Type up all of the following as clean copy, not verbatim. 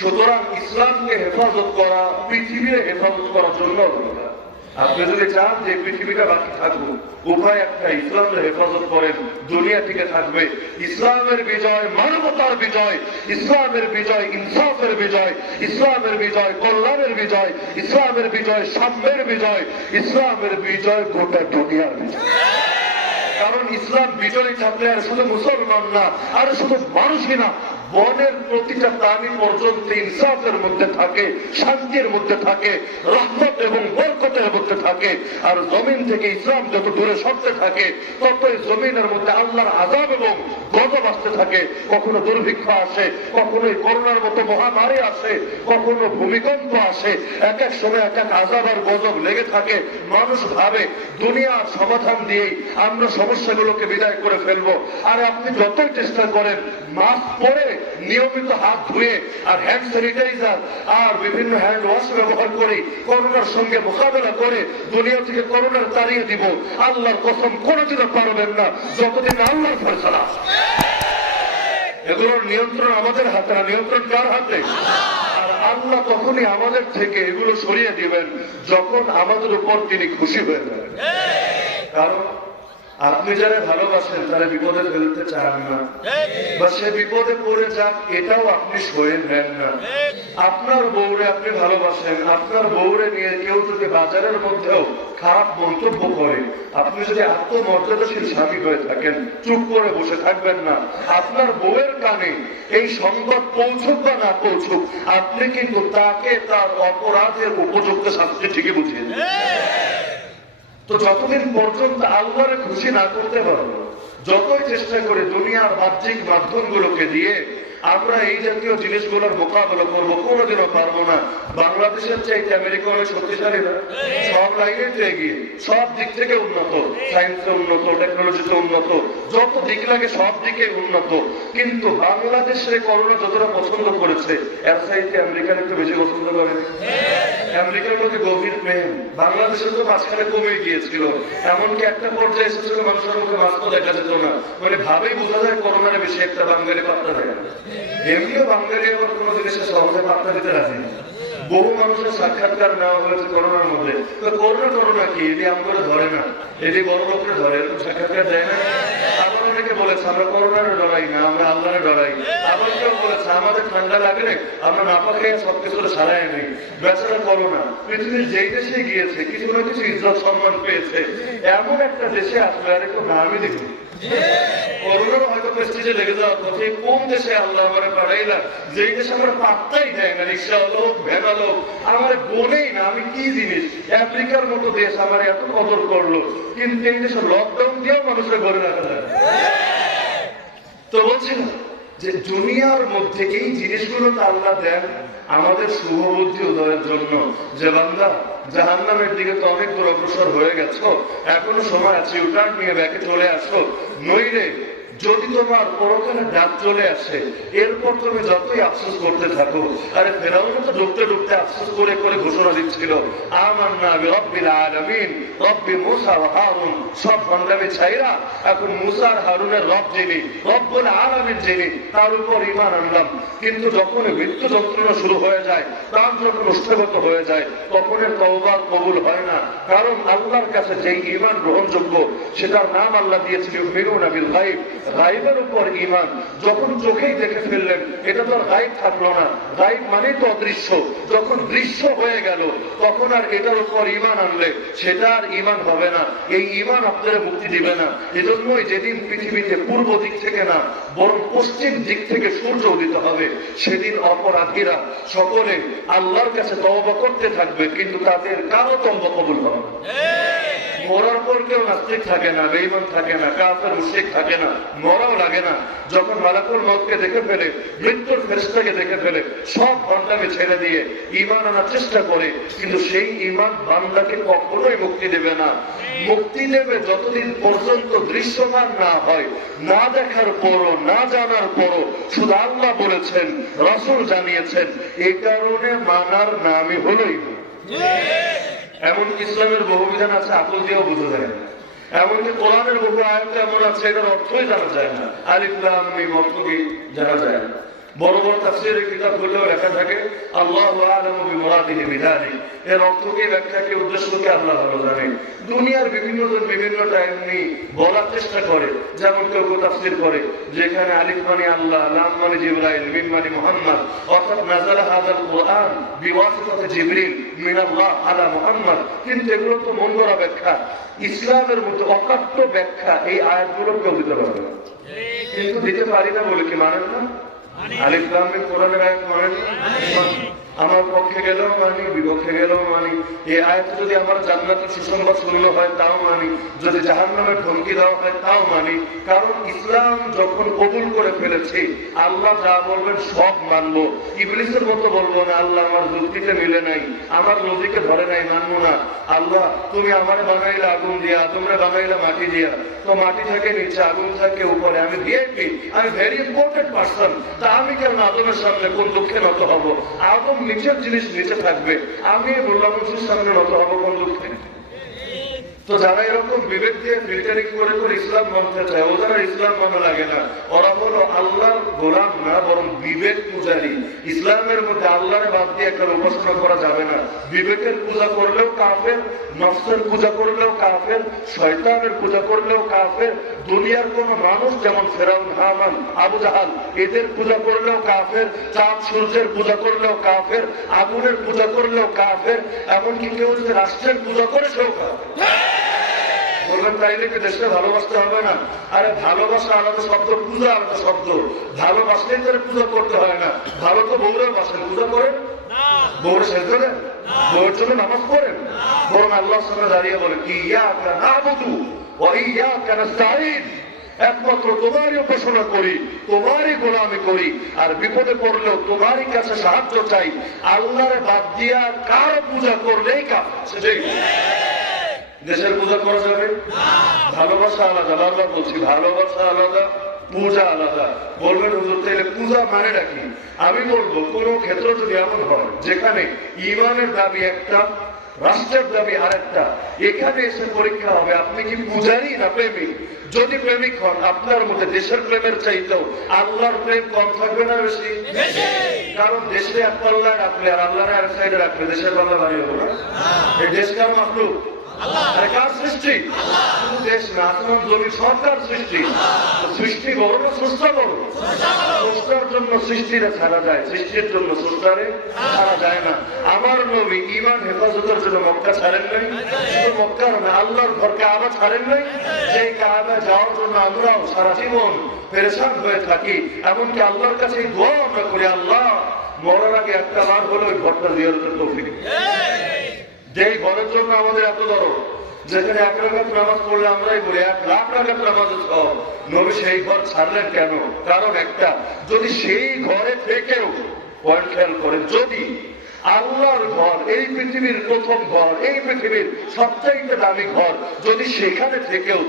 সুতরাং ইসলামকে হেফাজত করা পৃথিবীর হেফাজত করার জন্য। আপনি যদি চান যে পৃথিবীটা বাকি থাকুক, উপায় একটা, ইসলামের হেফাজত করেন, দুনিয়া টিকে থাকবে। ইসলামের বিজয় মানবতার বিজয়, ইসলামের বিজয় ইনসাফের বিজয়, ইসলামের বিজয় কল্যাণের বিজয়, ইসলামের বিজয় সাম্যের বিজয়, ইসলামের বিজয় গোটা দুনিয়ার বিজয়। কারণ ইসলাম বিজয়ী থাকলে আর শুধু মুসলমান না, আর শুধু মানুষই না, বনের প্রতিটা প্রাণী পর্যন্ত ইনসাফের মধ্যে থাকে, শান্তির মধ্যে থাকে, রহমত এবং বরকতের মধ্যে থাকে। আর জমিন থেকে ইসলাম যত দূরে সরতে থাকে, ততই জমিনের মধ্যে আল্লাহর আযাব এবং গজব আসতে থাকে। কখনো দুর্ভিক্ষ আসে, কখনো করোনার মতো মহামারী আসে, কখনো ভূমিকম্প আসে, এক এক সময় এক এক আযাব আর গজব লেগে থাকে। মানুষ ভাবে দুনিয়ার সমাধান দিয়েই আমরা সমস্যাগুলোকে বিদায় করে ফেলবো। আর আপনি যতই চেষ্টা করেন মাস্ক পরে, নিয়মিত হাত ধুয়ে, আর হ্যান্ড স্যানিটাইজার আর বিভিন্ন হ্যান্ড ওয়াশ ব্যবহার করে করোনার সঙ্গে মোকাবেলা করে দুনিয়া থেকে করোনার তাড়িয়ে দিব, আল্লাহর কসম কোনোদিনও পারবেন না যতদিন আল্লাহর ফয়সালা। এগুলোর নিয়ন্ত্রণ আমাদের হাতে না, নিয়ন্ত্রণ কার হাতে? আর আল্লাহ তখনই আমাদের থেকে এগুলো সরিয়ে দিবেন যখন আমাদের উপর তিনি খুশি হয়ে যাবেন। কারণ আপনি যারা ভালোবাসেন তারা বিপদে ফেলতে চান না, বা সে বিপদে পড়ে যাক এটাও আপনি সয়ে নেন না। আপনার বউরে আপনি ভালোবাসেন, আপনার বউরে নিয়ে কেউ যদি বাজারের মধ্যেও খারাপ মন্তব্য করে, আপনি যদি আত্মমর্যাদাশীল স্বামী হয়ে থাকেন, চুপ করে বসে থাকবেন না। আপনার বউয়ের কানে এই সংবাদ পৌঁছুক বা না পৌঁছুক, আপনি কিন্তু তাকে তার অপরাধের উপযুক্ত শাস্তি ঠিকই বুঝিয়ে দেন। তো যতদিন পর্যন্ত আল্লাহরে খুশি না করতে পারবো, যতই চেষ্টা করে দুনিয়ার বাহ্যিক মাধ্যমগুলোকে দিয়ে আমরা এই জাতীয় জিনিসগুলোর মোকাবেলা করবো, কোনোদিনও পারবো না। বাংলাদেশের চাইতে আমেরিকা অনেক শক্তিশালী না, সব লাইনে এগিয়ে, সব দিক থেকে উন্নত, সায়েন্সে উন্নত, টেকনোলজিতে উন্নত, যত দিক লাগে সব দিকে উন্নত। কিন্তু বাংলাদেশে করোনা যতটা পছন্দ করেছে, এর চাইতে আমেরিকার একটু বেশি পছন্দ করে। আমেরিকার মধ্যে গভীর প্রেম, বাংলাদেশের তো মাঝখানে কমে গিয়েছিল, এমনকি একটা পর্যায়ে এসেছিল মানুষের মুখে মাস্কও দেখা যেত না। মানে ভাবেই বোঝা যায় করোনার বেশি একটা বাঙালি পাত্তা দেয়। এমনিও বাঙালি আবার কোনো জিনিসের সহজে পাত্তা দিতে রাজি না। বহু মানুষের সাক্ষাৎকার নেওয়া হয়েছে করোনার মধ্যে, তো করোনা কি এটি আমাকে ধরে না, এটি বড় লোককে ধরে, এরকম সাক্ষাৎকার দেয় না। আবার অনেকে বলেছে আমরা করোনার ডরাই না, আমরা আল্লাহরে ডরাই। আবার কেউ বলেছে আমাদের ঠান্ডা লাগে, আমরা নাপা খেয়ে সবকিছু সারাই নেই। বেচারা করোনা পৃথিবীর যেই দেশে গিয়েছে কিছু না কিছু ইজ্জত সম্মান পেয়েছে, এমন একটা দেশে আসলে আর একটু নামই দেখি করোনার হয়তো প্রেস্টিজে লেগে যাওয়ার কথা। কোন দেশে আল্লাহ আমার পাঠাইলা, যেই দেশে আমরা পাত্তাই দেয় না, রিক্সা লোক ভেড়া লোক আমার বলেই না আমি কি জিনিস। আফ্রিকার মতো দেশ আমার এত কদর করলো, কিন্তু এই দেশে লকডাউন দিয়েও মানুষের ঘরে রাখা যায়। তো বলছি না যে দুনিয়ার মধ্যে এই জিনিসগুলো তো আল্লাহ দেন আমাদের শুভবুদ্ধি উদয়ের জন্য, যে বান্দা জাহান্নামের দিকে তো অনেক দূর অগ্রসর হয়ে গেছো, এখনো সময় আছে, ইউটার্ন নিয়ে ব্যাকে চলে আসো। নইলে যদি তোমার পরকালে ডাক চলে আসে, এরপর তুমি যতই আফসোস করতে থাকো। আরে ফেরাউনও তো ঢুকতে ঢুকতে আফসোস করে করে ঘোষণা দিচ্ছিল আমান্না বিরাব্বিল আলামিন রব্বি মুসা ওয়া হারুন। সব ভণ্ডামি ছাইরা এখন মুসা আর হারুনের রব যিনি, রব্বুল আলামিন যিনি, তার উপর ঈমান আনলাম। কিন্তু যখন মৃত্যু যন্ত্রণা শুরু হয়ে যায়, প্রাণ যখন স্থগিত হয়ে যায়, তখন তওবা কবুল হয় না। কারণ আল্লাহর কাছে যেই ঈমান গ্রহণযোগ্য সেটার নাম আল্লাহ দিয়েছিল ইউমিনুনা বিল গায়ব, গায়বের উপর ঈমান। যখন চোখেই দেখে ফেললেন এটা তো আর গায়ব থাকলো না, গায়ব মানে তো অদৃশ্য। যখন দৃশ্য হয়ে গেল তখন আর এটার উপর ঈমান আনলে সেটা আর ঈমান হবে না, এই ঈমান আপনারা মুক্তি দিবে না। এজন্যই যেদিন পৃথিবীতে পূর্ব দিক থেকে না বরং পশ্চিম দিক থেকে সূর্য উদিত হবে, সেদিন অপরাধীরা সকলে আল্লাহর কাছে তওবা করতে থাকবে, কিন্তু তাদের কারো তওবা কবুল হবে না। মরার পর কেউ নাস্তিক থাকে না, বেঈমান থাকে না, কাফের মুশরিক থাকে না, মরাও লাগে না। যখন মালাকুল মউতকে দেখে ফেলে, মৃত্যুর ফেরেশতাকে দেখে ফেলে, সব ভণ্ডামি ছেড়ে দিয়ে ঈমান আনার চেষ্টা করে, কিন্তু সেই ঈমান বান্দাকে কখনোই মুক্তি দেবে না। মুক্তি দেবে যতদিন পর্যন্ত দৃশ্যমান না হয়, না দেখার পরও, না জানার পরও। শুধু আল্লাহ বলেছেন, রাসূল জানিয়েছেন, এই কারণে মানার নামই হলোই। এমন ইসলামের বহু বিধান আছে আকল দিয়েও বোঝা যায় না, এমনকি কোরআনের বহু আয়াত এমন আছে এটার অর্থই জানা যায় না, আলিফ লাম মিম অর্থ কি জানা যায় না। বড় বড় তাফসীরের কিতাব গুলোও লেখা থাকে আল্লাহু আ'লামু বিমুরাদিহি বিযালিক, এর অর্থ কি, ব্যাখ্যা কি, উদ্দেশ্য কি আল্লাহ ভালো জানেন। দুনিয়ার বিভিন্ন জন বিভিন্ন টাইম নিয়ে বলার চেষ্টা করে, যেমন কেউ কেউ তাফসীর করে যেখানে আলিফ মানে আল্লাহ, লাম মানে জিবরাইল, মিম মানে মুহাম্মদ, অর্থাৎ নাযালা হাযাল কুরআন বিওয়াসিতাতি জিবরিল মিনাল্লাহ আলা মুহাম্মদ। কিন্তু এগুলো তো মন গড়া ব্যাখ্যা, ইসলামের মধ্যে অকাট্য ব্যাখ্যা এই আয়াতগুলো কেউ দিতে পারবে না। কিন্তু দিতে পারি না বলে কি মানেন না? আলিফ লাম মিম কোরআনের আয়াত মানেন না? আমার পক্ষে গেলেও মানি, বিপক্ষে গেলেও মানি। এই আয়াত যদি আমার জান্নাতের সুসংবাদ শূন্য হয় তাও মানি, যদি জাহান্নামের ধমকি দেওয়া হয় তাও মানি। কারণ ইসলাম যখন কবুল করে ফেলেছে, আল্লাহ যা বলবেন সব মানবো। ইবলিসের মতো বলবো না আল্লাহ আমার যুক্তিতে মিলে নাই, আমার নদীকে ধরে নাই, মানবো না। আল্লাহ তুমি আমার বানাইলে আগুন দিয়া, তোমরা বানাইলে মাটি দিয়া, তো মাটি থাকে নিচে, আগুন থাকে উপরে, আমি ভিআইপি, আমি ভেরি ইম্পর্টেন্ট পার্সন, তা আমি কেন আদমের সামনে কোন দুঃখে নত হবো? আদম নিচের জিনিস নিচে থাকবে, আমি বললাম সামনে নত হবো কোন দুঃখে? তো যারা এরকম বিবেক দিয়ে ফিল্টারিং করে করে ইসলাম মানতে চায়, ওরা ইসলাম মানা লাগে না, ওরা হলো আল্লাহর গোলাম না, বরং বিবেক পূজারী। ইসলামের মধ্যে আল্লাহরে বাদ দিয়ে একটা উপাসনা করা যাবে না। বিবেকের পূজা করলেও কাফের, নফসের পূজা করলেও কাফের, শয়তানের পূজা করলেও কাফের। দুনিয়ার কোন মানুষ যেমন ফেরাউন, হামান, আবু জাহাল, এদের পূজা করলেও কাফের, চাঁদ সূর্যের পূজা করলেও কাফের, আগুনের পূজা করলেও কাফের, এমনকি কেউ যদি রাষ্ট্রের পূজা করে সেও কাফের। বলবেন তাইলে কি দেশকে ভালোবাসতে হবে না? আরে ভালোবাসা আলাদা শব্দ, পূজা আলাদা শব্দ। ভালোবাসলেই তারা পূজা করতে হয় না। ভালো তো বউরা বাসেন, পূজা করেন? বউরা শেষ করেন? বউয়ের জন্য নামাজ পড়েন? বরং আল্লাহর সামনে দাঁড়িয়ে বলেন ইয়াকা না'বুদু ওয়া ইয়াকা নাস্তাঈন, একমাত্র তোমারই উপাসনা করি, তোমারই গোলামি করি, আর বিপদে পড়লেও তোমারই কাছে সাহায্য চাই। আল্লাহরে বাদ দিয়া কার পূজা করলেই কাফের। দেশের পূজা করা যাবে? ভালোবাসা আলাদা, আল্লাহ বলছি ভালোবাসা আলাদা, পূজা আলাদা। বলবেন হুজুর তাইলে পূজা মানে কি? আমি বলবো কোন ক্ষেত্র যদি এমন হয় যেখানে ইমানের দাবি একটা, রাষ্ট্রের দাবি আরেকটা, এখানে এসে পরীক্ষা হবে আপনি কি পূজারী না প্রেমিক। যদি প্রেমিক হন, আপনার মধ্যে দেশের প্রেমের চাইতেও আল্লাহর প্রেম কম থাকবে না বেশি? কারণ দেশে এক পাল্লায় রাখলে আর আল্লাহরে এক সাইডে রাখলে দেশের পাল্লা ভারী হবে না? এই দেশ কার মাখলুক? কার সৃষ্টি? শুধু দেশ না, আসমান জমি সরকার সৃষ্টি। সৃষ্টি বড় না স্রষ্টা বড়? স্রষ্টার জন্য সৃষ্টিরে ছাড়া যায়, সৃষ্টির জন্য স্রষ্টারে ছাড়া যায় না। আমার নবী ঈমান হেফাজতের জন্য মক্কা ছাড়েন নাই, শুধু মক্কার না আল্লাহর ঘর কাবা ছাড়েন নাই। সেই কাবা যাওয়ার জন্য আমরাও সারা জীবন পেরেশান হয়ে থাকি। এমনকি আল্লাহর কাছে এই দোয়া আমরা করি, আল্লাহ মরার আগে একটা বার হলো ওই ঘরটা জিয়ারতের তৌফিক। যে ঘরের জন্য আমাদের এত দরদ, যেখানে 1 রাকাত নামাজ পড়লে আমরাই বলি 1 লাখ রাকাত নামাজের সওয়াব। নবী সেই ঘর ছাড়লেন কেন? কারণ একটা, যদি সেই ঘরে থেকেও, পয়েন্ট খেয়াল করেন, যদি আল্লাহর ঘর, এই পৃথিবীর প্রথম ঘর, এই পৃথিবীর সবচাইতে দামি ঘর, যদি সেখানে থেকেও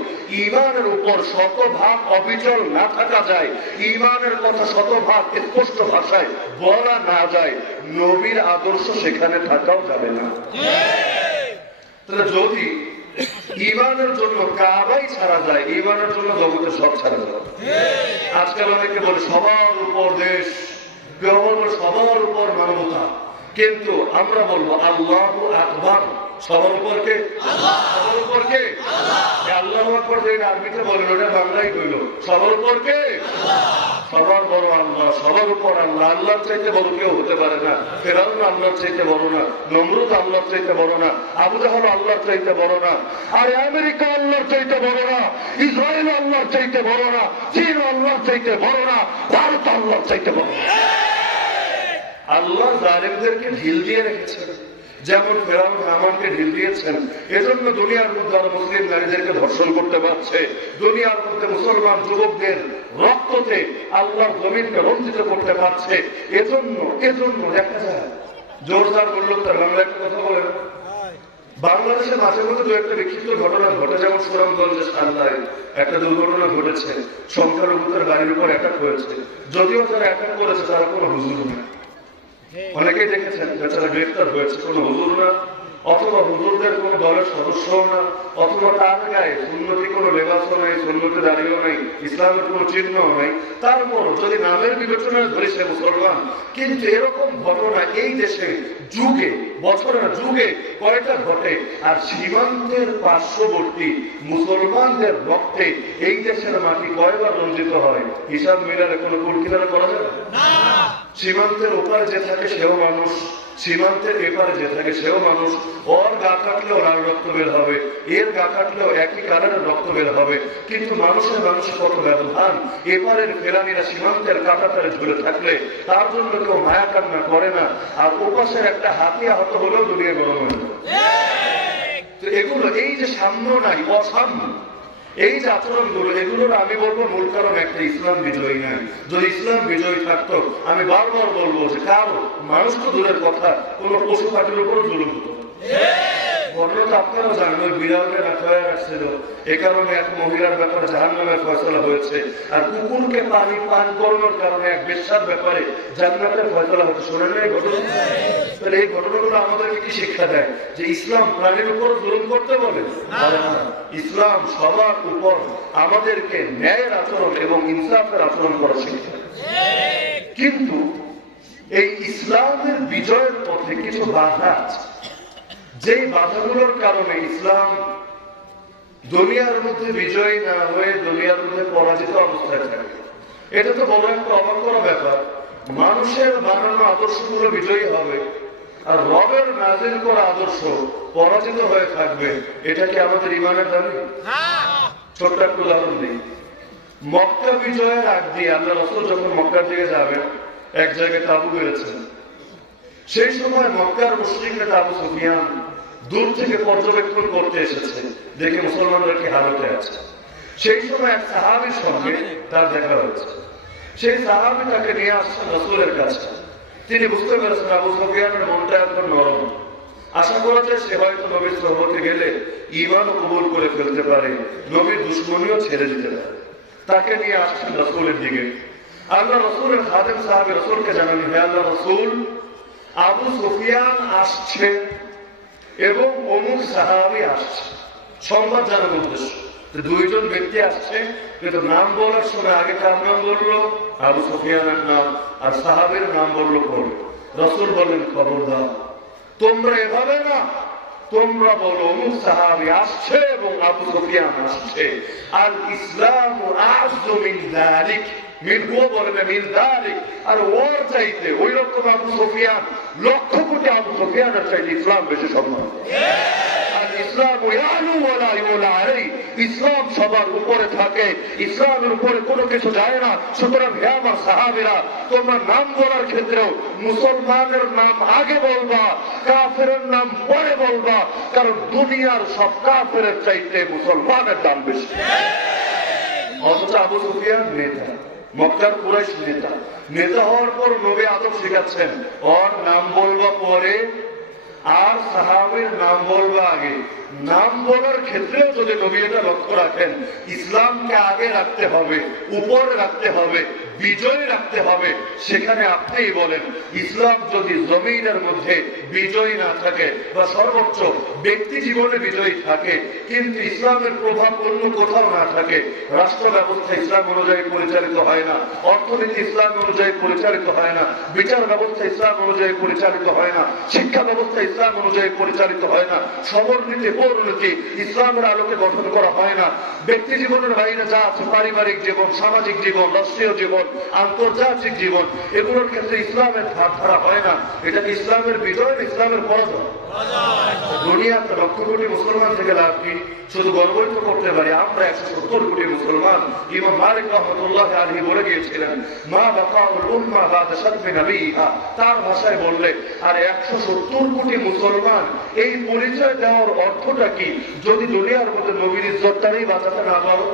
ঈমানের উপর শতভাগ অবিচল না থাকা যায়, ঈমানের কথা শতভাগ স্পষ্ট ভাষায় বলা না যায়, নবীর আদর্শ সেখানে থাকাও যাবে না। তাহলে যদি ঈমানের জন্য কাবাই ছাড়া যায়, ঈমানের জন্য জগতের সব ছাড়া যায়। আজকাল অনেকে বলে সবার উপর দেশ, কেউ বলবো সবার উপর মানবতা, কিন্তু আমরা বলবো আল্লাহু আকবার। সবার উপর কে? সবার উপর কে? আল্লাহু আকবার যে আরবিতে বলেন ওটা বাংলায় কইল, সবার উপর কে? সবার বড় আল্লাহ, সবার উপর আল্লাহ। আল্লাহর চাইতে বড় কেউ হতে পারে না। ফেরাউন আল্লাহর চাইতে বড় না, নমরুদ আল্লাহর চাইতে বড় না, আবু জাহল আল্লাহর চাইতে বড় না, আর আমেরিকা আল্লাহর চাইতে বড় না, ইসরায়েল আল্লাহর চাইতে বড় না, চীন আল্লাহর চাইতে বড় না, ভারত আল্লাহর চাইতে বড় না। আল্লাহ জালেমদেরকে ঢিল দিয়ে রেখেছেন, যেমন ফেরাউন হামানকে ঢিল দিয়েছেন। এজন্য দুনিয়ার মধ্যে আর মুসলিম নারীদেরকে ধর্ষণ করতে পারছে, দুনিয়ার মধ্যে মুসলমান যুবকদের রক্ততে আল্লাহর জমিনকে রঞ্জিত করতে পারছে। এজন্য দেখা যায় জোরদার মূল্য তার বাংলা একটা কথা বলেন, বাংলাদেশে মাঝে মধ্যে দু একটা বিক্ষিপ্ত ঘটনা ঘটে, যেমন সুনামগঞ্জের সান্দায় একটা দুর্ঘটনা ঘটেছে, সংখ্যালঘুদের গাড়ির উপর অ্যাটাক হয়েছে। যদিও যারা অ্যাটাক করেছে তারা কোনো হুজুর না, অনেকেই দেখেছেন বেচারা গ্রেফতার হয়েছে, কোনো হুজুর না, অথবা হুজুরদের কোন দলের সদস্যও না, অথবা তার গায়ে সুন্নতি কোনো লেবাসও নাই, সুন্নতি দাঁড়িয়েও নাই, ইসলামের কোনো চিহ্নও নাই, তারপরও যদি নামের বিবেচনায় ধরে সে মুসলমান। কিন্তু এরকম ঘটনা এই দেশে যুগে, বছরে না যুগে কয়টা ঘটে? আর সীমান্তের পার্শ্ববর্তী মুসলমানদের রক্তে এই দেশের মাটি কয়বার রঞ্জিত হয়? হিসাব মিলারে কোনো কুল কিনারা করা যাবে না। সীমান্তের ওপারে যে থাকে সেও মানুষ, সীমান্তের এপারে যে থাকে সেও মানুষ। ওর গা কাটলেও লাল রক্ত বের হবে, এর গা কাটলেও একই কালারের রক্ত বের হবে। কিন্তু মানুষের কত ব্যবধান! এপারের ফেরানিরা সীমান্তের কাঁটাতারে ঝুলে থাকলে তার জন্য কেউ মায়া কান্না করে না, আর ওপাশের একটা হাতি আহত হলেও দুনিয়া গরম হয়ে যায়। তো এগুলো, এই যে সাম্য নাই, অসাম্য, এই যে আচরণগুলো, এগুলোর আমি বলবো মূল কারণ একটা, ইসলাম বিজয়ী নাই। যদি ইসলাম বিজয়ী থাকতো, আমি বারবার বলবো যে কারো, মানুষ তো দূরের কথা, কোন পশু পাখির উপর জুলুম হতো। ঘটনা তো আপনারাও জানেন, ওই বিড়ালকে রাখা রাখছিল, এ কারণে এক মহিলার ব্যাপারে জাহান্নামের ফয়সালা হয়েছে। আর কুকুরকে পানি পান করানোর কারণে এক বেশ্যার ব্যাপারে জান্নাতের ফয়সালা হচ্ছে। শোনেন এই ঘটনা? তাহলে এই ঘটনাগুলো আমাদেরকে কি শিক্ষা দেয়? যে ইসলাম প্রাণীর উপর জুলুম করতে বলে না। ইসলাম সবার উপর আমাদেরকে ন্যায়ের আচরণ এবং ইনসাফের আচরণ করা শিক্ষা। কিন্তু এই ইসলামের বিজয়ের পথে কিছু বাধা আছে, যেই বাধাগুলোর কারণে ইসলাম দুনিয়ার মধ্যে বিজয়ী না হয়ে দুনিয়ার মধ্যে পরাজিত অবস্থায় থাকে। এটা তো বড় একটা অবাক করা ব্যাপার। মানুষের বানানো আদর্শগুলো বিজয়ী হবে, আর রবের নাজিল করা আদর্শ পরাজিত হয়ে থাকবে। এটা কি আমাদের ইমানের দাবি? ছোট্ট একটা উদাহরণ দিই। মক্কা বিজয়ের আগ দিয়ে আল্লাহ রাসূল যখন মক্কার দিকে যাবেন, এক জায়গায় তাঁবু গেড়েছেন। সেই সময় মক্কার মুশরিকরা আবু সুফিয়ান দূর থেকে পর্যবেক্ষণ করতে এসেছে, দেখে মুসলমানরা কি হালতে আছে। সেই সময় এক সাহাবীর সঙ্গে তার দেখা হয়েছে। সেই সাহাবী তাকে নিয়ে আসছেন রাসূলের কাছে। তিনি বুঝতে পেরেছেন আবু সুফিয়ানের মনটা এখন নরম, আশা করা যায় সে হয়তো নবীর সোহবতে গেলে ঈমান কবুল করে ফেলতে পারে, নবীর দুশমনিও ছেড়ে দিতে পারে। তাকে নিয়ে আসছেন রাসূলের দিকে। আল্লাহ রাসূলের খাদেম সাহাবী রাসূলকে জানান, হে আল্লাহ রাসূল, আবু সুফিয়ান আসছে এবং অমুক সাহাবী আসছে। সংবাদ জানানোর উদ্দেশ্য। দুইজন ব্যক্তি আসছে, কিন্তু নাম বলার সময় আগে কার নাম বললো? আবু সুফিয়ানের নাম, আর সাহাবীর নাম বললো পরে। রাসূল বলেন, খবরদার, তোমরা এভাবে না, তোমরা বলো অমুক সাহাবী আসছে এবং আবু সুফিয়ান আসছে। আর ইসলাম আযু মিন যালিক, মিনহুও বলে না, মিন যালিক। আর ওর চাইতে ওই রকম আবু সুফিয়ান, লক্ষ কোটি আবু সুফিয়ানের চাইতে ইসলাম বেশি সম্মান। ইসলাম ইয়ালু ওয়ালা ইউলা আলাইহি, ইসলাম সবার উপরে থাকে, ইসলামের উপরে কোনো কিছু যায় না। সুতরাং হে আমার সাহাবীরা, তোমরা নাম বলার ক্ষেত্রেও মুসলমানের নাম আগে বলবা, কাফেরের নাম পরে বলবা, কারণ দুনিয়ার সব কাফেরের চাইতে মুসলমানের দাম বেশি। অথচ আবু সুফিয়ান নেতা, মক্কার কুরাইশ নেতা। নেতা হওয়ার পর নবী আদব শিখাচ্ছেন, ওর নাম বলবা পরে আর সাহাবীর নাম বলবা আগে। নাম বলার ক্ষেত্রেও যদি নবী এটা লক্ষ্য রাখেন, ইসলামকে আগে রাখতে হবে, উপরে রাখতে হবে, বিজয় রাখতে হবে। সেখানে আপনিই বলেন, ইসলাম যদি জমিনের মধ্যে বিজয়ী না থাকে বা সর্বোচ্চ ব্যক্তি জীবনে বিজয়ী থাকে, কিন্তু ইসলামের প্রভাব অন্য কোথাও না থাকে, রাষ্ট্র ব্যবস্থা ইসলাম অনুযায়ী পরিচালিত হয় না, অর্থনীতি ইসলাম অনুযায়ী পরিচালিত হয় না, বিচার ব্যবস্থা ইসলাম অনুযায়ী পরিচালিত হয় না, শিক্ষা ব্যবস্থা ইসলাম অনুযায়ী পরিচালিত হয় না, সমরনীতি পৌরনীতি ইসলামের আলোকে গঠন করা হয় না, ব্যক্তি জীবনের বাইরে যা আছে, পারিবারিক জীবন, সামাজিক জীবন, রাষ্ট্রীয় জীবন, আন্তর্জাতিক জীবন, এগুলোর ক্ষেত্রে ইসলামের ধার ধারা হয় না। এটা কি ইসলামের বিজয়, ইসলামের পরাজয়? দুনিয়াতে লক্ষ কোটি মুসলমান থেকে লাভ কি? শুধু গর্বই তো করতে পারি আমরা 170 কোটি মুসলমান। ইমাম মালিক রাহমাতুল্লাহ আলাইহি বলে গিয়েছিলেন, মা বাকাউল উম্মাহ বা'দা শাতমি নবিহা, তার ভাষায় বললে, আর 170 কোটি মুসলমান, এই পরিচয় দেওয়ার অর্থটা কি যদি দুনিয়ার মধ্যে নবীর ইজ্জতটাই বাঁচাতে না পারো?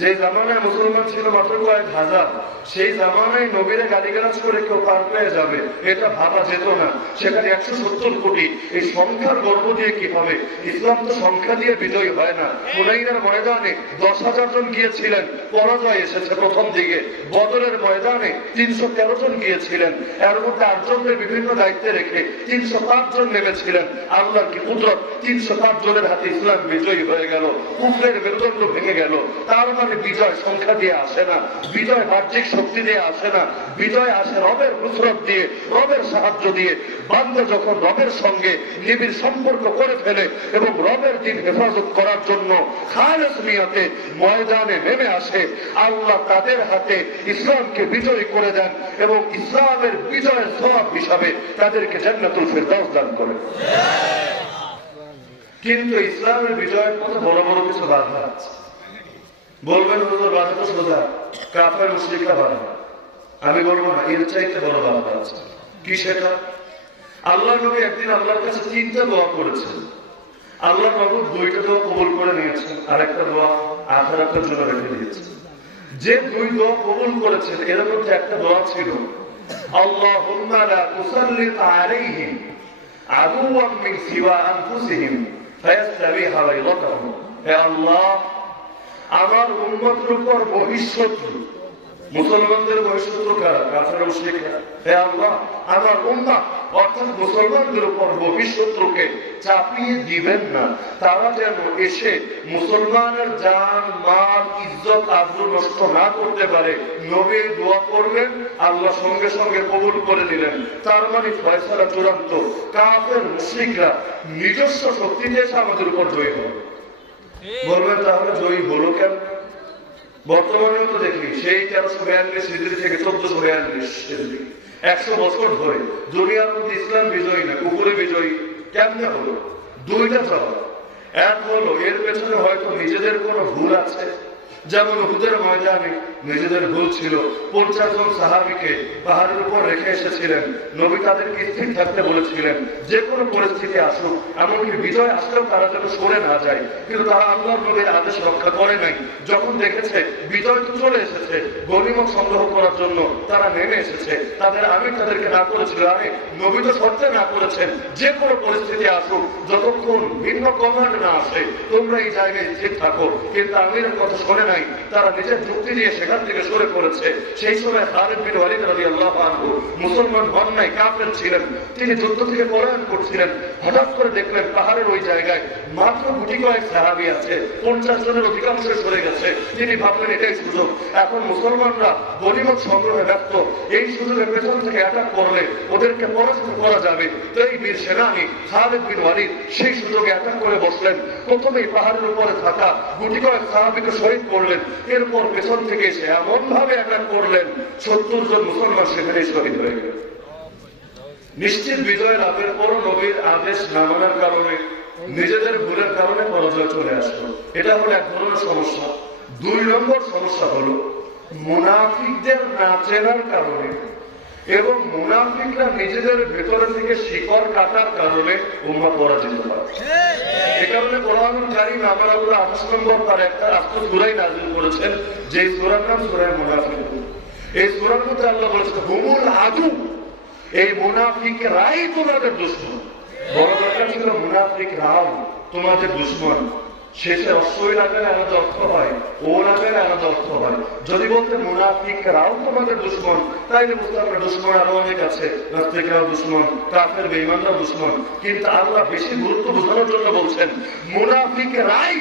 যে জামানায় মুসলমান ছিল মাত্র কয়েক হাজার, সেই জামানায় নবীরে গালিগালাজ করে কেউ পার পেয়ে যাবে এটা ভাবা যেত না। সেখানে 170 কোটি, এই সংখ্যার গর্ব দিয়ে কি হবে? ইসলাম তো সংখ্যা দিয়ে বিজয়ী হয় না। হুনাইনের ময়দানে 10,000 জন গিয়েছিলেন, পরাজয় এসেছে প্রথম দিকে। বদরের ময়দানে 313 জন গিয়েছিলেন, এর মধ্যে 8 জনকে বিভিন্ন দায়িত্বে রেখে 305 জন নেমেছিলেন। আল্লাহর কি কুদরত, 305 জনের হাতে ইসলাম বিজয়ী হয়ে গেল, কুফরের মেরুদণ্ড ভেঙে গেল। তার মানে বিজয় সংখ্যা দিয়ে আসে না, বিজয় বাহ্যিক শক্তি দিয়ে আসে না, বিজয় আসে রবের নুসরত দিয়ে, রবের সাহায্য দিয়ে। বান্দা যখন রবের সঙ্গে নিবিড় সম্পর্ক করে ফেলে এবং রবের দিন হেফাজত করার জন্য খালেস নিয়তে ময়দানে নেমে আসে, আল্লাহ তাদের হাতে ইসলামকে বিজয়ী করে দেন এবং ইসলামের বিজয়ের সওয়াব হিসাবে তাদেরকে জান্নাতুল ফিরদাউস দান করেন। কিন্তু ইসলামের বিজয়ের পথে বড় বড় কিছু বাধা আছে। বলবেন হুজুর বাধা তো সোজা, কাফের মুশরিকরা বাধা। আমি বলবো না, এর চাইতে বড় বাধা আছে। কি সেটা? আল্লাহ নবী একদিন আল্লাহর কাছে 3টা দোয়া করেছেন। আল্লাহ নবী 2টা দোয়া কবুল করে নিয়েছেন, আর একটা দোয়া আখিরাতের জন্য রেখে দিয়েছেন। যে 2 দোয়া কবুল করেছেন এর মধ্যে একটা দোয়া ছিল, আল্লাহুম্মা লা তুসাল্লিত আলাইহিম আদুওয়াম মিন সিওয়া আনফুসিহিম ফায়াস্তাবিহা বাইদাতাহুম। হে আল্লাহ, আমার উম্মতের উপর বহিঃশত্রু, মুসলমানদের বহিঃশত্রু কারা? কাফের মুশরিকরা। হে আল্লাহ, আমার উম্মাহ অর্থাৎ মুসলমানদের উপর বহিঃশত্রুকে চাপিয়ে দিবেন না। তারা যেন এসে মুসলমানের জান, মাল, ইজ্জত, আবরু নষ্ট না করতে পারে। নবী দোয়া করলেন, আল্লাহ সঙ্গে সঙ্গে কবুল করে দিলেন। তার মানে ফয়সালা চূড়ান্ত। কাফের মুশরিকরা নিজস্ব শক্তিতে এসে আমাদের উপর জয়ী হবে। বলবেন তাহলে জয়ী হলো কেন? বর্তমানেও তো দেখি সেই 1342 হিজরি থেকে 1442 হিজরি 100 বছর ধরে দুনিয়ার মধ্যে ইসলাম বিজয়ী না, কুফরে বিজয়ী। কেমনে হলো? 2টা জবাব। এক হলো এর পেছনে হয়তো নিজেদের কোনো ভুল আছে, যেমন উহুদের ময়দানে নিজেদের ভুল ছিল। 50 জন সাহাবীকে পাহাড়ের উপর রেখে এসেছিলেন, নবী তাদেরকে স্থির থাকতে বলেছিলেন, যে কোনো পরিস্থিতি আসুক, এমনকি বিজয় আসলেও তারা যেন সরে না যায়। কিন্তু তারা আল্লাহর নবীর আদেশ রক্ষা করে নাই। যখন দেখেছে বিজয় তো চলে এসেছে, গনিমত সংগ্রহ করার জন্য তারা নেমে এসেছে, তাদের আমির তাদেরকে না করেছিল, আরে নবী তো শর্তে না করেছেন যে কোনো পরিস্থিতি আসুক, যতক্ষণ ভিন্ন কমান্ড না আসে তোমরা এই জায়গায় স্থির থাকো। কিন্তু আমিরের কথা শোনে নাই, তারা নিজের যুক্তি দিয়ে সেখান থেকে সরে পড়েছে। সেই সময় খালিদ বিন ওয়ালিদ রাদিয়াল্লাহু আনহু মুসলমান হন নাই, কাফের ছিলেন, তিনি যুদ্ধ থেকে পলায়ন করছিলেন। হঠাৎ করে দেখলেন পাহাড়ের ওই জায়গায় মাত্র গুটি কয়েক সাহাবী আছে, 50 জনের অধিকাংশ সরে গেছে। তিনি ভাবলেন এটাই সুযোগ, এখন মুসলমানরা গনিমত সংগ্রহে ব্যস্ত, এই সুযোগের পেছন থেকে অ্যাটাক করলে ওদেরকে পরাজিত করা যাবে। তো এই বীর সেনানী খালিদ বিন ওয়ালিদ সেই সুযোগে অ্যাটাক করে বসলেন। প্রথমেই পাহাড়ের উপরে থাকা গুটি কয়েক সাহাবীকে শহীদ করলেন, এরপর পেছন থেকে এসে এমন ভাবে অ্যাটাক করলেন 70 জন মুসলমান সেখানে শহীদ হয়ে গেল। নিশ্চিত বিজয় লাভের পরও নবীর আদেশ না মানার কারণে, নিজেদের ভুলের কারণে পরাজয় চলে আসলো। এটা হলো এক ধরনের সমস্যা। 2 নম্বর সমস্যা হলো মুনাফিকদের না চেনার কারণে এবং মুনাফিকরা নিজেদের ভেতরে থেকে শিকড় কাটার কারণে উম্মাহ পরাজিত হয়। এই কারণে কোরআনুল কারীম আমার আল্লাহ 28 নম্বর তার একটা রাষ্ট্র সূরাই নাযিল করেছেন, যে সূরার নাম সূরা মুনাফিকুন। এই সূরার মধ্যে আল্লাহ বলেছেন হুমুল আদু, এই মুনাফিকরাই তোমাদের দুশমন। বড় দরকার ছিল মুনাফিকরাও তোমাদের দুশমন। শেষে অশ্বই লাগালে আলাদা অর্থ হয়, ও লাগালে আলাদা অর্থ হয়। যদি বলতে মুনাফিকরাও তোমাদের দুশমন, তাইলে বুঝতে হবে দুশমন আরো অনেক আছে, নাস্তিকরাও দুশমন, কাফের বেঈমানরাও দুশমন। কিন্তু আল্লাহ বেশি গুরুত্ব বোঝানোর জন্য বলছেন মুনাফিকরাই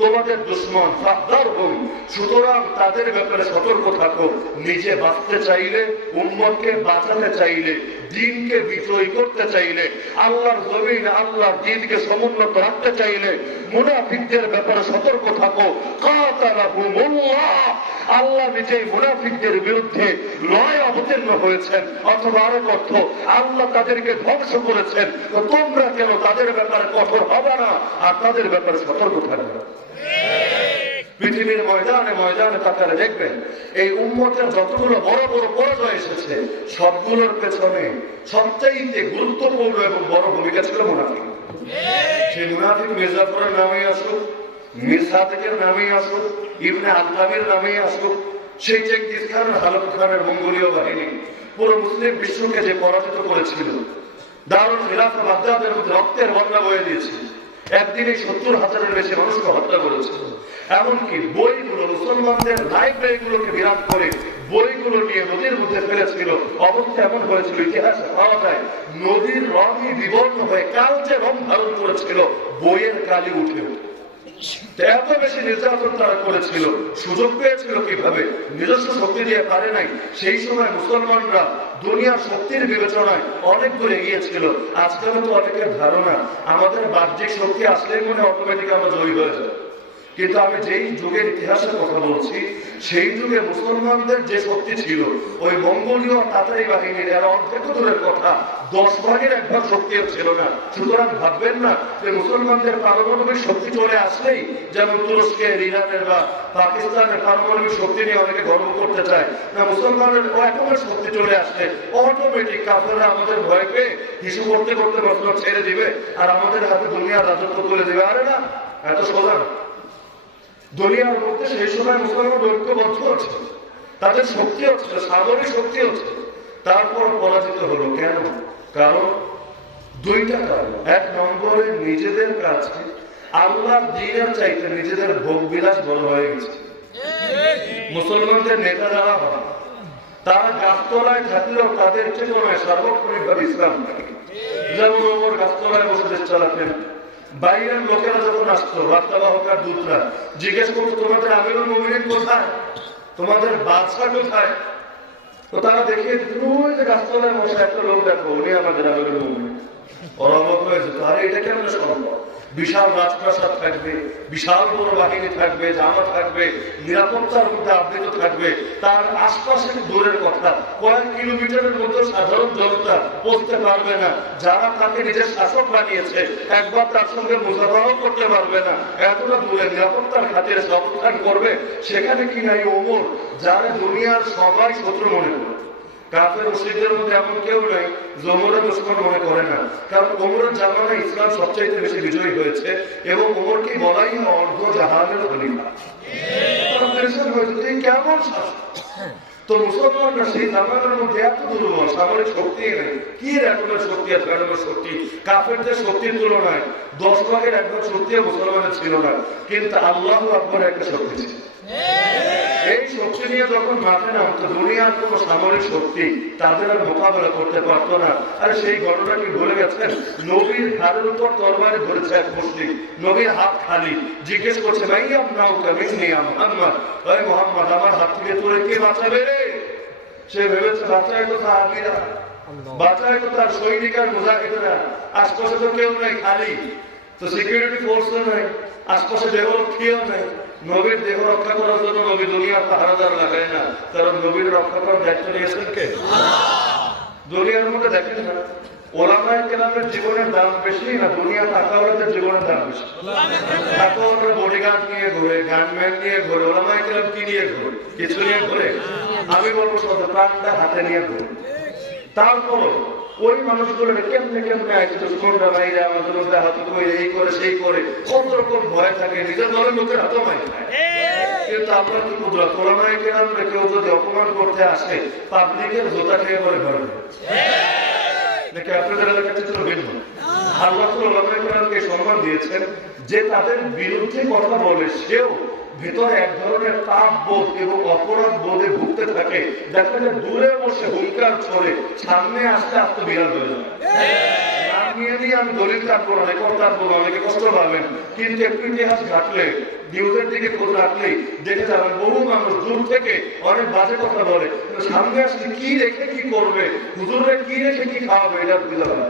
তোমাদের দুশমন, ফাহদারহুম, সুতরাং তাদের ব্যাপারে সতর্ক থাকো। নিজে বাঁচতে চাইলে, উম্মতকে বাঁচাতে চাইলে, দ্বীনকে বিজয়ী করতে চাইলে, আল্লাহর জমিন আল্লাহর দ্বীনকে সমুন্নত রাখতে চাইলে মুনাফিকদের ব্যাপারে সতর্ক থাকো। কাতালাহুমুল্লাহ, আল্লাহ নিজেই মুনাফিকদের বিরুদ্ধে লড়াই অবতীর্ণ হয়েছেন, অথবা আরেক অর্থ আল্লাহ তাদেরকে ধ্বংস করেছেন। তো তোমরা কেন তাদের ব্যাপারে কঠোর হবে না আর তাদের ব্যাপারে সতর্ক থাকবে? পৃথিবীর ময়দানে ময়দানে তাকালে দেখবেন এই উম্মতের যতগুলো বড় বড় পরাজয় এসেছে সবগুলোর পেছনে সবচাইতে গুরুত্বপূর্ণ এবং বড় ভূমিকা ছিল মুনাফিক। সেই মুনাফিক মির্জাপুরের নামে আসুক, মীর সাদেকের নামেই আসুক, ইবনে আলকামের নামেই আসুক, সেই চেঙ্গিস খান, হালাত খানের মঙ্গোলীয় বাহিনী পুরো মুসলিম বিশ্বকে যে পরাজিত করেছিল, দারুল খিলাফা বাগদাদের মধ্যে রক্তের বন্যা বয়ে দিয়েছিল, একদিনে 70,000-এর বেশি মানুষকে হত্যা করেছিল। এমনকি বইগুলো, মুসলমানদের লাইব্রেরিগুলোকে বিরাট করে বইগুলো নিয়ে নদীর মধ্যে ফেলেছিল। অবস্থা এমন হয়েছিল, ইতিহাসে পাওয়া যায়, নদীর রঙই বিবর্ণ হয়ে কাল যে রং ধারণ করেছিল, বইয়ের কালি উঠে এত বেশি নির্যাতন তারা করেছিল। সুযোগ পেয়েছিল কিভাবে? নিজস্ব শক্তি দিয়ে পারে নাই। সেই সময় মুসলমানরা দুনিয়ার শক্তির বিবেচনায় অনেক দূর এগিয়েছিল। আজকাল তো অনেকের ধারণা আমাদের বাহ্যিক শক্তি আসলেই মনে অটোমেটিক আমরা জয়ী হয়ে যায়। কিন্তু আমি যেই যুগের ইতিহাসের কথা বলছি, সেই যুগে মুসলমানদের যে শক্তি ছিল, ওই মঙ্গোলীয় তাতারি বাহিনীর এর অর্ধেক দূরের কথা 10 ভাগের 1 ভাগ শক্তিও ছিল না। সুতরাং ভাববেন না যে মুসলমানদের পারমাণবিক শক্তি চলে আসলেই, যেমন তুরস্কের, ইরানের বা পাকিস্তানের পারমাণবিক শক্তি নিয়ে অনেকে গর্ব করতে চায় না, মুসলমানের একের শক্তি চলে আসলে অটোমেটিক কাফেররা আমাদের ভয় পেয়ে হিসু করতে করতে মসলমান ছেড়ে দিবে আর আমাদের হাতে দুনিয়ার রাজত্ব তুলে দিবে। আরে না, এত সোজা না। দুনিয়ার মধ্যে সেই সময় মুসলমান ঐক্যবদ্ধ আছে, তাদের শক্তি হচ্ছে, সাগরিক শক্তি হচ্ছে, তারপর পরাজিত হলো। কেন? কারণ দুইটা কারণ। 1 নম্বরে নিজেদের কাছে আল্লাহর দ্বীনের চাইতে নিজেদের ভোগ বিলাস বড় হয়ে গেছে। মুসলমানদের নেতা যারা হয়, তারা গাছতলায় থাকলেও তাদের চেতনায় সার্বক্ষণিকভাবে ইসলাম থাকে। যেমন ওমর গাছতলায় বসে দেশ চালাতেন। বাইরের লোকেরা যখন আসতো, বার্তাবাহকার দূতরা জিজ্ঞেস করতো, তোমাদের আমিরুল মুমিনিন কোথায়, তোমাদের বাদশা কোথায়? তো তারা দেখিয়ে দিত, ওই যে গাছতলায় বসে একটা লোক, দেখো উনি আমাদের আমিরুল মুমিনিন। ওরা অবাক হয়ে যেত, আরে এটা কেমন সম্ভব? বিশাল রাজপ্রাসাদ থাকবে, বিশাল বড় বাহিনী থাকবে, জামা থাকবে, নিরাপত্তার মধ্যে আবৃত থাকবে, তার আশপাশে দূরের কথা, কয়েক কিলোমিটারের মধ্যে সাধারণ জনতা পৌঁছতে পারবে না। যারা তাকে নিজের শাসক বানিয়েছে, একবার তার সঙ্গে মুসাফাও করতে পারবে না। এতটা দূরে নিরাপত্তার খাতিরে অবস্থান করবে, সেখানে কি নাই ওমর, যারা দুনিয়ার সবাই শত্রু মনে করে। কাফের মুশরিকদের মধ্যে এমন কেউ নাই যে ওমরকে দুশমন মনে করে না। কারণ ওমরের জামানায় ইসলাম সবচাইতে বেশি বিজয়ী হয়েছে এবং ওমরকে বলাই অর্ধ জাহানের খলিফা। কেমন শাসক! তো মুসলমানরা সেই জামানার মধ্যে এত দুর্বল, সামরিক শক্তি নেই। কি রকমের শক্তি আছে? শক্তি কাফেরদের শক্তির তুলনায় 10 ভাগের 1 ভাগ শক্তি মুসলমানের ছিল না। কিন্তু আল্লাহু আকবার একটা শক্তি ছিল। এই শক্তি নিয়ে যখন মাঠে নামতো, দুনিয়ার কোন সামরিক শক্তি তাদের আর মোকাবেলা করতে পারতো না। আরে সেই ঘটনা কি ভুলে গেছেন? নবীর ঘাড়ের উপর তরবারি ধরেছে এক মুশরিক, নবীর হাত খালি, জিজ্ঞেস করছে, ভাই আপনার মোহাম্মদ, ভাই মোহাম্মদ, আমার হাত থেকে তোরে কে বাঁচাবে রে? সে ভেবেছে বাঁচায় তো তার আর্মিরা, বাঁচায় তো তার সৈনিক আর মুজাহিদরা, আশপাশে তো কেউ নাই, খালি তো সিকিউরিটি ফোর্সও নাই, আশপাশে দেহরক্ষীও নাই। নবীর দেহ রক্ষা করার জন্য নবী দুনিয়ার পাহারাদার লাগায় না, কারণ নবীর রক্ষা করার দায়িত্ব নিয়েছেন কে? দুনিয়ার মধ্যে দেখেন না, ওলামায়ে কেরামের জীবনের দাম বেশি না দুনিয়া তাকাওয়ালাদের জীবনের দাম বেশি? তাকাওয়ালা বডিগার্ড নিয়ে ঘুরে, গানম্যান নিয়ে ঘুরে, ওলামায়ে কেরাম কি নিয়ে ঘুরে? কিছু নিয়ে ঘুরে? আমি বলবো শত প্রাণটা হাতে নিয়ে ঘুরে। তারপর ওই মানুষগুলো কেমনে কেমনে আছে, দুশ্মনরা বাইরে আমাদের মধ্যে হাত করে এই করে সেই করে, কত রকম ভয় থাকে, নিজের দলের লোকের হাতও মাই খায়। কিন্তু আমরা কি কুদরত, ওলামায়ে কেরামরা কেউ যদি অপমান করতে আসে, পাবলিকের জোতা খেয়ে পরে ঘরে নাকি? আপনাদের এলাকার চিত্র ভিন্ন। আল্লাহ তো ওলামায়ে কেরামকে সম্মান দিয়েছেন যে তাদের বিরুদ্ধে কথা বলে সেও ভেতরে এক ধরনের পাপ বোধ এবং অপরাধ বোধে ভুগতে থাকে। দেখা যায় দূরে বসে হুঙ্কার ছড়ে, সামনে আসতে আত্মবিরাল হয়ে যায়। আমি দলিল থাকবো না, রেকর্ড থাকবো না, অনেকে কষ্ট পাবেন। কিন্তু একটু ইতিহাস ঘাটলে, নিউজের দিকে খোঁজ রাখলেই দেখে যাবেন বহু মানুষ দূর থেকে অনেক বাজে কথা বলে, সামনে আসলে কি রেখে কি করবে, হুজুরে কি রেখে কি খাওয়াবে, এটা বুঝতে পারে।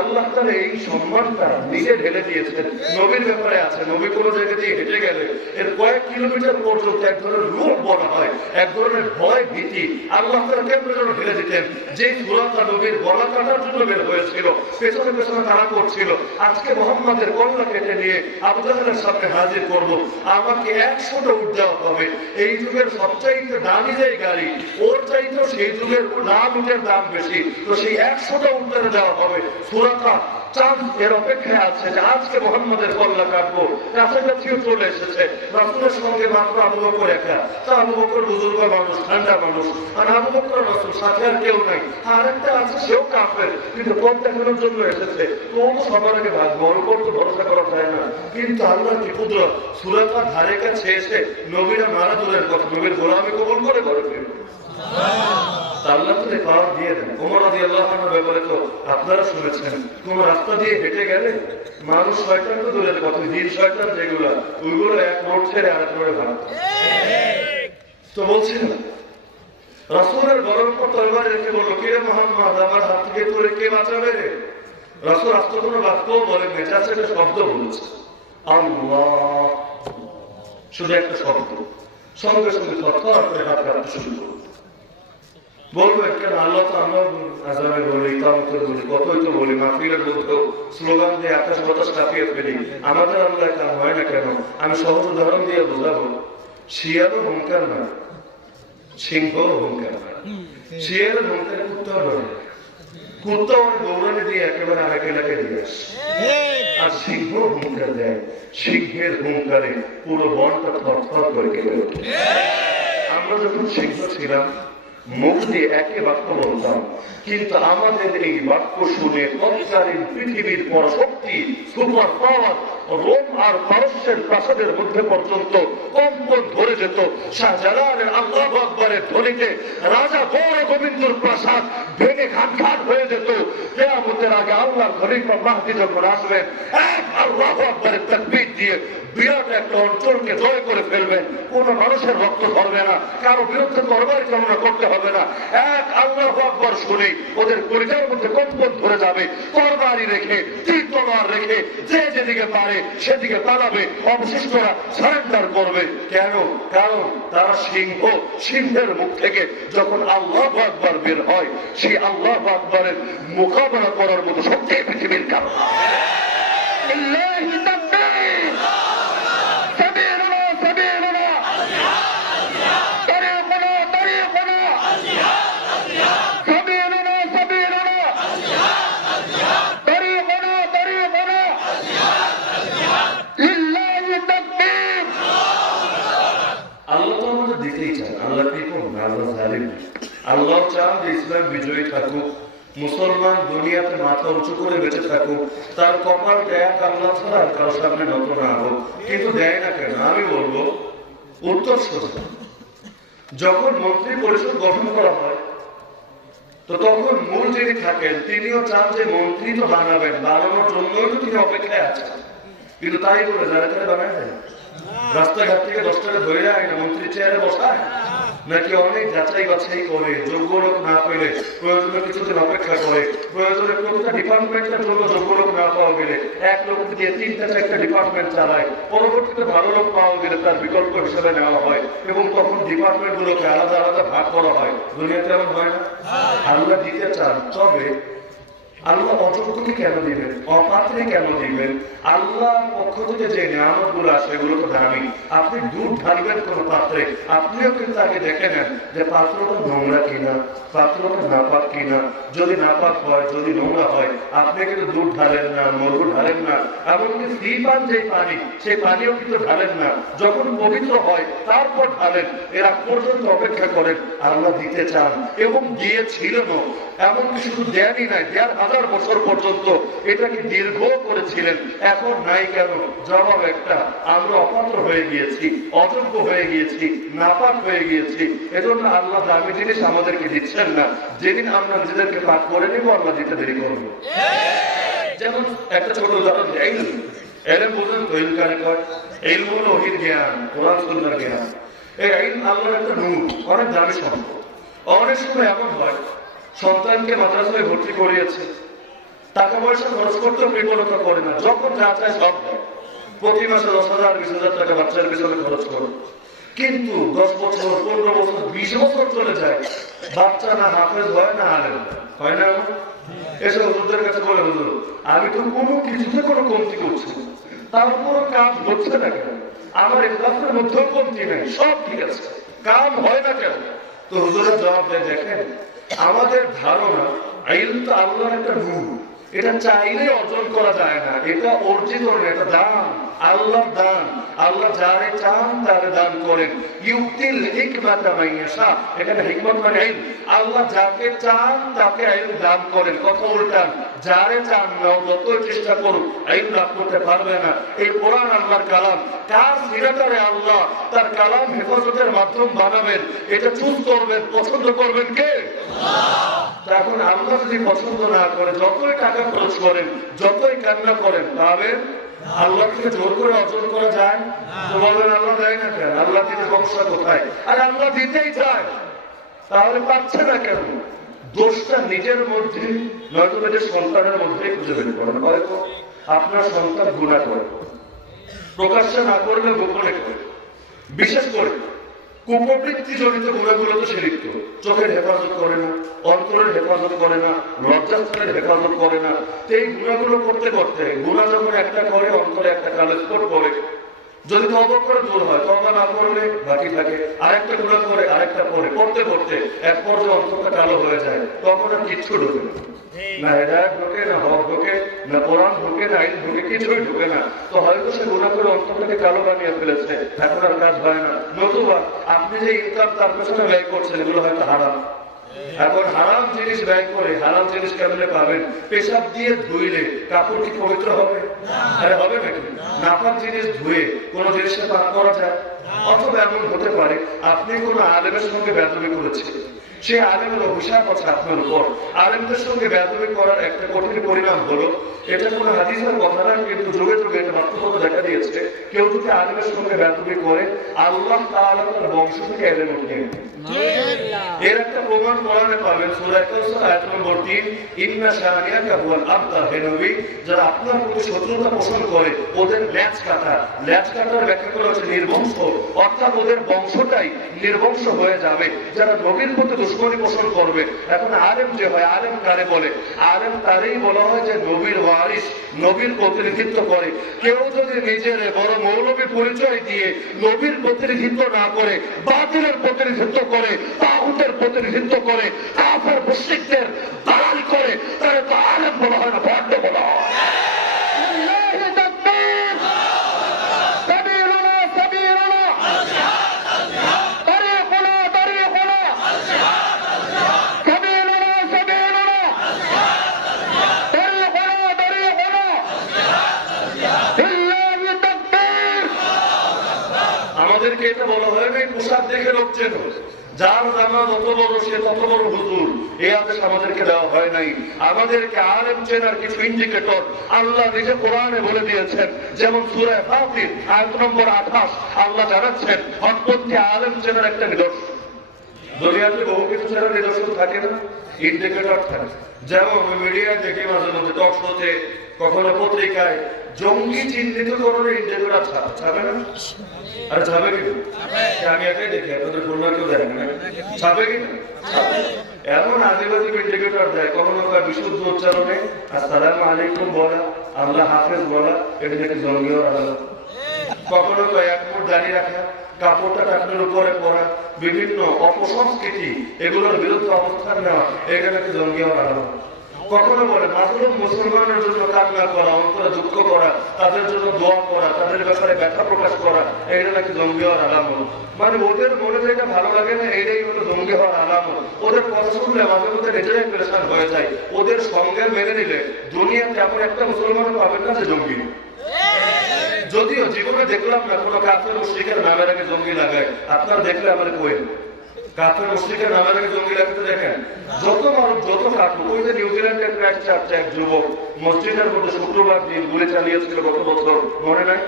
আল্লাহ তাআলা এই সম্মানটা নিজে ঢেলে দিয়েছেন। নবীর ব্যাপারে আছে, নবী কোনো জায়গা দিয়ে হেঁটে গেলে এর কয়েক কিলোমিটার পর্যন্ত এক ধরনের রূপ বলা হয়, এক ধরনের ভয় ভীতি আল্লাহ তাআলা কেমন যেন ঢেলে দিতেন। যে সূরাটা নবীর গলা কাটার জন্য বের হয়েছিল, পেছনে পেছনে তারা করছিল, আজকে মুহাম্মাদের গলা কেটে নিয়ে আবু জাহেলের সামনে হাজির করব, আমাকে 100টা উট দেওয়া হবে। এই যুগের সবচাইতে দামি যে গাড়ি, ওর চাইতেও সেই যুগের লাভ উটের দাম বেশি, তো সেই 100টা উটের দেওয়া হবে। সুরাকা চাঁদ এর অপেক্ষায় আছে যে আজকে মোহাম্মদের কল্লা কাটবো, কাছাকাছিও চলে এসেছে। রাসূলের সঙ্গে মাত্র আবু বকর একা, তা আবু বকর বুজুর্গ মানুষ, ঠান্ডা মানুষ, আর আবু বকর রাসূল সাথে আর কেউ নাই। আর একটা আছে সেও কাফের, কিন্তু পথ দেখানোর জন্য এসেছে। কোন সবার আগে ভাগবো, ওর উপর তো ভরসা করা যায় না। কিন্তু আল্লাহ কি কুদরত, সুরাকার ধারে কাছে এসে নবীরা মারা দূরের কথা, নবীর গোলামি কবুল করে ঘরে ফিরবে। আল্লাহ তো পাওয়ার দিয়ে দেন। ওমর রাদিয়াল্লাহু আনহুর ব্যাপারে তো আপনারা শুনেছেন, কোন রাস্তা দিয়ে হেঁটে গেলে মানুষ শয়তান তো দূরের কথা, জিন শয়তান যেগুলো, ওইগুলো এক রোড ছেড়ে আরেক রোডে ভাগত। তো বলছিলাম রাসূলের গলার উপর তরবারি রেখে বলল, কে মুহাম্মদ, আমার হাত থেকে তোরে কে বাঁচাবে রে? রাসূল আস্ত কোনো বাক্যও বলেন না, এটা একটা শব্দ বলেছে, আল্লাহ, শুধু একটা শব্দ। সঙ্গে সঙ্গে থরথর করে হাত কাঁপতে শুরু করল। বলবেন কেন, আল্লাহ তো আমরা আজানে বলি, ইকামতে বলি, কতই তো বলি, মাহফিলের মধ্যেও স্লোগান দিয়ে আকাশ বাতাস কাঁপিয়ে ফেলি, আমাদের আল্লাহ কাম হয় না কেন? আমি সহজ উদাহরণ দিয়ে বোঝাবো, শিয়ালও হুঙ্কার না, সিংহ হুঙ্কার না। শিয়ালের হুঙ্কারে কুত্তা নয়, কুত্তা ওর দৌড়ানি দিয়ে একেবারে আরেক এলাকায় দিয়ে আসে। আর সিংহ হুঙ্কার দেয়, সিংহের হুঙ্কারে পুরো বনটা থরথর করে কেঁপে ওঠে। আমরা যখন সিংহ ছিলাম মুখ দিয়ে একে বাক্য বলতাম, কিন্তু আমাদের এই বাক্য শুনে তৎকালীন পৃথিবীর পরাশক্তি, সুপার পাওয়ার, রোম আর পারস্যের প্রাসাদের মধ্যে পর্যন্ত কম্পন ধরে যেত। শাহজালালের আল্লাহু আকবারের ধ্বনিতে রাজা গৌর গোবিন্দর প্রাসাদ ভেঙে ঘাট হয়ে যেত। কিয়ামতের আগে আল্লাহর খলিফা মাহদী যখন আসবেন, এক আল্লাহু আকবারের তাকবীর দিয়ে বিরাট একটা অঞ্চলকে জয় করে ফেলবেন। কোন মানুষের রক্ত ধরবে না, কারো বিরুদ্ধে তরবারি চালনা করতে হবে না। এক আল্লাহু আকবার শুনে ওদের কলিজার মধ্যে কম্পন ধরে যাবে। তরবারি রেখে, তীর তলোয়ার রেখে যে যেদিকে পারে সেদিকে পালাবে, অবশিষ্টরা সারেন্ডার করবে। কেন? কারণ তারা সিংহ, সিংহের মুখ থেকে যখন আল্লাহু আকবার বের হয়, সেই আল্লাহু আকবারের মোকাবেলা করার মতো শক্তি পৃথিবীর কারণ। আল্লাহ চান যে ইসলাম বিজয়ী থাকুক, মুসলমান দুনিয়াতে মাথা উঁচু করে বেঁচে থাকুক, তার কপাল এক আল্লাহ ছাড়া আর কারোর সামনে নত না হোক। কিন্তু দেয় না কেন? আমি বলবো উত্তর সোজা। যখন মন্ত্রী পরিষদ গঠন করা হয়, তো তখন মূল যিনি থাকেন তিনিও চান যে মন্ত্রী তো বানাবেন, বানানোর জন্যই তো তিনি অপেক্ষায় আছেন। কিন্তু তাই বলে যারা তারা বানায় দেয়, রাস্তাঘাট থেকে 10 টাকা ধরে যায় না, মন্ত্রী চেয়ারে বসায় নাকি অনেক যাচাই বাছাই করে, যোগ্য লোক না পেলে প্রয়োজনে কিছুদিন অপেক্ষা করে, প্রয়োজনে প্রতিটা ডিপার্টমেন্টের জন্য যোগ্য লোক না পাওয়া গেলে এক লোক দিয়ে 3-4টা ডিপার্টমেন্ট চালায়, পরবর্তীতে ভালো লোক পাওয়া গেলে তার বিকল্প হিসেবে নেওয়া হয় এবং তখন ডিপার্টমেন্ট গুলোকে আলাদা আলাদা ভাগ করা হয়। দুনিয়াতে এমন হয় না? আল্লাহ দিতে চান, তবে আল্লাহ অযোগ্যকে কেন দিবেন, অপাত্রে কেন দিবেন? আল্লাহর পক্ষ থেকে যে নিয়ামত গুলো আসে এগুলো তো দামি। আপনি দুধ ঢালবেন কোন পাত্রে, আপনিও কিন্তু আগে দেখে নেন যে পাত্রটা নোংরা কিনা, পাত্রটা নাপাক কিনা। যদি নাপাক হয়, যদি নোংরা হয়, আপনি কিন্তু দুধ ঢালেন না, মধু ঢালেন না, এমনকি ফ্রি পান যে পানি, সেই পানিও কিন্তু ঢালেন না। যখন পবিত্র হয় তারপর ঢালেন। এরা পর্যন্ত অপেক্ষা করেন। আল্লাহ দিতে চান এবং দিয়েছিলেন। এমনকি শুধু দেনই নাই, 1000 বছর পর্যন্ত এটাকে দীর্ঘ করেছিলেন। এখন নাই কেন? জবাব একটা, আমরা অপাত্র হয়ে গিয়েছি, অযোগ্য হয়ে গিয়েছি, নাপাক হয়ে গিয়েছি। এজন্য আল্লাহ দামি জিনিস আমাদেরকে দিচ্ছেন না। যেদিন আমরা নিজেদেরকে পাক করে নিব, আল্লাহ দিতে দেরি করবো। যেমন একটা ছোট উদাহরণ, এলেম বুঝলেন তো, ইলম কারে কয়, ইলম হলো ওহীর জ্ঞান, কোরআন সুন্নাহর জ্ঞান। এই ইলম আল্লাহর একটা নূর, অনেক দামি সম্পদ। অনেক সময় এমন হয় সন্তানকে মাদ্রাসায় ভর্তি করিয়েছে, টাকা পয়সা খরচ করতেও বিফলতা করে না, যখন যা চায় সব প্রতি মাসে 10,000 20,000 টাকা বাচ্চার পিছনে খরচ করো। কিন্তু 10 বছর 15 বছর 20 বছর চলে যায়, বাচ্চা না হাফেজ হয় না আলেম হয় না। এসে হুজুরদের কাছে বলে, হুজুর আমি তো কোনো কিছুতে কোনো কমতি করছি না, তারপর কাজ হচ্ছে না কেন? আমার ইখলাসের মধ্যেও কমতি নাই, সব ঠিক আছে, কাম হয় না কেন? তো হুজুরের জবাব দেয়, দেখেন আমাদের ধারণা ইলম তো আল্লাহর একটা নূর, এটা চাইলে অর্জন করা যায় না, এটা অর্জিত না, এটা দান, আল্লাহর দান। আল্লাহ যারে চান তারে দান করেন। ইউতিল হিকমাতা মাইয়াশা, এখানে হিকমত মানে ইলম। আল্লাহ যাকে চান তাকে ইলম দান করেন। কথা উল্টান, যারে চান না যতই চেষ্টা করুন ইলম লাভ করতে পারবে না। এই কোরআন আল্লাহর কালাম, কার সিরাতারে আল্লাহ তার কালাম হেফাজতের মাধ্যম বানাবেন, এটা চুজ করবেন, পছন্দ করবেন কে? আল্লাহ। এখন আল্লাহ যদি পছন্দ না করে যতই টাকা খরচ করেন, যতই কান্না করেন, পাবেন? আল্লাহকে জোর করে অর্জন করা যায়? তো বলেন আল্লাহ দেয় না কেন? আল্লাহ দিতে সমস্যা কোথায়? আর আল্লাহ দিতেই চায়, তাহলে পাচ্ছে না কেন? দোষটা নিজের মধ্যে, নয়তো নিজের সন্তানের মধ্যে খুঁজে বের করেন। হয়তো আপনার সন্তান গুনাহ করে, প্রকাশ্যে না করলে গোপনে করে। বিশেষ করে কুপ্রবৃত্তি জড়িত গুণাগুলো তো লিপ্ত। চোখের হেফাজত করে না, অন্তরের হেফাজত করে না, লজ্জাস্থানের হেফাজত করে না। এই গুণাগুলো করতে করতে গুণা যখন একটা করে, অন্তরে একটা কালো স্পট করে। যদি তওবা করে দূর হয়, তওবা না করলে বাকি থাকে, আরেকটা গুণা করে, আরেকটা করে, করতে করতে এক পর্যায়ে অন্তরটা কালো হয়ে যায়। তখন আর কিচ্ছু ঢোকে না, হেদায়েত ঢোকে না, হক ঢোকে না, কোরআন ঢোকে না, আইন ঢোকে, কিছুই ঢোকে না। তো হয়তো সে গুনাহ করে অন্তরটাকে কালো বানিয়ে ফেলেছে, এখন আর কাজ হয় না। নতুবা আপনি যে ইনকাম তার পেছনে ব্যয় করছেন, এগুলো হয়তো হারাম। এখন হারাম জিনিস ব্যয় করে হারাম জিনিস কেমনে পাবেন? পেশাব দিয়ে ধুইলে কাপড় কি পবিত্র হবে? আরে হবে নাকি? নাপাক জিনিস ধুয়ে কোন জিনিসকে পাক করা যায়? অথবা এমন হতে পারে আপনি কোন আলেমের সঙ্গে বেয়াদবি করেছেন, সেই আলেমের অভিশাপ আছে আপনার উপর। আলেমদের সঙ্গে বেয়াদবি করার একটা কঠিন পরিণাম হলো, এটা কোন হাদিসের কথা না, কিন্তু যুগে যুগে এটা বাস্তবতা দেখা দিয়েছে, কেউ যদি আলেমের সঙ্গে বেয়াদবি করে আল্লাহ তাআলা তার বংশ থেকে এলেম উঠিয়ে নেন। এর একটা প্রমাণ কোরআনে পাবেন, সূরা কাউসার আয়াত নম্বর 3, ইন্না শানিয়াকা হুয়াল আবতার। হে নবী, যারা আপনার প্রতি শত্রুতা পোষণ করে ওদের ল্যাজ কাটা। ল্যাজ কাটার ব্যাখ্যা করা হচ্ছে নির্বংশ, অর্থাৎ ওদের বংশটাই নির্বংশ হয়ে যাবে যারা নবীর প্রতি দুশমনী পোষণ করবে। এখন আলেম যে হয়, আলেম কারে বলে? আলেম তারই বলা হয় যে নবীর ওয়ারিস, নবীর প্রতিনিধিত্ব করে। কেউ যদি নিজের বড় মৌলবী পরিচয় দিয়ে নবীর প্রতিনিধিত্ব না করে, বাতিলের প্রতিনিধিত্ব করে, তাগুতের প্রতিনিধিত্ব করে, কাফের মুশরিকদের দালালি করে, তাহলে তো আলেম বলা হয় না, ভণ্ড বলা হয়। আমাদেরকে এটা বলা হয় না পোশাক দেখে লোক চেন, যার জামা যত বড় সে তত বড় হুজুর, এই আদেশ আমাদেরকে দেওয়া হয় নাই। আমাদেরকে আলেম চেনার কিছু ইন্ডিকেটর আল্লাহ নিজে কোরআনে বলে দিয়েছেন। যেমন সূরা ফাতির আয়াত নম্বর 28 আল্লাহ জানাচ্ছেন হকপন্থী আলেম চেনার একটা নিদর্শন। দুনিয়াতে বহু কিছু চেনার নিদর্শন থাকে না, ইন্ডিকেটর থাকে। যেমন মিডিয়ায় দেখি মাঝে মধ্যে টক শোতে, কখনো পত্রিকায় জঙ্গি চিহ্নিত করার ইন্ডিকেটর ছাপে না? আরে ছাপে কি? আমি একাই দেখি, আপনাদের খুলনা কেউ দেখেন না, ছাপে কি? এমন আদিবাসী ইন্ডিকেটর দেয়, কখনো বিশুদ্ধ উচ্চারণে আসসালামু আলাইকুম বলা, আল্লাহ হাফেজ বলা, এটা দেখি জঙ্গি হওয়ার আলাদা। কখনো এক ফুট দাঁড়িয়ে রাখা, কাপড়টা টাকনোর উপরে পড়া, বিভিন্ন অপসংস্কৃতি, এগুলোর বিরুদ্ধে অবস্থান নেওয়া, এটা নাকি জঙ্গি হওয়ার আলাদা। কখনো বলে মাসলুম মুসলমানের জন্য কান্না করা, অন্তরে দুঃখ করা, তাদের জন্য দোয়া করা, তাদের ব্যাপারে ব্যথা প্রকাশ করা, এইটা নাকি জঙ্গি হওয়ার আলামত। মানে ওদের মনে যেটা ভালো লাগে না, এইটাই হলো জঙ্গি হওয়ার আলামত। ওদের কথা শুনলে মাঝে মধ্যে নিজেরাই পেরেশান হয়ে যায়। ওদের সঙ্গে মেনে নিলে দুনিয়াতে এমন একটা মুসলমান পাবেন না যে জঙ্গি। যদিও জীবনে দেখলাম না কোনো কাফের মুশরিকের নামের আগে জঙ্গি লাগায়। আপনারা দেখলে আমাদের কই কাফের মুশরিকের নামের আগে জঙ্গি লাগাতে দেখেন? যত মানুষ যত কাফের, ওই যে নিউজিল্যান্ডের ক্র্যাশ চার্চে এক যুবক মসজিদের মধ্যে শুক্রবার দিন গুলি চালিয়েছিল গত বছর, মনে নাই?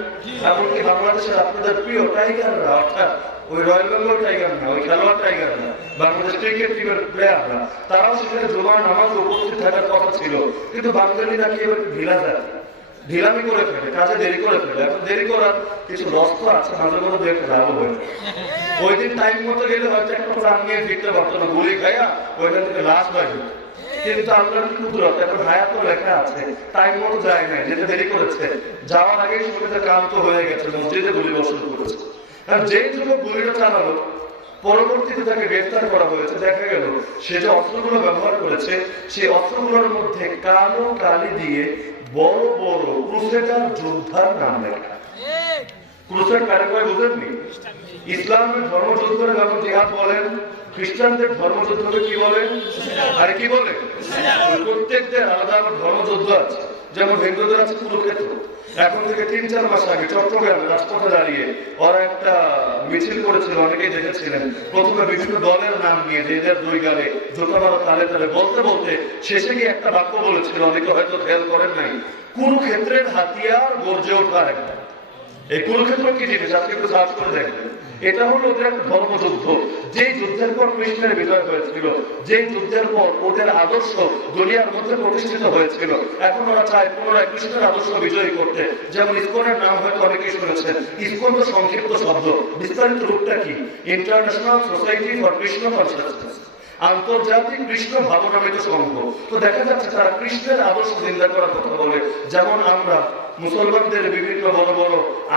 এমনকি বাংলাদেশের আপনাদের প্রিয় টাইগাররা, অর্থাৎ ওই রয়্যাল বেঙ্গল টাইগার না, ওই খেলোয়াড় টাইগার না, বাংলাদেশ ক্রিকেট টিমের প্লেয়াররা, তারাও সেখানে জুমার নামাজে উপস্থিত থাকার কথা ছিল। কিন্তু বাঙালি নাকি এবার ঢিলা যায়, ঢিলামি করে ফেলে, কাজে দেরি করে ফেলে। এখন দেরি করার কিছু লস তো আছে, মাঝে মধ্যে দু একটা লাভও হয়। ওই দিন টাইম মতো গেলে হয়তো একটা প্রাণ নিয়ে ফিরতে পারতো না, গুলি খাইয়া ওইখান থেকে লাশ বাইরে। কিন্তু আল্লাহর কুদরত, এখন হায়াত লেখা আছে, টাইম মতো যায় নাই, যেতে দেরি করেছে, যাওয়ার আগেই শরীরে ক্লান্ত হয়ে গেছে, মসজিদে গুলি বর্ষণ করেছে। আর যেই যুবক গুলিটা চালালো, পরবর্তীতে তাকে গ্রেফতার করা হয়েছে। দেখা গেল সে যে অস্ত্রগুলো ব্যবহার করেছে সেই অস্ত্রগুলোর মধ্যে কালো কালি দিয়ে বড় বড় ক্রুসেডার যোদ্ধার নাম লেখা। ক্রুসেড কারে কয় বুঝেননি? ইসলামের ধর্মযুদ্ধরে যেমন জিহাদ বলেন, খ্রিস্টানদের ধর্মযুদ্ধকে কি বলেন? আরে কি বলে? প্রত্যেকদের আলাদা আলাদা ধর্মযুদ্ধ আছে। যেমন হিন্দুদের আছে কুরুক্ষেত্র। এখন থেকে 3-4 মাস আগে চট্টগ্রামে রাজপথে দাঁড়িয়ে ওরা একটা মিছিল করেছিল, অনেকেই দেখেছিলেন। প্রথমে বিভিন্ন দলের নাম নিয়ে যে এদের দুই গালে জোতা মারা তালে তালে বলতে বলতে শেষে গিয়ে একটা বাক্য বলেছিল, অনেকে হয়তো খেয়াল করেন নাই, কুরুক্ষেত্রের হাতিয়ার গর্জে ওঠার একটা। এই কুরুক্ষেত্র কি জিনিস আজকে একটু সার্চ করে দেখবেন। এটা হলো ওদের একটা ধর্মযুদ্ধ, যেই যুদ্ধের পর কৃষ্ণের বিজয় হয়েছিল, যেই যুদ্ধের পর ওদের আদর্শ দুনিয়ার মধ্যে প্রতিষ্ঠিত হয়েছিল। এখন ওরা চায় পুনরায় কৃষ্ণের আদর্শ বিজয়ী করতে। যেমন ইসকনের নাম হয়তো অনেকেই শুনেছেন। ইসকন তো সংক্ষিপ্ত শব্দ, বিস্তারিত রূপটা কি? International society for Krishna consciousness, আন্তর্জাতিক কৃষ্ণ ভাবনামিত সংঘ। তো দেখা যাচ্ছে তারা কৃষ্ণের আদর্শ চিন্তা করার কথা বলে। যেমন আমরা মুসলমানদের বিভিন্ন বড় বড়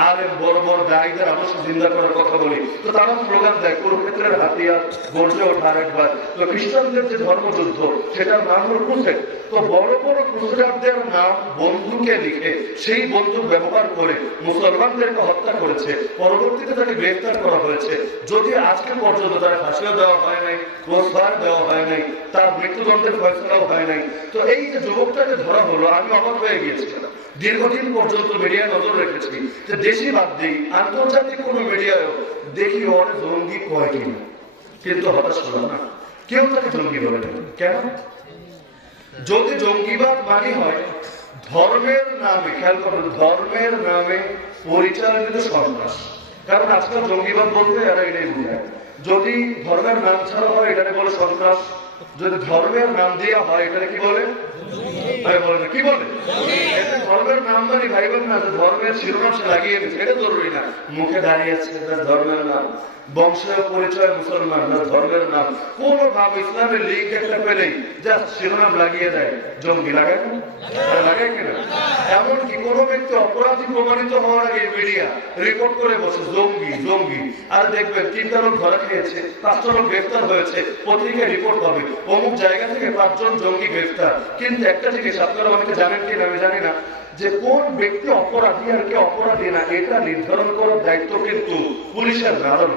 আলেম বড় বড় দায়ীদের আদর্শ চিন্তা করার কথা বলি, তো তারা স্লোগান দেয় কুরুক্ষেত্রের হাতিয়ার গর্জে ওঠা একবার। তো খ্রিস্টানদের যে ধর্মযুদ্ধ সেটার নাম হল ক্রুসেড। তো বড় বড় ক্রুসেডারদের নাম বন্ধুকে লিখে সেই বন্দুক ব্যবহার করে মুসলমানদেরকে হত্যা করেছে। পরবর্তীতে তাকে গ্রেফতার করা হয়েছে। যদি আজকে পর্যন্ত তার ফাঁসিও দেওয়া হয় নাই, ক্রসফায়ার দেওয়া হয় নাই, তার মৃত্যুদণ্ডের ফয়সালাও হয় নাই। তো এই যে যুবকটাকে ধরা হলো, আমি অবাক হয়ে গিয়েছিলাম। দীর্ঘদিন পর্যন্ত মিডিয়ায় নজর রেখেছি যে দেশি বাদ দিই আন্তর্জাতিক কোন মিডিয়ায় দেখি অনেক জঙ্গি কয় কিনা, কিন্তু হতাশ হলাম না, কেউ তাকে জঙ্গি বলে না। কেন? যদি জঙ্গিবাদ মানে হয় ধর্মের নামে, খেয়াল করুন, ধর্মের নামে পরিচালিত সন্ত্রাস। কারণ আজকাল জঙ্গিবাদ বলতে এরা এটাই বোঝায়, যদি ধর্মের নাম ছাড়া হয় এটাকে বলে সন্ত্রাস, যদি ধর্মের নাম দেওয়া হয় এটাকে কি বলে? কি বলে? ধর্মের নাম মানে ভাইবেন না ধর্মের শিরোনাম সে লাগিয়ে গেছে, এটা জরুরি না। মুখে দাঁড়িয়ে আছে ধর্মের নাম, বংশের পরিচয় মুসলমান না ধর্মের নাম, কোন ভাব ইসলামের লিঙ্ক একটা পেলেই যা শিরোনাম লাগিয়ে দেয়। জঙ্গি লাগায় না? লাগায় কিনা? এমনকি কোনো ব্যক্তি অপরাধী প্রমাণিত হওয়ার আগে মিডিয়া রিপোর্ট করে বসে জঙ্গি জঙ্গি, আর দেখবেন 3টা লোক ধরা খেয়েছে, 5টা লোক গ্রেফতার হয়েছে, পত্রিকায় রিপোর্ট হবে অমুক জায়গা থেকে 5 জন জঙ্গি গ্রেফতার। কিন্তু একটা জিনিস আপনারা অনেকে জানেন কিনা আমি জানি না, যে কোন ব্যক্তি অপরাধী আর কে অপরাধী না এটা নির্ধারণ করার দায়িত্ব কিন্তু পুলিশের নারণ।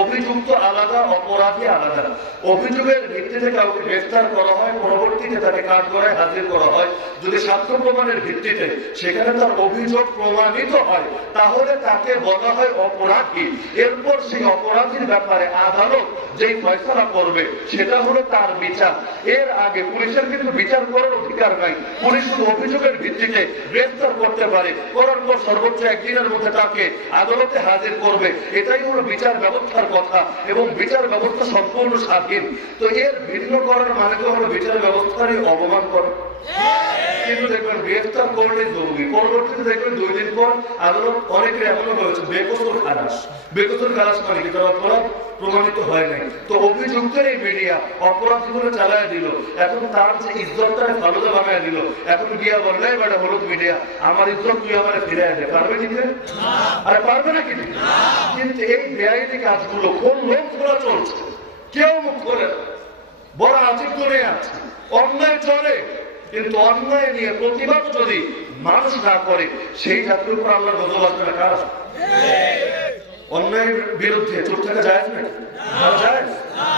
অভিযুক্ত আলাদা, অপরাধী আলাদা। অভিযোগের ভিত্তিতে কাউকে গ্রেফতার করা হয়, পরবর্তীতে তাকে কাঠগড়ায় হাজির করা হয়। যদি সাক্ষ্য প্রমাণের ভিত্তিতে সেখানে তার অভিযোগ প্রমাণিত হয় তাহলে তাকে বলা হয় অপরাধী। এরপর সেই অপরাধীর ব্যাপারে আদালত যেই ফয়সালা করবে সেটা হলো তার বিচার। এর আগে পুলিশের কিন্তু বিচার করার অধিকার নাই। পুলিশ শুধু অভিযোগের ভিত্তিতে গ্রেফতার করতে পারে, করার পর সর্বোচ্চ 1 দিনের মধ্যে তাকে আদালতে হাজির করবে। এটাই হলো বিচার ব্যবস্থার কথা, এবং বিচার ব্যবস্থা সম্পূর্ণ স্বাধীন। তো এর ভিন্ন করার মানে তো হলো বিচার ব্যবস্থারই অবমান করা। কিন্তু দেখবেন গ্রেফতার করলে জঙ্গি, পরবর্তীতে দেখবেন 2 দিন পর আদালত অনেকের এমনও হয়েছে বেকসুর খালাস। বেকসুর খালাস মানে কি? তার অপরাধ প্রমাণিত হয় নাই। তো অভিযুক্তের এই মিডিয়া অপরাধ করে চালায় দিল, এখন তার যে ইজ্জতটাকে ফালুদা বানায় দিল। এখন গিয়া বললে বেটা হলুদ মিডিয়া আমার ইজ্জত তুই আমার ফিরে আসে, পারবে দিতে? আরে পারবে না কিন্তু। কিন্তু এই বেআইনি কাজগুলো কোন লোক খোলা চলছে, কেউ মুখ করে বড় আজিব করে আছে, অন্যায় চলে, কিন্তু অন্যায় নিয়ে প্রতিবাদ যদি মানুষ না করে সেই জাতির উপর আল্লাহর গজব আসবে না। কার? অন্যায়ের বিরুদ্ধে চুপ থাকা যায় না? যায়।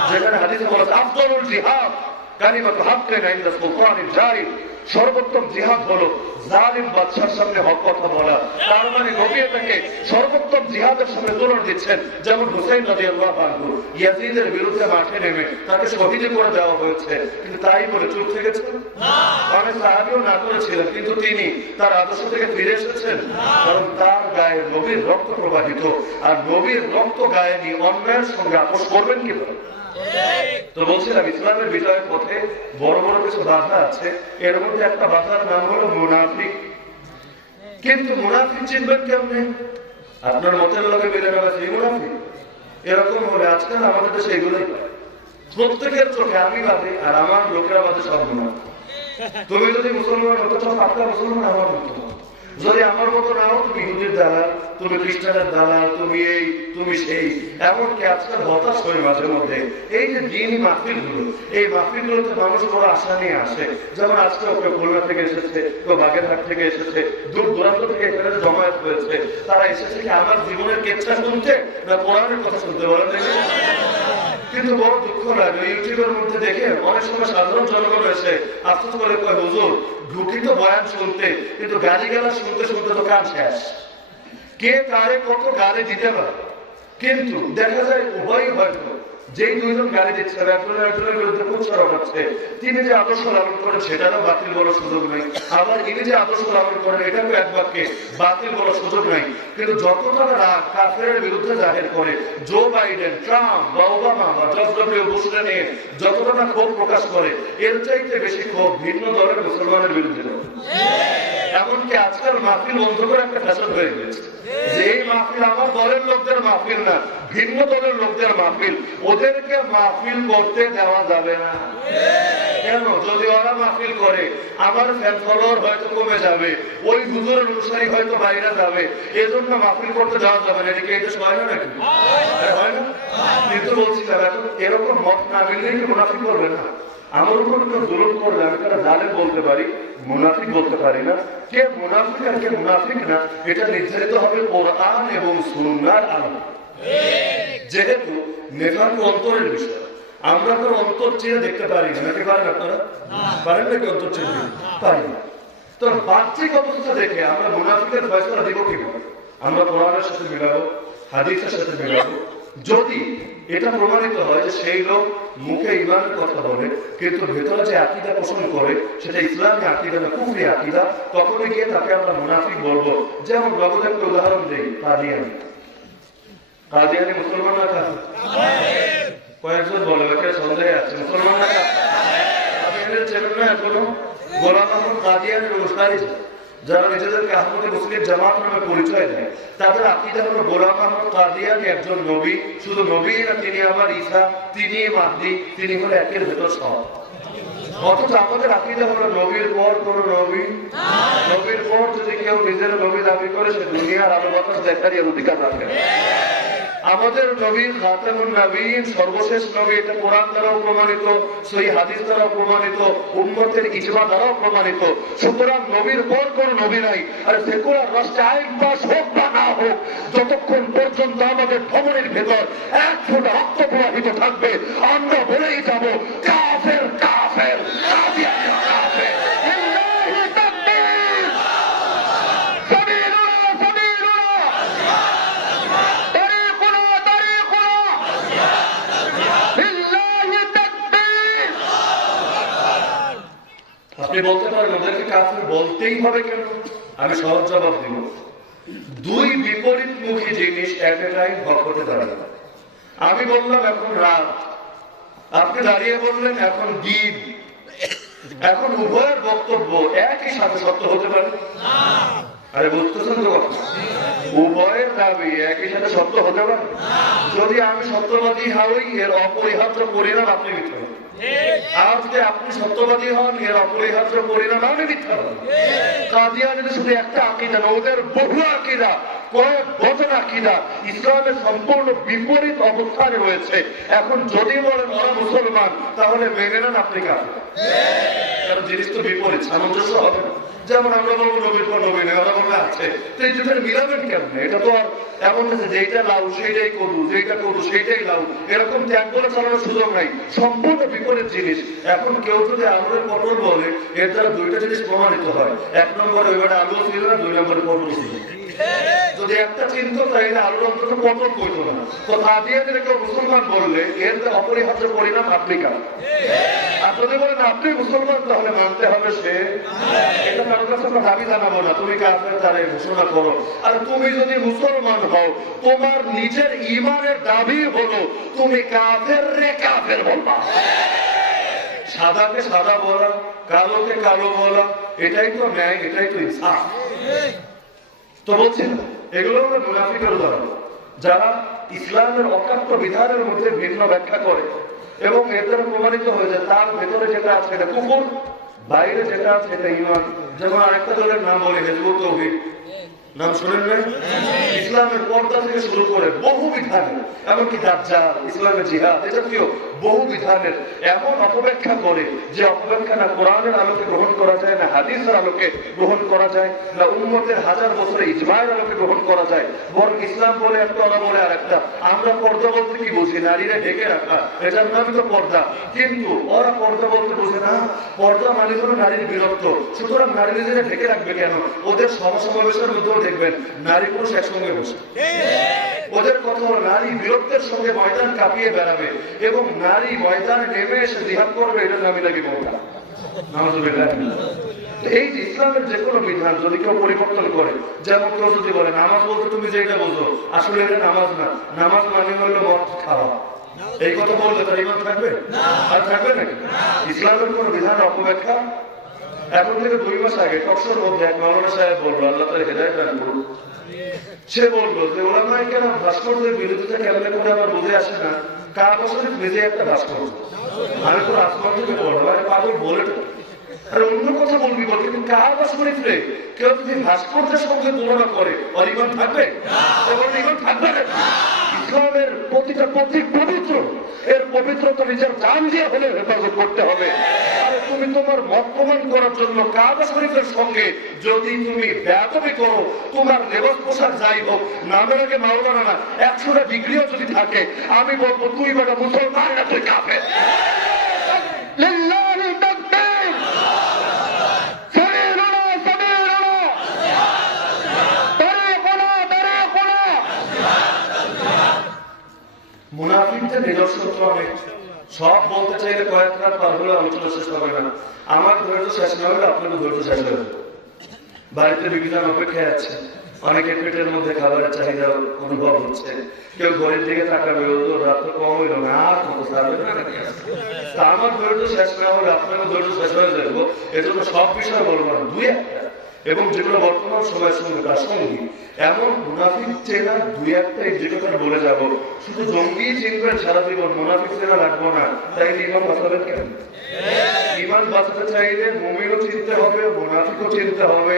যেখানে হাদিসে বলা আছে আফদলুল জিহাদ কালিমাতু হাক্কিন ইনদা সুলতানিল জারির, সর্বোত্তম জিহাদ হলো জালিম বাদশার সামনে হক কথা বলা। তার মানে নবী এটাকে সর্বোত্তম জিহাদের সামনে তুলনা দিচ্ছেন। যেমন হুসাইন রাদিয়াল্লাহু আনহু ইয়াজিদের বিরুদ্ধে মাঠে নেমে তাকে শহীদ করে দেওয়া হয়েছে, কিন্তু তাই বলে চুপ থেকেছেন? অনেক সাহাবীও না করেছিলেন, কিন্তু তিনি তার আদর্শ থেকে ফিরে এসেছেন, কারণ তার গায়ে নবীর রক্ত প্রবাহিত। আর নবীর রক্ত গায়ে নিয়ে অন্যায়ের সঙ্গে আপোষ করবেন কিভাবে? তো বলছিলাম ইসলামের বিজয়ের পথে বড় বড় কিছু বাধা আছে। এর মধ্যে একটা বাধার নাম হলো মুনাফিক। কিন্তু মুনাফিক চিনবেন কেমনে? আপনার মতের লোকে বেড়ে গেল সেই মুনাফিক। এরকম হলে আজকাল আমাদের দেশে এগুলোই পায়। প্রত্যেকের চোখে আমি বাদে আর আমার লোকেরা বাদে সব মুনাফিক। তুমি যদি মুসলমান হতে চাও, আপনার মুসলমান আমার মতো। যদি আমার মতো নাও, তুমি ইহুদির দালাল, তুমি খ্রিস্টানের দালাল, তুমি এই তুমি সেই। এমনকি আজকাল হতাশ হয়ে মাঝে মধ্যে এই যে দিনই মাহফিলগুলো, এই মাহফিলগুলোতে মানুষ বড় আশা নিয়ে আসে। যেমন আজকে কেউ খুলনা থেকে এসেছে, কেউ বাগেরহাট থেকে এসেছে, দূর দূরান্ত থেকে এখানে জমায়েত হয়েছে। তারা এসেছে কি আমার জীবনের কেচ্ছা শুনতে, না কোরআনের কথা শুনতে? বলেন দেখি। কিন্তু বড় দুঃখ লাগে ইউটিউবের মধ্যে দেখে অনেক সময় সাধারণ জনগণ এসে আফসোস করে কয়, হুজুর ঢুকি তো বয়ান শুনতে, কিন্তু গালি গালা শুনতে শুনতে তো কান শেষ। কে কারে কত গালি দিতে পারে, কিন্তু দেখা যায় উভয়ই হয়তো যেই দুইজন গালি দিচ্ছে একজনের বিরুদ্ধে প্রচারক হচ্ছে, তিনি যে আদর্শ লালন করেন সেটারও বাতিল বলার সুযোগ নেই, আবার ইনি যে আদর্শ লালন করেন এটাকে এক বাক্যে বাতিল বলার সুযোগ নাই। কিন্তু যতটা রাগ কাফেরের বিরুদ্ধে জাহির করে জো বাইডেন, ট্রাম্প বা ওবামা বা জর্জ ডব্লিউ বুশকে নিয়ে যতটা না ক্ষোভ প্রকাশ করে, এর চাইতে বেশি ক্ষোভ ভিন্ন দলের মুসলমানের বিরুদ্ধে। এমনকি আজকাল মাহফিল বন্ধ করে একটা ফ্যাশন হয়ে গেছে যে এই মাহফিল আমার দলের লোকদের মাহফিল না, ভিন্ন দলের লোকদের মাহফিল, ওদেরকে মাহফিল করতে দেওয়া যাবে না। কেন? যদি ওরা মাহফিল করে আমার ফ্যান ফলোয়ার হয়তো কমে যাবে, ওই হুজুরের অনুসারী হয়তো বাইরে যাবে, এজন্য মাহফিল করতে দেওয়া যাবে না। এদিকে এটা হয় না নাকি? হয় না? কিন্তু বলছিলাম এখন এরকম মত না মিললে কি মুনাফিক করবে না? আমার উপর কেউ জুলুম করলে আমি তারা জালেম বলতে পারি, মুনাফিক বলতে পারি না। কে মুনাফিক আর কে মুনাফিক না এটা নির্ধারিত হবে কোরআন এবং সুন্নাহর আলোকে। যেহেতু নেফাক অন্তরের বিষয়, আমরা তো অন্তর চেয়ে দেখতে পারি না, নাকি পারেন আপনারা? পারেন নাকি অন্তর চেয়ে? পারি না। তো বাহ্যিক অবস্থা দেখে আমরা মুনাফিকের ফয়সালা দিব কিভাবে? আমরা কোরআনের সাথে মিলাবো, হাদিসের সাথে মিলাবো। যদি এটা প্রমাণিত হয় যে সেই লোক মুখে ইমানের কথা বলে কিন্তু ভেতরে যে আকীদা পোষণ করে সেটা ইসলামী আকীদা না কুফরি আকীদা, তখনই গিয়ে তাকে আমরা মুনাফিক বলবো। যেমন বাবুদের একটা উদাহরণ দেই, কাদিয়ানি। কাদিয়ানি মুসলমান না কাফের? কয়েকজন বলে ওকে সন্দেহ আছে, মুসলমান না কাফের? কাদিয়ানির চেনেন না এখনো? গোলাম আহমদ কাদিয়ানির অনুসারী যারা নিজেদেরকে আহমদে মুসলিম জামাত নামে পরিচয় দেয়, তাদের আকীদা হলো গোলাম আহমদ কাদিয়ানি একজন নবী, শুধু নবী না, তিনি আবার ঈসা, তিনি মাহদী, তিনি হলো একের ভেতর সব। অথচ আমাদের আকীদা হলো নবীর পর কোন নবী, নবীর পর যদি কেউ নিজের নবী দাবি করে সে দুনিয়ার আলো বাতাস দেখারই অধিকার রাখে। আমাদের নবী খাতামুন নবীন, সর্বশেষ নবী, এটা কোরআন দ্বারাও প্রমাণিত, সহিহ হাদিস দ্বারাও প্রমাণিত, উম্মতের ইজমা দ্বারাও প্রমাণিত। সুতরাং নবীর পর কোন নবী নাই। আর সেকুলার রাষ্ট্রে আইন পাস হোক বা না হোক, যতক্ষণ পর্যন্ত আমাদের ধমনের ভেতর এক ফোঁটা রক্ত প্রবাহিত থাকবে, আমরা বলেই যাব কাফের কাফের, কাদিয়ানি কাফের। আপনি বলতে পারেন ওদেরকে কাফের বলতেই হবে কেন? আমি সহজ জবাব দিব, দুই বিপরীতমুখী জিনিস এক এ টাইম হক হতে পারে না। আমি বললাম এখন রাত, আপনি দাঁড়িয়ে বললেন এখন দিন। এখন উভয়ের বক্তব্য একই সাথে সত্য হতে পারে? আরে বুঝতেছেন তো কথা? উভয়ের দাবি একই সাথে সত্য হতে পারে? যদি আমি সত্যবাদী হই, এর অপরিহার্য পরিণাম আপনি মিথ্যা হবেন। আর যদি আপনি সত্যবাদী হন, এর অপরিহার্য পরিণাম আমি মিথ্যা হবেন। কাদিয়ানিদের শুধু একটা আকীদা না, ওদের বহু আকীদা, কয়েক বছর আকীদা ইসলামের সম্পূর্ণ বিপরীত অবস্থানে রয়েছে। এখন যদি বলেন ওরা মুসলমান, তাহলে মেনে নেন আপনি কাফের, কারণ জিনিস তো বিপরীত, সামঞ্জস্য হবে না। যেমন আমরা বলবো নবীর পর নবী নেই, ওরা বলবে আছে, তো এই দুটোর মিলাবেন কেমন? এটা তো আর এমন না যে যেইটা লাউ সেইটাই করবো, যেইটা করবো সেইটাই লাউ, এরকম ত্যাগ করে চালানোর সুযোগ নাই, সম্পূর্ণ বিপরীত জিনিস। এখন কেউ যদি আলুর পটল বলে, এর দ্বারা দুইটা জিনিস প্রমাণিত হয়, এক নম্বরে ওইবারে আলু ছিল না, দুই নম্বরে পটল ছিল। যদি একটা চিন্তা তাইলে আলুর অন্তত পটল করতো না। তো কাদিয়ানিদের কেউ মুসলমান বললে এর অপরিহার্য পরিণাম আপনি কার? আর যদি বলেন আপনি মুসলমান, তাহলে মানতে হবে সে। এটা কারোর কাছে আমরা দাবি জানাবো না, তুমি কাফের তারে ঘোষণা করো। আর তুমি যদি মুসলমান হও, তোমার নিজের ঈমানের দাবি হলো তুমি কাফের রে কাফের বলবা। সাদাকে সাদা বলা, কালোকে কালো বলা, এটাই তো ন্যায়, এটাই তো ইনসাফ। তো বলছেন এগুলো হলো মুনাফিকের উদাহরণ, যারা ইসলামের অকাট্য বিধানের মধ্যে ভিন্ন ব্যাখ্যা করে এবং এর দ্বারা প্রমাণিত হয়ে যায় তার ভেতরে যেটা আছে এটা কুফর, বাইরে যেটা আছে এটা ইমান। যেমন আরেকটা দলের নাম বলে হিজবুত তৌহিদ, নাম শোনেন না? ইসলামের পর্দা থেকে শুরু করে বহু বিধানের, এমনকি দাজ্জাল, ইসলামের জিহাদ, এটা প্রিয় বহু বিধানের এমন অপব্যাখ্যা করে যে অপব্যাখ্যা না কোরআনের আলোকে গ্রহণ করা যায়, না হাদিসের আলোকে গ্রহণ করা যায়, না উম্মতের হাজার বছরের ইজমায়ের আলোকে গ্রহণ করা যায়। বরং ইসলাম বলে একটা, ওরা বলে আর একটা। আমরা পর্দা বলতে কি বুঝি? নারীরা ঢেকে রাখা, এটার নামই তো পর্দা। কিন্তু ওরা পর্দা বলতে বুঝে না, পর্দা মানে হলো নারীর বীরত্ব। সুতরাং নারী নিজেরা ঢেকে রাখবে কেন? ওদের সমাবেশের মধ্যেও দেখবেন নারী পুরুষ একসঙ্গে বসে। ওদের কথা হলো নারী বীরত্বের সঙ্গে ময়দান কাঁপিয়ে বেড়াবে এবং নারী ময়দানে নেমে এসে জিহাদ করবে, এটা নামই লাগে পর্দা। নাউযুবিল্লাহ। এই যে ইসলামের যে কোনো বিধান যদি কেউ পরিবর্তন করে, যেমন কেউ যদি বলে নামাজ বলতে তুমি যেটা বোঝো, আসলে এটা নামাজ না, নামাজ মানে হলো মদ খাওয়া, এই কথা বললে তার ইমান থাকবে? আর থাকবে নাকি? ইসলামের কোন বিধান অপব্যাখ্যা। এখন থেকে 2 মাস আগে টকশোর মধ্যে এক মাওলানা সাহেব বললো, আল্লাহ তার হেদায়েত দান করুন, সে বললো যে ওলামায়ে কেরাম ভাস্কর্যের বিরোধিতা কেমনে করে আমার বুঝে আসে না, কাবা শরীফ নিজে একটা ভাস্কর্য, আমি তো আসমান থেকে বলবো, আরে পাগল বলে তো, আর অন্য কথা বলবি বল, কিন্তু কাবা শরীফ রে কেউ যদি ভাস্কর্যের সঙ্গে তুলনা করে, ওর ইমান থাকবে? ইমান থাকবে না। ইসলামের প্রতিটা প্রতীক পবিত্র, এর পবিত্রতা নিজের জান দিয়ে হলে হেফাজত করতে হবে। আর তুমি তোমার মত প্রমাণ করার জন্য কাবা শরীফের সঙ্গে যদি তুমি বেয়াদবি করো, তোমার লেবাস পোশাক যাই হোক, নামের আগে মাওলানা না, 100টা ডিগ্রিও যদি থাকে, আমি বলবো তুই বেটা মুসলমান না, তুই কাফের। মুনাফিকদের নিদর্শন তো অনেক, সব বলতে চাইলে কয়েক রাত পার হলে আলোচনা শেষ হবে না। আমার ধৈর্য শেষ না হলে আপনাদের ধৈর্য শেষ হবে। বাড়িতে বিভিন্ন অপেক্ষায় আছে, অনেকের পেটের মধ্যে খাবারের চাহিদা অনুভব হচ্ছে, কেউ ঘরের দিকে তাকাবে, রাত তো কম হইল না, আর কত ছাড়বে না। তা আমার ধৈর্য শেষ না হলে আপনাদের ধৈর্য শেষ হয়ে যাবো। এজন্য সব বিষয় বলবো না, 2-1টা, এবং যেগুলো বর্তমান সময়ের সঙ্গে প্রাসঙ্গিক এমন মুনাফিক চেনা 2-1টা এক্সিকিউটর বলে যাব। শুধু জঙ্গি চিনবেন সারা জীবন, মুনাফিক চেনা রাখবো না, তাই ইমান বাঁচাবেন কেন? ইমান বাঁচাতে চাইলে মুমিনও চিনতে হবে, মুনাফিকও চিনতে হবে,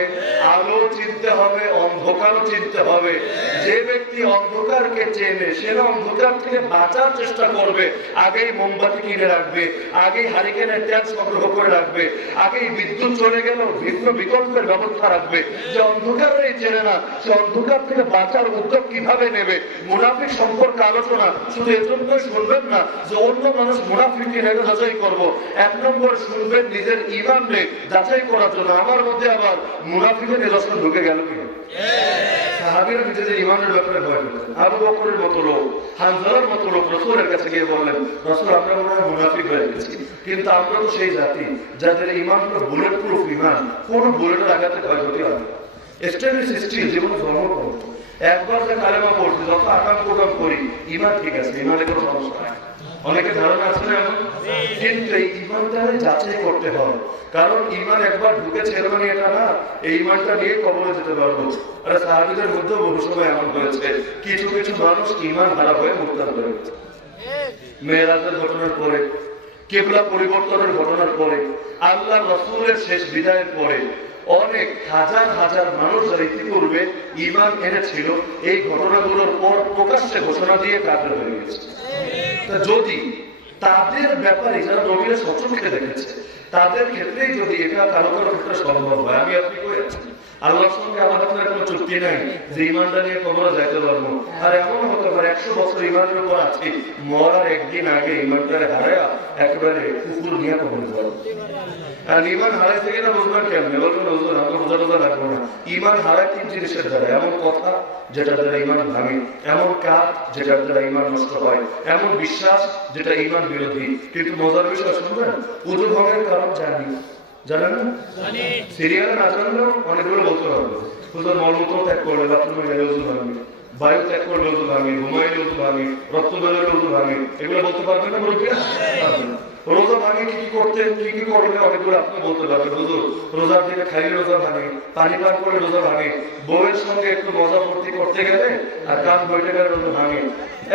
আলো চিনতে হবে, অন্ধকারও চিনতে হবে। যে ব্যক্তি অন্ধকারকে চেনে সে অন্ধকার থেকে বাঁচার চেষ্টা করবে, আগেই মোমবাতি কিনে রাখবে, আগেই হারিকেনের তেল সংগ্রহ করে রাখবে, আগেই বিদ্যুৎ চলে গেল ভিন্ন বিকল্পের ব্যবস্থা রাখবে। যে অন্ধকারই চেনে না, সে অন্ধকার থেকে বাঁচার উদ্যোগ কিভাবে নেবে? মুনাফিক সম্পর্কে আলোচনা শুধু এজন্যই শুনবেন না যে অন্য মানুষ মুনাফিক কিনে যাচাই করবো, 1 নম্বর শুনবেন নিজের ইমান রে যাচাই করার জন্য। আমার মধ্যে আবার মুনাফিকের নিদর্শন ঢুকে গেল কি? সাহাবীরা নিজেদের ইমানের ব্যাপারে ভয় পেতেন। আবু বকরের মতো লোক, হানজালার মতো লোক রাসূলের কাছে গিয়ে বললেন, রাসূল আমরা মনে হয় মুনাফিক হয়ে গেছি, কিন্তু আমরা তো সেই জাতি যাদের ইমান হলো বুলেট প্রুফ ইমান, কোন বুলেটের আঘাতে ক্ষয়ক্ষতি হবে। স্টেনলেস স্টিল জীবনে জন্ম করো, একবার যে কালেমা পড়ছি, যত আকাম কোটাম করি, ইমান ঠিক আছে, ইমানে কোনো সমস্যা নাই। অনেকে ধারণা আছে না এমন, কিন্তু এই ইমানটারে যাচাই করতে হবে, কারণ ইমান একবার ঢুকে ছেড়ে মানে এটা না, এই ইমানটা নিয়ে কবরে যেতে পারবো। আর সাহাবীদের মধ্যে বহু সময় এমন হয়েছে, কিছু কিছু মানুষ ইমান হারা হয়ে মুরতাদ হয়ে গেছে। মেরাজের ঘটনার পরে, কিবলা পরিবর্তনের ঘটনার পরে, আল্লাহ রাসূলের শেষ বিদায়ের পরে অনেক হাজার হাজার মানুষ যারা ইতিপূর্বে ইমান এনেছিল, এই ঘটনাগুলোর পর প্রকাশ্যে ঘোষণা দিয়ে কাফের হয়ে গেছে। যদি তাদের ব্যাপারে যারা নবীরা সচক্ষে দেখেছে, তাদের ক্ষেত্রেই যদি এটা কারো কারো ক্ষেত্রে সম্ভব হয়, আমি আপনি কই আছি, আল্লাহর সঙ্গে আমার হাতে কোনো চুক্তি নাই যে ইমানটা নিয়ে কবরে যাইতে পারবো। আর এমন হতে পারে 100 বছর ইমানের উপর আছি, মরার একদিন আগে ইমানটারে হারায়া একেবারে কুকুর নিয়ে কবরে যাবো। আর ইমান হারাই থেকে না বুঝবেন কেমন? বলবেন হুজুর আমাকে বোঝা লাগবো না। ইমান হারায় 3 জিনিসের দ্বারা, এমন কথা যেটার দ্বারা ইমান ভাঙে, এমন কাজ যেটার দ্বারা ইমান নষ্ট হয়, এমন বিশ্বাস যেটা ইমান বিরোধী। কিন্তু মজার বিষয় শুনবেন, উজু ভঙ্গের কারণ জানি, জানেন না? সিরিয়ালে না জানলেও অনেকগুলো বলতে হবে। হুজুর মলমূত্র ত্যাগ করলে, বাথরুমে গেলে উজু ভাঙে, বায়ু ত্যাগ করলে উজু ভাঙে, ঘুমাইলে উজু ভাঙে, রক্ত বেরোলে উজু ভাঙে, এগুলো বলতে পারবেন না? বলবেন রোজা ভাঙে কি কি করতে, কি কি করলে অনেকগুলো আপনি বলতে পারবেন। হুজুর রোজার থেকে খাইলে রোজা ভাঙে, পানি পান করলে রোজা ভাঙে, বউয়ের সঙ্গে একটু মজা ফুর্তি করতে গেলে আর কান বইতে গেলে রোজা ভাঙে।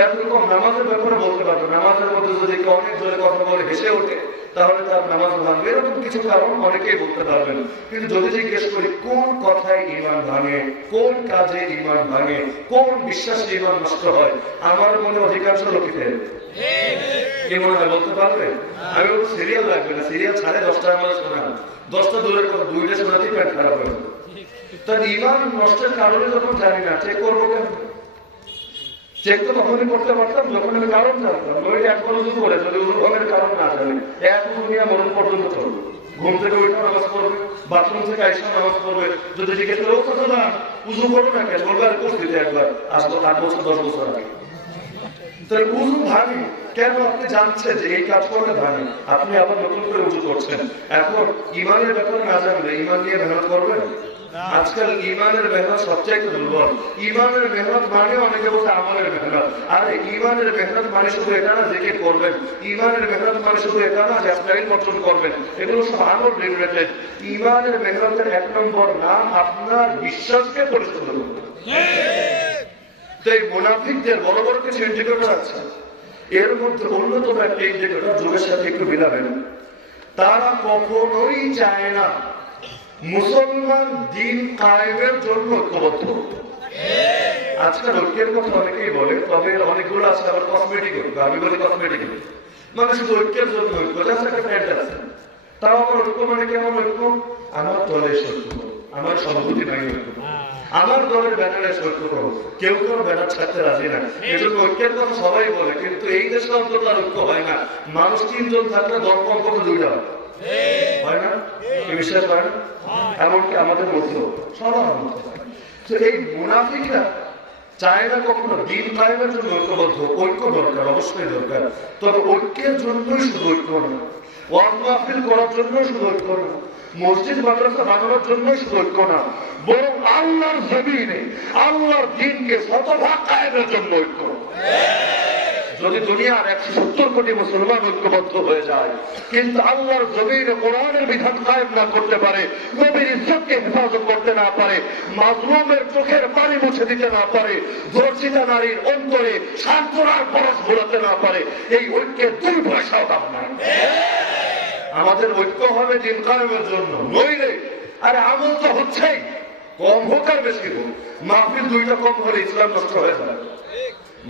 এরকম নামাজের ব্যাপারে বলতে পারবেন। নামাজের মধ্যে যদি কেউ অনেক জোরে কথা বলে হেসে ওঠে, তাহলে তার নামাজ ভাঙবে, এরকম কিছু কারণ অনেকেই বলতে পারবেন। কিন্তু যদি জিজ্ঞেস করি কোন কথায় ঈমান ভাঙে, কোন কাজে ঈমান ভাঙে, কোন বিশ্বাসে ঈমান নষ্ট হয়, আমার মনে অধিকাংশ লোকের কি মনে হয় বলতে পারবে? আমি বলবো সিরিয়াল লাগবে না, সিরিয়াল ছাড়ে 10টা আমরা শোনান, 10টা দূরের কথা 2টা শোনাতেই প্যান্ট খারাপ হয়ে যাবে। তার ঈমান নষ্টের কারণে যখন জানি না, চেক করবো কেন? চেক তো তখনই করতে পারতাম যখন আমি কারণ জানতাম। ওই একবার উজু করে যদি উজু ভঙ্গের কারণ না জানি, এক উজু নিয়ে মরণ পর্যন্ত চলবে। ঘুম থেকে উঠে নামাজ পড়বে, বাথরুম থেকে আইসা নামাজ পড়বে। যদি জিজ্ঞেস করে ও কথা না উজু করো না কেন, বলবে আর করছি একবার আসবো 8 বছর 10 বছর আগে। তাহলে উজু ভাঙে কেন? আপনি জানছেন যে এই কাজ করলে ভাঙে, আপনি আবার নতুন করে উজু করছেন। এখন ঈমানের ব্যাপারে না জানলে ঈমান নিয়ে মেহনত করবেন? আজকাল ঈমানের মেহনত সবচেয়ে দুর্বল। ঈমানের মেহনত মানে অনেকে বলছে আমলের মেহনত। আরে ঈমানের মেহনত মানে শুধু এটা না জিকির করবেন, ঈমানের মেহনত মানে শুধু এটা না যে স্টাইল গঠন করবেন, এগুলো সব আমল রিলেটেড। ঈমানের মেহনতের 1 নম্বর নাম আপনার বিশ্বাসকে পরিশুদ্ধ করবে। এই মুনাফিকদের বড় বড় কিছু ইন্ডিকেটর আছে, এর মধ্যে অন্যতম একটা ইন্ডিকেটর যুগের সাথে একটু মিলাবেন। তারা কখনোই চায় না মুসলমান দিন কায়েমের জন্য ঐক্যবদ্ধ। আজকাল ঐক্যের কথা অনেকেই বলে, তবে অনেকগুলো আছে আবার কসমেটিক ঐক্য। আমি বলি কসমেটিক মানে শুধু ঐক্যের জন্য ঐক্য, জাস্ট একটা প্যান্ট আছে। তাও আমার ঐক্য মানে কেমন ঐক্য? আমার দলের ঐক্য, আমার সভাপতি নাই ঐক্য, আমার দলের ব্যানারে ঐক্য করো। কেউ কেউ ব্যানার ছাড়তে রাজি না, এজন্য ঐক্যের কথা সবাই বলে। কিন্তু এই দেশে অন্তত আর ঐক্য হয় না। মানুষ 3 জন থাকলে দল কমপক্ষে 2টা হয় না? কি বিশ্বাস করেন? এমনকি আমাদের মধ্যেও সবার মধ্যে। তো এই মুনাফিকরা চায় না কখনো দিন কায়েমের জন্য ঐক্যবদ্ধ। ঐক্য দরকার, অবশ্যই দরকার, তবে ঐক্যের জন্যই শুধু ঐক্য না, ওয়াজ মাহফিল করার জন্য শুধু ঐক্য না, মসজিদ মাদ্রাসা বানানোর জন্য শুধু ঐক্য না, বরং আল্লাহর জমিনে আল্লাহর দ্বীনকে শতভাগ কায়েমের জন্য ঐক্য। যদি দুনিয়ার 170 কোটি মুসলমান ঐক্যবদ্ধ হয়ে যায়, কিন্তু আল্লাহর জমিনে কোরআনের বিধান কায়েম না করতে পারে, নবীর ইজ্জতকে হেফাজত করতে না পারে, মাজলুমের চোখের পানি মুছে দিতে না পারে, ধর্ষিতা নারীর অন্তরে সান্ত্বনার পরশ ঘোরাতে না পারে, এই ঐক্যের 2 পয়সাও দাম নাই। আমাদের ঐক্য হবে দিন কায়েমের জন্য, নইলে আরে আমল তো হচ্ছেই, কম হোক আর বেশি হোক। মাহফিল 2টা কম হলে ইসলাম নষ্ট হয়ে যাবে,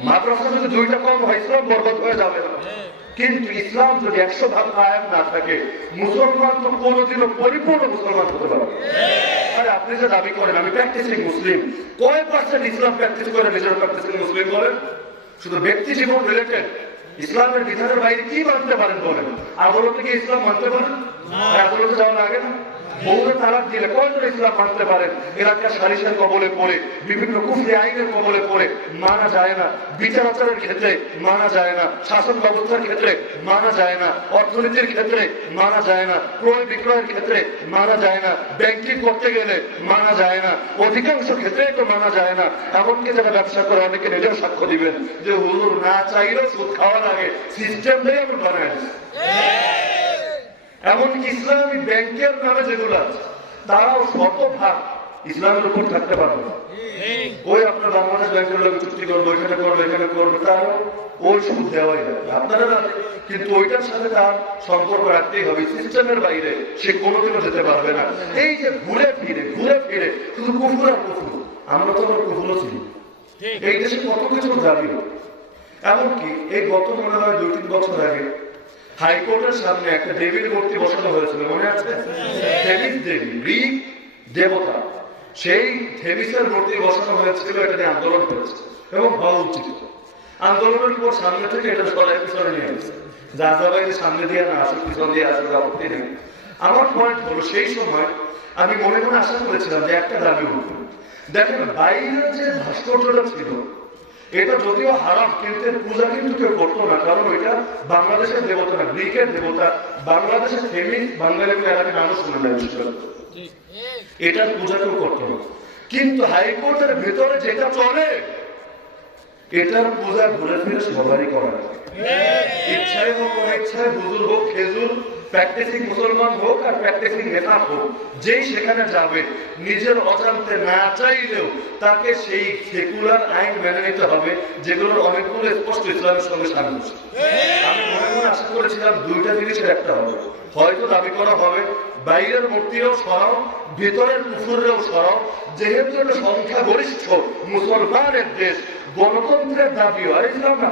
মাদ্রাসা যদি 2টা কম হয় ইসলাম বরবাদ হয়ে যাবে না। কিন্তু ইসলাম যদি 100 ভাগ কায়েম না থাকে, মুসলমান তো কোনোদিনও পরিপূর্ণ মুসলমান হতে পারে। আরে আপনি যে দাবি করেন আমি প্র্যাকটিসিং মুসলিম, কয় % ইসলাম প্র্যাকটিস করে নিজের প্র্যাকটিসিং মুসলিম বলেন? শুধু ব্যক্তি জীবন রিলেটেড ইসলামের বিধানের বাইরে কি মানতে পারেন বলেন? আদালতে কি ইসলাম মানতে পারেন? আদালতে যাওয়া লাগে না? বউরে তালাক দিলে কয়জন ইসলাম মানতে পারেন? এলাকার সালিশের কবলে পড়ে, বিভিন্ন কুফরি আইনের কবলে পড়ে মানা যায় না, বিচার আচারের ক্ষেত্রে মানা যায় না, শাসন ব্যবস্থার ক্ষেত্রে মানা যায় না, অর্থনীতির ক্ষেত্রে মানা যায় না, ক্রয় বিক্রয়ের ক্ষেত্রে মানা যায় না, ব্যাংকিং করতে গেলে মানা যায় না, অধিকাংশ ক্ষেত্রে তো মানা যায় না। এমনকি যারা ব্যবসা করে অনেকে নিজেও সাক্ষ্য দিবেন যে হুজুর না চাইলেও সুদ খাওয়ার আগে সিস্টেম দিয়ে আমি বানাই। এমনকি ইসলামী ব্যাংকের নামে যেগুলো আছে তারাও 100% ইসলামের উপর থাকতে পারবে। ওই আপনার বাংলাদেশ ব্যাংকের লোক চুক্তি করবো, এখানে করবো, এখানে করবো, তারও ওই সুদ দেওয়াই যাবে, আপনারা না। কিন্তু ওইটার সাথে তার সম্পর্ক রাখতেই হবে, সিস্টেমের বাইরে সে কোনোদিনও যেতে পারবে না। এই যে ঘুরে ফিরে শুধু কুফর আর কুফর, আমরা তো আবার কুফরও ছিল। এই দেশে কত কিছু দাবি। এমনকি এই গত মনে হয় 2-3 বছর আগে হাইকোর্টের সামনে একটা দেবীর মূর্তি বসানো হয়েছিল, মনে আছে? থেমিস দেবী, গ্রিক দেবতা, সেই থেমিসের মূর্তি বসানো হয়েছিল। এটা নিয়ে আন্দোলন হয়েছে এবং হওয়া উচিত। আন্দোলনের পর সামনে থেকে এটা পিছনে নিয়ে গেছে, যা যাবাই সামনে দিয়ে না আসুক, পিছন দিয়ে আসুক, আপত্তি নেই। আমার পয়েন্ট হলো সেই সময় আমি মনে মনে আশা করেছিলাম যে একটা দাবি উঠবে। দেখেন বাইরের যে ভাস্কর্যটা ছিল এটা যদিও হারাম, কিন্তু পূজা কিন্তু কেউ করতো না, কারণ ওইটা বাংলাদেশের দেবতা না, গ্রিকের দেবতা। বাংলাদেশের ফেমিস বাঙালি এলাকায় মানুষ শুনে নেয়, এটার পূজা কেউ করতো না। কিন্তু হাইকোর্টের ভেতরে যেটা চলে এটার পূজা ঘুরে ফিরে সবারই করা, ইচ্ছায় হোক অনিচ্ছায়, হুজুর হোক খেজুর, প্র্যাকটিসিং মুসলমান হোক আর প্র্যাকটিসিং নেতা হোক, যেই সেখানে যাবে নিজের অজান্তে না চাইলেও তাকে সেই সেকুলার আইন মেনে নিতে হবে, যেগুলোর অনেকগুলো স্পষ্ট ইসলামের সঙ্গে সামঞ্জস্য। আমি মনে মনে আশা করেছিলাম দুইটা জিনিসের একটা হবে, হয়তো দাবি করা হবে বাইরের মূর্তিও সরাও, ভেতরের কুকুরেও সরাও, যেহেতু এটা সংখ্যাগরিষ্ঠ মুসলমানের দেশ, গণতন্ত্রের দাবি হয় ইসলাম না,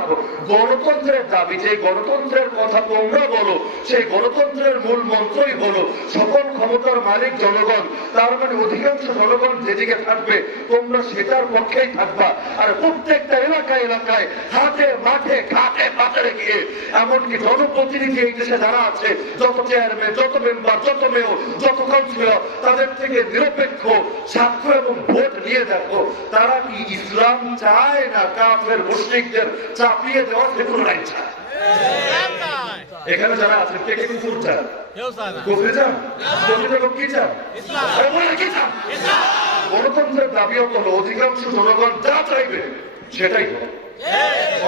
গণতন্ত্রের দাবি, যে গণতন্ত্রের কথা তোমরা বলো সেই গণতন্ত্রের মূল মন্ত্রই হলো সকল ক্ষমতার মালিক জনগণ, তার মানে অধিকাংশ জনগণ যেদিকে থাকবে তোমরা সেটার পক্ষেই থাকবা। আর প্রত্যেকটা এলাকায় এলাকায় হাতে মাঠে ঘাটে পাচারে গিয়ে এমনকি জনপ্রতিনিধি এই দেশে যারা আছে, যত চেয়ারম্যান, যত মেম্বার, যত মেয়র, যত কাউন্সিলর, তাদের থেকে নিরপেক্ষ সাক্ষ্য এবং ভোট নিয়ে দেখো তারা কি ইসলাম চায় না কাফের মুশরিকদের চাপিয়ে দেওয়া সেকুলার আইন চায়। এখানে যারা আছে কে কে কুফর চায়? কুফরি চান? প্রকৃত লোক কি চান? গণতন্ত্রের দাবিও হলো অধিকাংশ জনগণ যা চাইবে সেটাই হবে।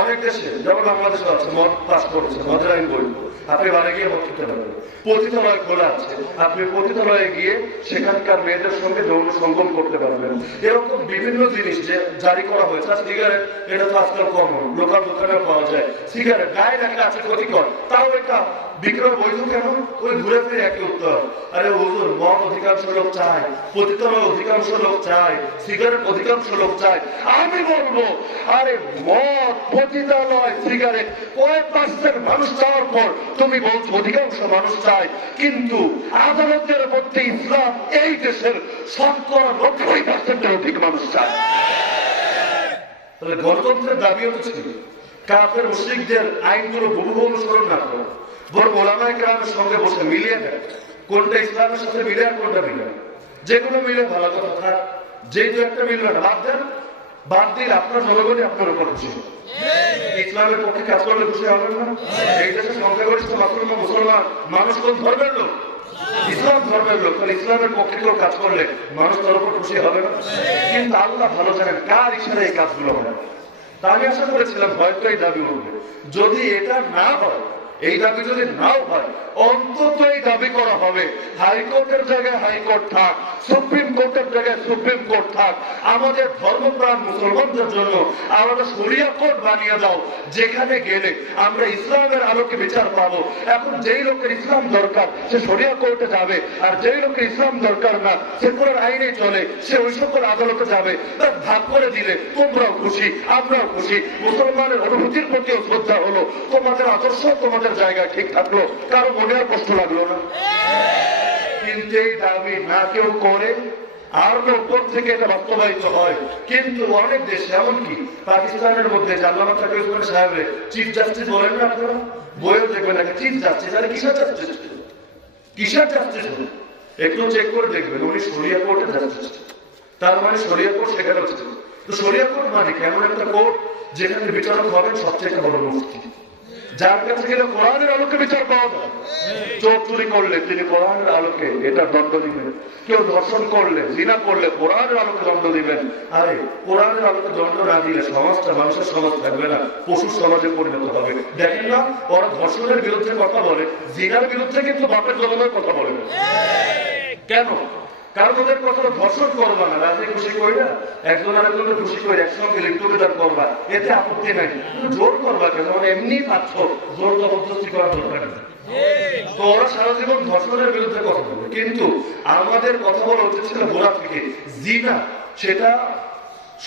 অনেক দেশে যেমন বাংলাদেশে আছে মদ পাস করেছে, মদের আইন বই, আপনি বাড়ি গিয়ে মদ খেতে পারবেন, পতিতালয় খোলা আছে, আপনি পতিতালয়ে গিয়ে সেখানকার মেয়েদের সঙ্গে যৌন সঙ্গম করতে পারবেন। এরকম বিভিন্ন জিনিস যে জারি করা হয়েছে। সিগারেট, এটা তো আজকাল কমন, লোকাল দোকানে পাওয়া যায়। সিগারেট গায়ে লেখা আছে ক্ষতিকর, তাও এটা বিক্রয় বৈধ কেন? ওই ঘুরে ফিরে একই উত্তর। আরে হুজুর, মদ অধিকাংশ লোক চায়, পতিতালয় অধিকাংশ লোক চায়, সিগারেট অধিকাংশ লোক চায়। আমি বলবো আরে মদ, পতিতালয়, সিগারেট কয়েক পার্সেন্ট মানুষ চাওয়ার পর তুমি বলছো অধিকাংশ মানুষ চায়, কিন্তু আদালতের মধ্যে ইসলাম এই দেশের 90% অধিক মানুষ চায়। তাহলে গণতন্ত্রের দাবিও তো ছিল কাফের মুশরিকদের আইনগুলো হুবহু অনুসরণ না করো, বরং ওলামায়ে কেরামের সঙ্গে বসে মিলিয়ে দেয় কোনটা ইসলামের সাথে মিলে আর কোনটা মিলে। যেগুলো মিলে ভালো কথা থাক, যে দু একটা মিলবে না বাদ দেন, বাদ দিলে আপনার জনগণই আপনার উপর খুশি। ইসলামের পক্ষে কাজ করলে খুশি হবেন না? এই দেশের সংখ্যাগরিষ্ঠ মুসলমান মানুষ কোন ধর্মের লোক? ইসলাম ধর্মের লোক। তাহলে ইসলামের পক্ষে কেউ কাজ করলে মানুষ তার উপর খুশি হবে না? কিন্তু আল্লাহ ভালো জানেন কার ইশারায় এই কাজগুলো হয়। তা আমি আশা করেছিলাম হয়তো এই দাবি উঠবে। যদি এটা না হয়, এই দাবি যদি নাও হয়, অন্তত এই দাবি করা হবে হাইকোর্টের জায়গায় হাইকোর্ট থাক, সুপ্রিম কোর্টের জায়গায় সুপ্রিম কোর্ট থাক, আমাদের ধর্মপ্রাণ মুসলমানদের জন্য আমাদের শরিয়া কোর্ট বানিয়ে দাও, যেখানে গেলে আমরা ইসলামের আলোকে বিচার পাবো। এখন যেই লোকের ইসলাম দরকার সে শরিয়া কোর্টে যাবে, আর যেই লোকের ইসলাম দরকার না সে কোরআন আইনে চলে, সে ওই সকল আদালতে যাবে। তার ভাগ করে দিলে তোমরাও খুশি, আমরাও খুশি, মুসলমানের অনুভূতির প্রতিও শ্রদ্ধা হলো, তোমাদের আদর্শ তোমাদের জায়গায় ঠিক থাকলো, কারো মনে আর কষ্ট লাগলো না। কিন্তু এই দাবি না কেউ করে, আর উপর থেকে এটা বাস্তবায়িত হয়। কিন্তু অনেক দেশে, এমনকি পাকিস্তানের মধ্যে আল্লামা তাকি উসমানী সাহেবের চিফ জাস্টিস বলেন না আপনারা, বইও দেখবেন নাকি চিফ জাস্টিস, আরে কিসের জাস্টিস? কিসের জাস্টিস? একটু চেক করে দেখবেন উনি শরিয়া কোর্টের জাস্টিস। তার মানে শরিয়া কোর্ট সেখানে হচ্ছে। তো শরিয়া কোর্ট মানে কেমন একটা কোর্ট যেখানে বিচারক হবেন সবচেয়ে বড় মুফতি, যার কাছে গেলে কোরআনের আলোকে বিচার পাওয়া যায়। চোর চুরি করলে তিনি কোরআনের আলোকে এটা দণ্ড দিবেন, কেউ ধর্ষণ করলে, জিনা করলে কোরআনের আলোকে দণ্ড দিবেন। আরে কোরআনের আলোকে দণ্ড না দিলে সমাজটা মানুষের সমাজ থাকবে না, পশুর সমাজে পরিণত হবে। দেখেন না, ওরা ধর্ষণের বিরুদ্ধে কথা বলে, জিনার বিরুদ্ধে কিন্তু বাপের জন্মের কথা বলে। কেন? কারণ ওদের কথা ধর্ষণ করবা না, রাতে খুশি করি না, একজন আরেকজনকে খুশি করে একসঙ্গে লিপ্টুগেদার করবা, এতে আপত্তি নাই। জোর করবা কেন? মানে এমনি পাচ্ছ, জোর জবরদস্তি করার দরকার নেই। তো ওরা সারা জীবন ধর্ষণের বিরুদ্ধে কথা বলবে, কিন্তু আমাদের কথা বলা উচিত ছিল গোড়া থেকে জিনা সেটা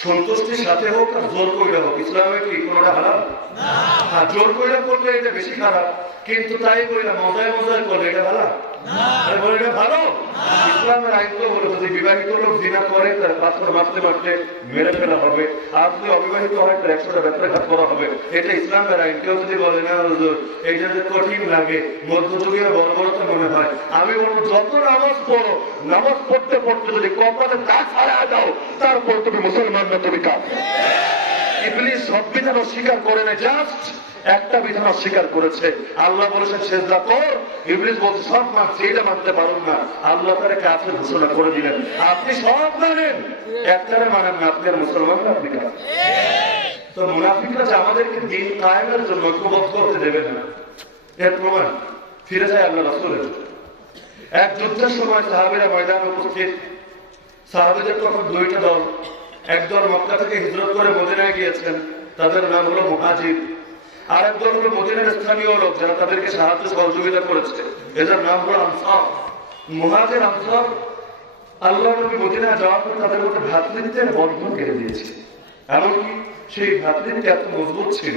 সন্তুষ্টির সাথে হোক আর জোর করে হোক। ইসলামে কি কোনোটা হারাম? হ্যাঁ, জোর করে করলে এটা বেশি খারাপ, কিন্তু তাই বলে মজায় মজায় করলে এটা ভালো। এটা ভালো। ইসলামের আইন তো বলে যদি বিবাহিত লোক জিনা করে তার পাথর মারতে মারতে মেরে ফেলা হবে, আর যদি অবিবাহিত হয় তার 100টা ব্যত্রাঘাত করা হবে। এটা ইসলামের আইন। কেউ যদি বলে না এইটা যে কঠিন লাগে, মধ্যযুগীয় বড় বড় তো মনে হয়, আমি বলবো যত নামাজ পড়ো, নামাজ পড়তে পড়তে যদি কপালে দাগ হারা দাও, তারপর তুমি মুসলমান না, তুমি কাফের। ইবলিস সব বিধান অস্বীকার করে না, জাস্ট একটা বিধান অস্বীকার করেছে। আল্লাহ বলেছেন সেজদা কর, ইবলিস বলছে সব মানছে, এটা মানতে পারুন না। আল্লাহ তারা কাফের ঘোষণা করে দিলেন। আপনি সব মানেন, একটারে মানেন না, আপনি আর মুসলমান না, আপনি কাফের। তো মুনাফিকরা যে আমাদেরকে দিন কায়েমের জন্য ঐক্যবদ্ধ করতে দেবে না, এর প্রমাণ ফিরে যায় আল্লাহ রাসূলের। এক যুদ্ধের সময় সাহাবীরা ময়দানে উপস্থিত। সাহাবীদের তখন দুইটা দল, একদল মক্কা থেকে হিজরত করে মদিনায় গিয়েছেন, তাদের নাম হলো মুহাজির। আর একদল হলো মদিনার স্থানীয় লোক, যারা তাদেরকে সাহায্য সহযোগিতা করেছে, এদের নাম হলো আনসার। মুহাজির আনসার আল্লাহ নবী মদিনায় যাওয়ার পর তাদের মধ্যে ভ্রাতৃত্বের বন্ধন কেটে দিয়েছে। এমনকি সেই ভ্রাতৃত্ব এত মজবুত ছিল,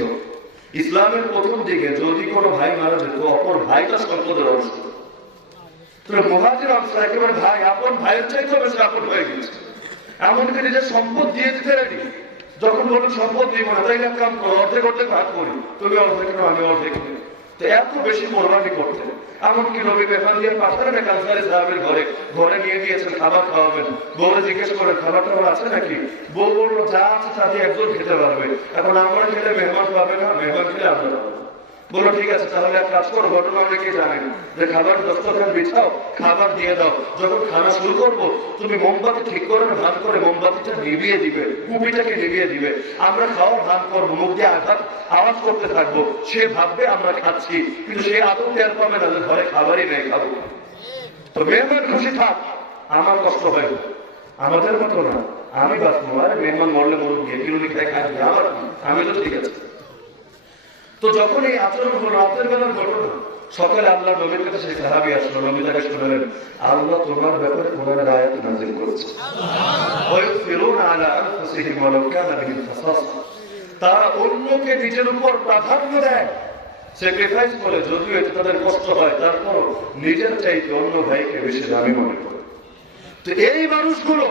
ইসলামের প্রথম দিকে যদি কোনো ভাই মারা যেত, অপর ভাইটা সম্পদের অংশ। মুহাজির আনসার একেবারে ভাই, আপন ভাইয়ের চাইতেও বেশি আপন হয়ে গেছে। এমনকি নিজের সম্পদ দিয়ে দিতে রেডি। যখন বলুন সম্পদ দিব না, তাই এক কাম করো, অর্ধেক অর্ধেক ভাগ করি, তুমি অর্ধেক নাও আমি অর্ধেক। তো এত বেশি কোরবানি করতে, এমনকি নবী বেফান দিয়ে পাঠালেন এক আনসারী সাহাবীর ঘরে, ঘরে নিয়ে গিয়েছেন খাবার খাওয়াবেন। বউরে জিজ্ঞেস করেন খাবার টাবার আছে নাকি? বউ বললো যা আছে তা দিয়ে একজন খেতে পারবে। এখন আমরা খেলে মেহমান পাবে না, মেহমান খেলে আমরা পাবো। বললো ঠিক আছে, তাহলে এক কাজ করো, ঘটনা অনেকে জানেন যে খাবার দস্তরখান বিছাও, খাবার দিয়ে দাও। যখন খানা শুরু করবো, তুমি মোমবাতি ঠিক করে ভান করে মোমবাতিটা নিভিয়ে দিবে, কুপিটাকে নিভিয়ে দিবে। আমরা খাওয়ার ভান করবো, মুখ দিয়ে আওয়াজ করতে থাকবো। সে ভাববে আমরা খাচ্ছি, কিন্তু সে আদৌ টের পাবে না যে ঘরে খাবারই নেই, খাবো। তো মেহমান খুশি থাক, আমার কষ্ট হয়, আমাদের মতো না। আমি বাঁচবো, আরে মেহমান মরলে মরুক গিয়ে, কিরুনি খাই খাই আমার, আমি তো ঠিক আছে। তো যখন এই আচরণ হলো, রাতের বেলার ঘটনা, সকালে আল্লাহ নবীর কাছে সেই সাহাবী আসলো, নবী তাকে শুনালেন আল্লাহ তোমার ব্যাপারে কোরআনের আয়াত নাযিল করেছে, ওয়ায়ুসিরুনা আলা আনফুসিহিম ওয়ালাউ কানা বিহিম খাসাসা। তারা অন্যকে নিজের উপর প্রাধান্য দেয়, স্যাক্রিফাইস করে, যদিও এতে তাদের কষ্ট হয়, তারপর নিজের চাইতে অন্য ভাইকে বেশি দামি মনে করে। তো এই মানুষগুলো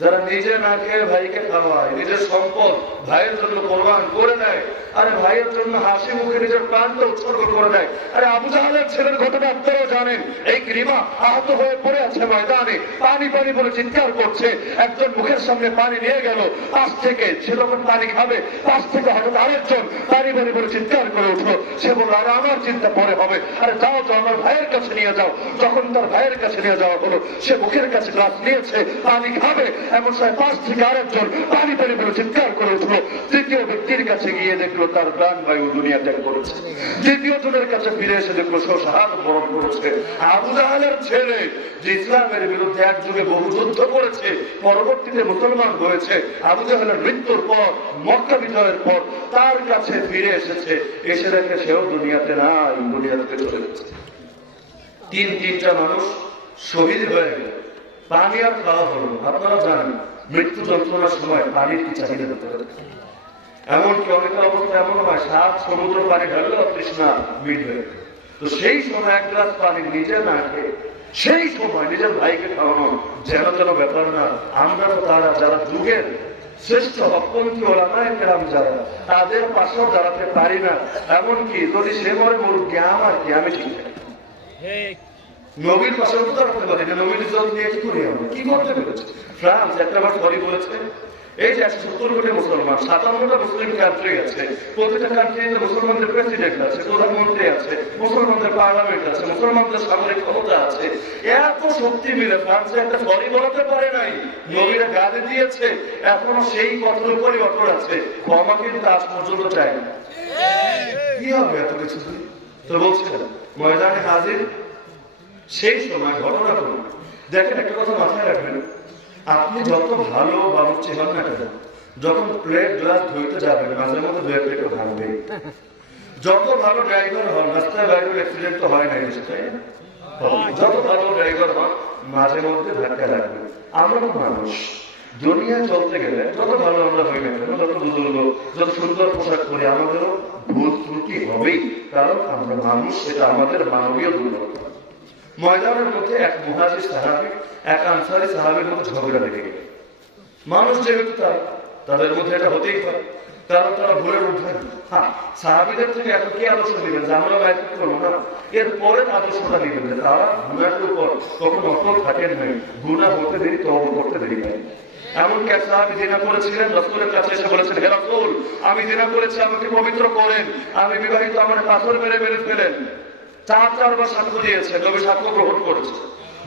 যারা নিজে না খেয়ে ভাইকে খাওয়ায়, নিজের সম্পদ ভাইয়ের জন্য কোরবান করে দেয়, আরে ভাইয়ের জন্য হাসি মুখে নিজের প্রাণটা উৎসর্গ করে দেয়। আরে আবু জাহেলের ছেলের ঘটনা আপনারাও জানেন। এই ক্রিমা আহত হয়ে পড়ে আছে ময়দানে, পানি পানি বলে চিৎকার করছে। একজন মুখের সামনে পানি নিয়ে গেল, পাশ থেকে সে যখন পানি খাবে, পাশ থেকে হঠাৎ আরেকজন পানি পানি বলে চিৎকার করে উঠলো। সে বলল আরে আমার চিন্তা পরে হবে, আরে যাও যাও আমার ভাইয়ের কাছে নিয়ে যাও। যখন তার ভাইয়ের কাছে নিয়ে যাওয়া হলো, সে মুখের কাছে গ্লাস নিয়েছে, পানি খাবে, এমন সময় পাশ থেকে আরেকজন পানি পানি বলে চিৎকার করে উঠলো। তৃতীয় ব্যক্তির কাছে গিয়ে দেখলো তার প্রাণ বায়ু দুনিয়া ত্যাগ করেছে। দ্বিতীয় জনের কাছে ফিরে এসে দেখলো শাহাদাত বরণ করেছে। আবু জাহেলের ছেলে, যে ইসলামের বিরুদ্ধে এক যুগে বহু যুদ্ধ করেছে, পরবর্তীতে মুসলমান হয়েছে, আবু জাহেলের মৃত্যুর পর, মক্কা বিজয়ের পর তার কাছে ফিরে এসেছে। এসে দেখে সেও দুনিয়াতে নাই, দুনিয়া থেকে চলে গেছে। তিনটা মানুষ শহীদ হয়ে গেল, পানি আর খাওয়া হলো। আপনারা জানেন মৃত্যু যন্ত্রণার সময় পানির কি চাহিদা হতে পারে। এমনকি অনেকের অবস্থা এমন হয়, 7 সমুদ্র পানি ঢাললেও তৃষ্ণা মিটবে। তো সেই সময় এক গ্লাস পানি নিজে না খেয়ে, সেই সময় নিজের ভাইকে খাওয়ানো যেন যেন ব্যাপার না। আমরা তো তারা যারা যুগের শ্রেষ্ঠ হকপন্থী ওলামায়ে কেরাম যারা, তাদের পাশেও দাঁড়াতে পারি না। এমনকি যদি সে মরে মরুক, আমার কি, আমি ঠিক নবীর পাশেও তো দাঁড়াতে পারি না। নবীর ইজ্জত নিয়ে কি করি, আমরা কি করতে পেরেছি? ফ্রান্স একটা বার সরি বলেছে, এই যে 170 কোটি মুসলমান, 57টা মুসলিম কান্ট্রি আছে, প্রতিটা কান্ট্রিতে মুসলমানদের প্রেসিডেন্ট আছে, প্রধানমন্ত্রী আছে, মুসলমানদের পার্লামেন্ট আছে, মুসলমানদের সামরিক ক্ষমতা আছে। এত শক্তি মিলে ফ্রান্সে একটা সরি বলাতে পারে নাই, নবীরা গালি দিয়েছে, এখনো সেই কথার উপরই অটল আছে, ক্ষমা কিন্তু আজ পর্যন্ত চায় না। কি হবে এত কিছু? তো বলছেন ময়দানে হাজির। সেই সময় ঘটনা হলো, দেখেন একটা কথা মাথায় রাখবেন, আপনি যত ভালো বাবুর্চি হন না কেন, যখন প্লেট গ্লাস ধুইতে যাবেন, মাঝে মধ্যে 2 প্লেটও ভাঙবে। যত ভালো ড্রাইভার হন, রাস্তায় বাইরে অ্যাক্সিডেন্ট তো হয় না, তাই না? যত ভালো ড্রাইভার হন, মাঝে মধ্যে ধাক্কা লাগবে। আমরা মানুষ, দুনিয়া চলতে গেলে যত ভালো আমরা হই না কেন, যত বুজুর্গ, যত সুন্দর পোশাক করি, আমাদেরও ভুল ত্রুটি হবেই, কারণ আমরা মানুষ, এটা আমাদের মানবীয় দুর্বলতা। ময়দানের মধ্যে এক মুহাজির সাহাবী এক আনসারী সাহাবীর মধ্যে ঝগড়া লেগে গেল। মানুষ যেহেতু তাদের মধ্যে এটা হতেই পারে, কারণ তারা ভুলের উদ্ধার। হ্যাঁ, সাহাবীদের থেকে এখন কি আদর্শ নেবেন যে আমরা বাইরে করবো না, এর পরের আদর্শটা নেবেন যে তারা গুনার উপর কখনো অটল থাকেন নাই, গুনাহ হতে দেরি, তওবা করতে দেরি হয়। এমনকি এক সাহাবী জিনা করেছিলেন, রাসূলের কাছে এসে বলেছেন হে রাসূল, আমি জিনা করেছি, আমাকে পবিত্র করেন। আমি বিবাহিত, আমার পাথর মেরে মেরে ফেলেন। 4 বার সাক্ষ্য দিয়েছে, নবী সাক্ষ্য গ্রহণ করেছে।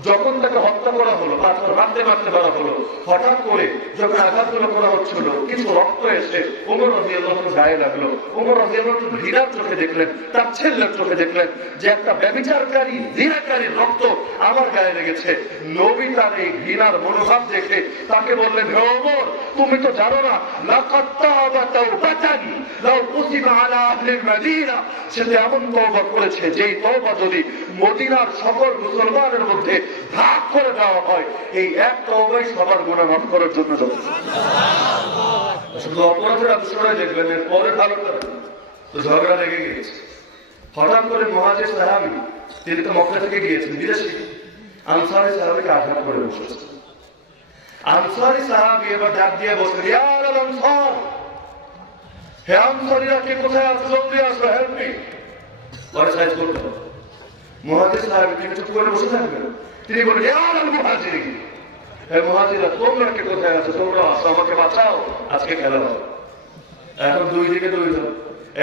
যখন তাকে হত্যা করা হলো, পাথর মারতে মারতে মারা হলো, হঠাৎ করে যখন আঘাতগুলো করা হচ্ছিল কিছু রক্ত এসে ওমর রাদিয়াল্লাহু আনহু গায়ে লাগলো। ওমর রাদিয়াল্লাহু আনহু ঘৃণার চোখে দেখলেন, তাচ্ছিল্যের চোখে দেখলেন যে একটা ব্যভিচারকারী জিনাকারীর রক্ত আমার গায়ে লেগেছে। নবী তার এই ঘৃণার মনোভাব দেখে তাকে বললেন, হে ওমর, তুমি তো জানো না লাকাদ তাওবা তাওবাতান লাউ কুতিবা আলা আহলিল মদিনা, সে এমন তওবা করেছে যেই তওবা যদি মদিনার সকল মুসলমানের মধ্যে ভাগ করে দেওয়া হয়, এই এক তওবাই সবার গুনাহ মাফ করার জন্য যথেষ্ট। শুধু অপরাধের আলোচনায় দেখবেন, এর পরে ভালো করে তো ঝগড়া লেগে গিয়েছে। হঠাৎ করে মুহাজির সাহাবী, তিনি তো মক্কা থেকে গিয়েছেন, বিদেশি, আনসারী সাহাবীকে আঘাত করে বসেছে। আনসারী সাহাবী এবার ডাক দিয়ে বসলেন, ইয়া আল আনসার, হে আনসারীরা, কে কোথায় আছো, জলদি আসো, হেল্প মি। পরে সাইজ করতে হবে। মুহাজির সাহাবী তিনি চুপ করে বসে থাকবেন। তিনি বলেন, ইয়া আল মুহাজিরিন, হে মুহাজিরা, তোমরা কে কোথায় আছো, তোমরা আসো, আমাকে বাঁচাও, আজকে খেলা হবে। এখন দুই দিকে দুই দল,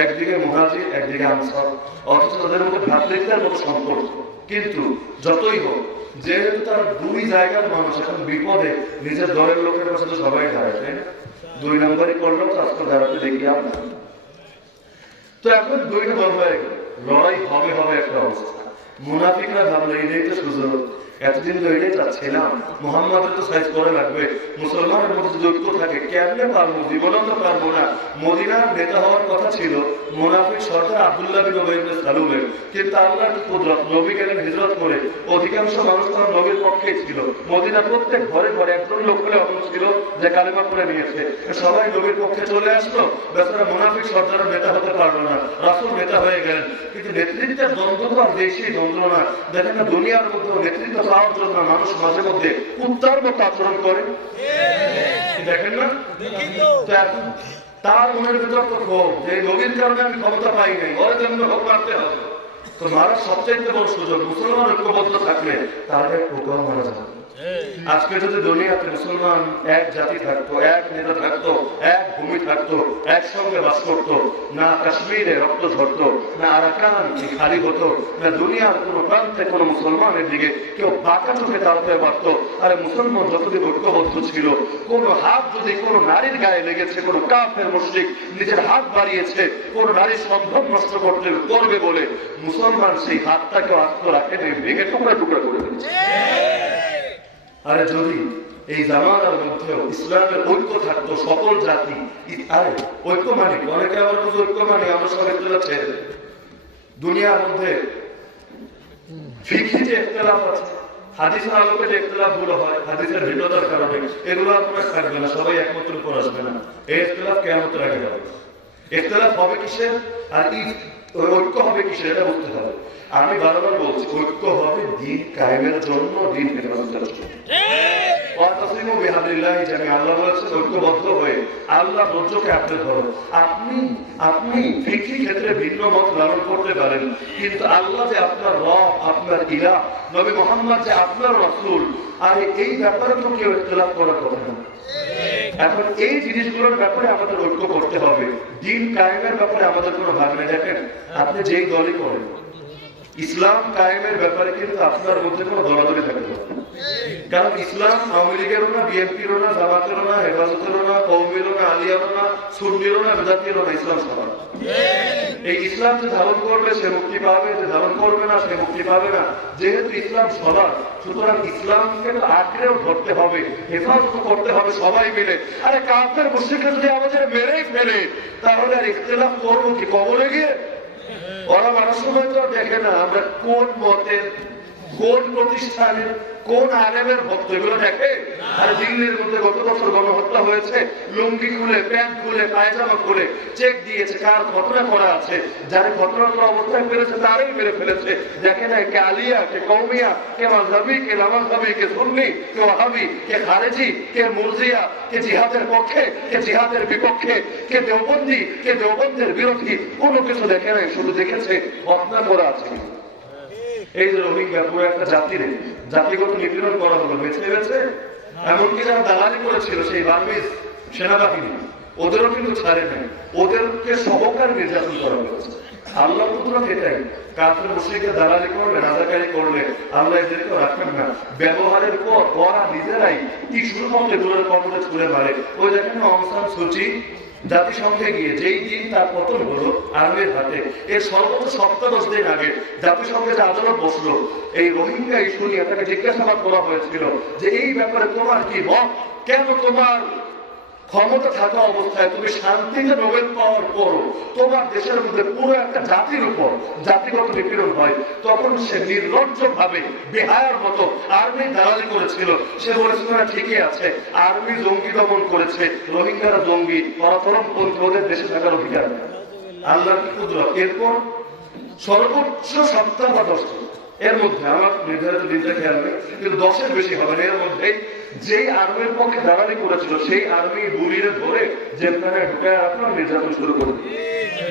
একদিকে মুহাজির, একদিকে আনসার, অথচ তাদের মধ্যে ভ্রাতৃত্বের মতো সম্পর্ক। কিন্তু যতই হোক, যেহেতু তারা দুই জায়গার মানুষ, এখন বিপদে নিজের দলের লোকের কাছে তো সবাই দাঁড়ায়, তাই না? দুই নম্বরই করলেও তো আজকে দাঁড়াতে দেখি আমরা। তো এখন দুইটা দল হয়ে গেল, লড়াই হবে হবে একটা অবস্থা। মুনাফিকরা ভাবলো এটাই তো সুযোগ, এতদিন তো এটাই চাচ্ছিলাম, মুহাম্মাদের তো সাইজ করে লাগবে, মুসলমানের মধ্যে যদি ঐক্য থাকে কেমনে পারবো, জীবনেও তো পারবো না। মদিনার নেতা হওয়ার কথা ছিল মুনাফিক সরদার আব্দুল্লাহ বিন উবাই ইবনে সালুলের, কিন্তু আল্লাহর কি কুদরত, নবী গেলেন হিজরত করে, অধিকাংশ মানুষ তারা নবীর পক্ষেই ছিল। মদিনার প্রত্যেক ঘরে ঘরে একজন লোক হলে অন্য ছিল যে কালেমা করে নিয়েছে, সবাই নবীর পক্ষে চলে আসলো। বেচারা মুনাফিক সরদার নেতা হতে পারলো না, রাসূল নেতা হয়ে গেলেন। কিন্তু নেতৃত্বের দ্বন্দ্ব তো আর বেশি দ্বন্দ্ব না, দেখেন না দুনিয়ার মধ্যে নেতৃত্ব পাওয়ার জন্য মানুষ মাঝে মধ্যে কুত্তার মতো আচরণ করে, দেখেন না? তার মনের ভিতর তো ক্ষোভ, যে নবীর কারণে আমি ক্ষমতা পাই নাই, ওর জন্য হোক মারতে হবে। তো মারার সবচাইতে বড় সুযোগ, মুসলমান ঐক্যবদ্ধ থাকলে তার এক পোকাও মারা যাবে। আজকে যদি দুনিয়াতে মুসলমান এক জাতি থাকতো, এক নেতা থাকতো, এক ভূমি থাকতো, একসঙ্গে বাস করতো, না কাশ্মীরে রক্ত ঝরতো, না আরাকান খালি হতো, না দুনিয়ার কোনো প্রান্তে কোনো মুসলমানের দিকে কেউ বাঁকা চোখে দাঁড়াতে পারতো। আরে মুসলমান যতদিন ঐক্যবদ্ধ ছিল, কোনো হাত যদি কোনো নারীর গায়ে লেগেছে, কোনো কাফের মুশরিক নিজের হাত বাড়িয়েছে কোনো নারীর সম্ভব নষ্ট করবে বলে, মুসলমান সেই হাতটাকে আস্ত রাখে ভেঙে টুকরা টুকরা করে দিয়েছে। আরে যদি এই জামানার মধ্যেও ইসলামের ঐক্য থাকতো, সকল জাতি, আরে ঐক্য মানে অনেকে আমার কিছু ঐক্য মানে আমরা সবাই চলে ছেড়ে, দুনিয়ার মধ্যে ফিকহি যে ইখতিলাফ আছে, হাদিসের আলোকে যে ইখতিলাফ গুলো হয়, হাদিসের ভিন্নতার কারণে, এগুলো আপনার থাকবে না, সবাই একমাত্র উপর আসবে না। এই ইখতিলাফ কিয়ামতের আগে হবে। ইখতিলাফ হবে কিসের আর ঐক্য হবে কিসের, এটা বুঝতে হবে। আমি বারবার বলছি, ঐক্য হবে দিন কায়েমের জন্য, দিন হেফাজতের জন্য। আল্লাহ বলেছেন ঐক্যবদ্ধ হয়ে আল্লাহর রজ্জুকে আপনি ধরো। আপনি ফিকহি ক্ষেত্রে ভিন্ন মত লালন করতে পারেন, কিন্তু আল্লাহ যে আপনার রব, আপনার ইলাহ, নবী মুহাম্মদ যে আপনার রাসূল, আর এই ব্যাপারে তো কেউ ইখতিলাফ করার কথা না। এখন এই জিনিসগুলোর ব্যাপারে আমাদের ঐক্য করতে হবে, দিন কায়েমের ব্যাপারে আমাদের কোনো ভাগ নেই। দেখেন আপনি যেই দলই করেন, ইসলাম কায়েমের ব্যাপারে কিন্তু আপনার মধ্যে কোনো দলাদলি থাকবে না। কারণ ইসলাম আওয়ামী লীগেরও না, বিএনপিরও না, জামাতেরও না, হেফাজতেরও না, কওমিরও না, আলিয়ারও না, সুন্নিরও না, বেদাতিরও না, ইসলাম সবার। এই ইসলাম যে ধারণ করবে সে মুক্তি পাবে, যে ধারণ করবে না সে মুক্তি পাবে না। যেহেতু ইসলাম সবার, সুতরাং ইসলামকে আঁকড়েও ধরতে হবে, হেফাজত করতে হবে সবাই মিলে। আরে কাফের মুশরিকরা যদি আমাদের মেরেই ফেলে, তাহলে আর ইখতিলাফ করবো কি কবরে গিয়ে? ওরা মানুষ সময় তো দেখে না আমরা কোন মতের, কোন প্রতিষ্ঠানের, কোন আলেমের ভক্ত, এগুলো দেখে। আর দিল্লির মধ্যে গত বছর গণহত্যা হয়েছে, লুঙ্গি খুলে, প্যান্ট খুলে, পায়জামা খুলে চেক দিয়েছে কার ঘটনা করা আছে, যার ঘটনাটা অবস্থায় ফেলেছে তারই মেরে ফেলেছে। দেখে না কে আলিয়া, কে কওমিয়া, কে মাযহাবি, কে লামাযহাবি, কে সুন্নি, কে ওয়াহাবি, কে খারেজি, কে মুরজিয়া, কে জিহাদের পক্ষে, কে জিহাদের বিপক্ষে, কে দেওবন্দি, কে দেওবন্দের বিরোধী, কোনো কিছু দেখে নাই, শুধু দেখেছে ঘটনা করা আছে। এই যে রোহিঙ্গা পুরো একটা জাতিগত নিপীড়ন করা হলো, বেছে বেছে, এমনকি যারা দালালি করেছিল সেই বার্মিজ সেনাবাহিনী, ওদেরও কিন্তু ছাড়ে নাই, ওদেরকে সহকারে নির্যাতন করা হয়েছে। আল্লাহ কুদরত এটাই, কাফের মুশরিকদের দালালি করলে, রাজাকারী করলে আল্লাহ এদেরকে রাখবেন না। ব্যবহারের পর ওরা নিজেরাই কি শুরু করতে দূরের কর্মটা ছুড়ে মারে। ওই দেখেন অং সান সুচি জাতিসংঘে গিয়ে যেই দিন তার পতন হলো আর্মির হাতে, এর সর্বোচ্চ সপ্তাহ 10 দিন আগে জাতিসংঘে যে আদালত বসলো এই রোহিঙ্গা ইস্যু নিয়ে তাকে জিজ্ঞাসাবাদ করা হয়েছিল যে এই ব্যাপারে তোমার কি মত, কেন তোমার ক্ষমতা থাকা অবস্থায় তুমি শান্তিতে নোবেল পাওয়ার পরও তোমার দেশের মধ্যে পুরো একটা জাতির উপর জাতিগত নিপীড়ন হয়। তখন সে নির্লজ্জ ভাবে বেহায়ার মতো আর্মি দালালি করেছিল। সে বলেছিল না ঠিকই আছে, আর্মি জঙ্গি দমন করেছে, রোহিঙ্গারা জঙ্গি, পরাক্রমপন্থী, ওদের দেশে থাকার অধিকার নেই। আল্লাহ কি কুদরত। এরপর সর্বোচ্চ সপ্তাহ বা 10 দিন এর মধ্যে, আমার নির্ধারিত দিনটা খেয়াল নেই, কিন্তু 10-এর বেশি হবে না, এর মধ্যে যেই আর্মির পক্ষে দালালি করেছিল সেই আর্মি গুলিরে ধরে জেলখানে ঢুকে আপনার নির্যাতন শুরু করে দিল।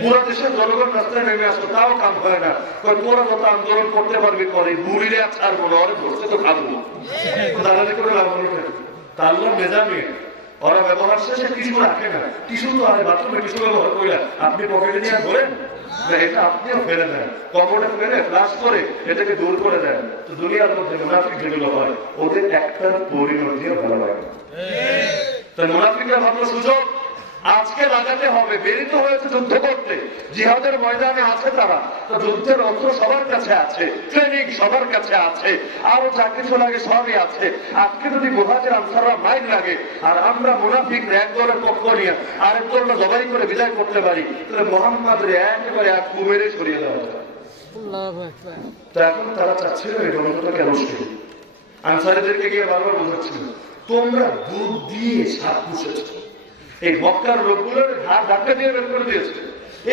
পুরো দেশের জনগণ রাস্তায় নেমে আসতো, তাও কাম হয় না। তোরা যত আন্দোলন করতে পারবি করে, গুলিরে আর ছাড়বো না, ওরা ধরছে তো খাবো, দালালি করে লাভ নেই। তার মেজামে ওরা ব্যবহার শেষে টিস্যু রাখে না, টিস্যু তো আরে বাথরুমে টিস্যু ব্যবহার করে আপনি পকেটে নিয়ে ধরেন না, এটা আপনিও ফেলে দেন, কমোডে ফেলে ফ্লাশ করে এটাকে দূর করে দেন। তো দুনিয়ার মধ্যে মুনাফিক যেগুলো হয় ওদের একটা পরিণতিও ভালো লাগে। তাই মুনাফিকরা ভাবলো সুযোগ আজকে লাগাতে হবে, বেরিতে হয়েছে যুদ্ধ করতে, জিহাদের ময়দানে আছে তারা, তো যুদ্ধের অস্ত্র সবার কাছে আছে, ট্রেনিং সবার কাছে আছে, আরো যা কিছু লাগে সবই আছে। আজকে যদি মুহাজির আনসাররা মাইক লাগে আর আমরা মুনাফিক এক দলের পক্ষ নিয়ে আরেক দলটা জবাই করে বিদায় করতে পারি, তাহলে মোহাম্মদের একেবারে এক কুমেরে সরিয়ে দেওয়া যায়। তো এখন তারা চাচ্ছিল এই গ্রন্থটাকে অবশ্যই আনসারীদেরকে গিয়ে বারবার বোঝাচ্ছিল, তোমরা দুধ দিয়ে সাপ পুষেছ, এই মক্কার লোকগুলোর হাত ধাক্কা দিয়ে বের করে দিয়েছে,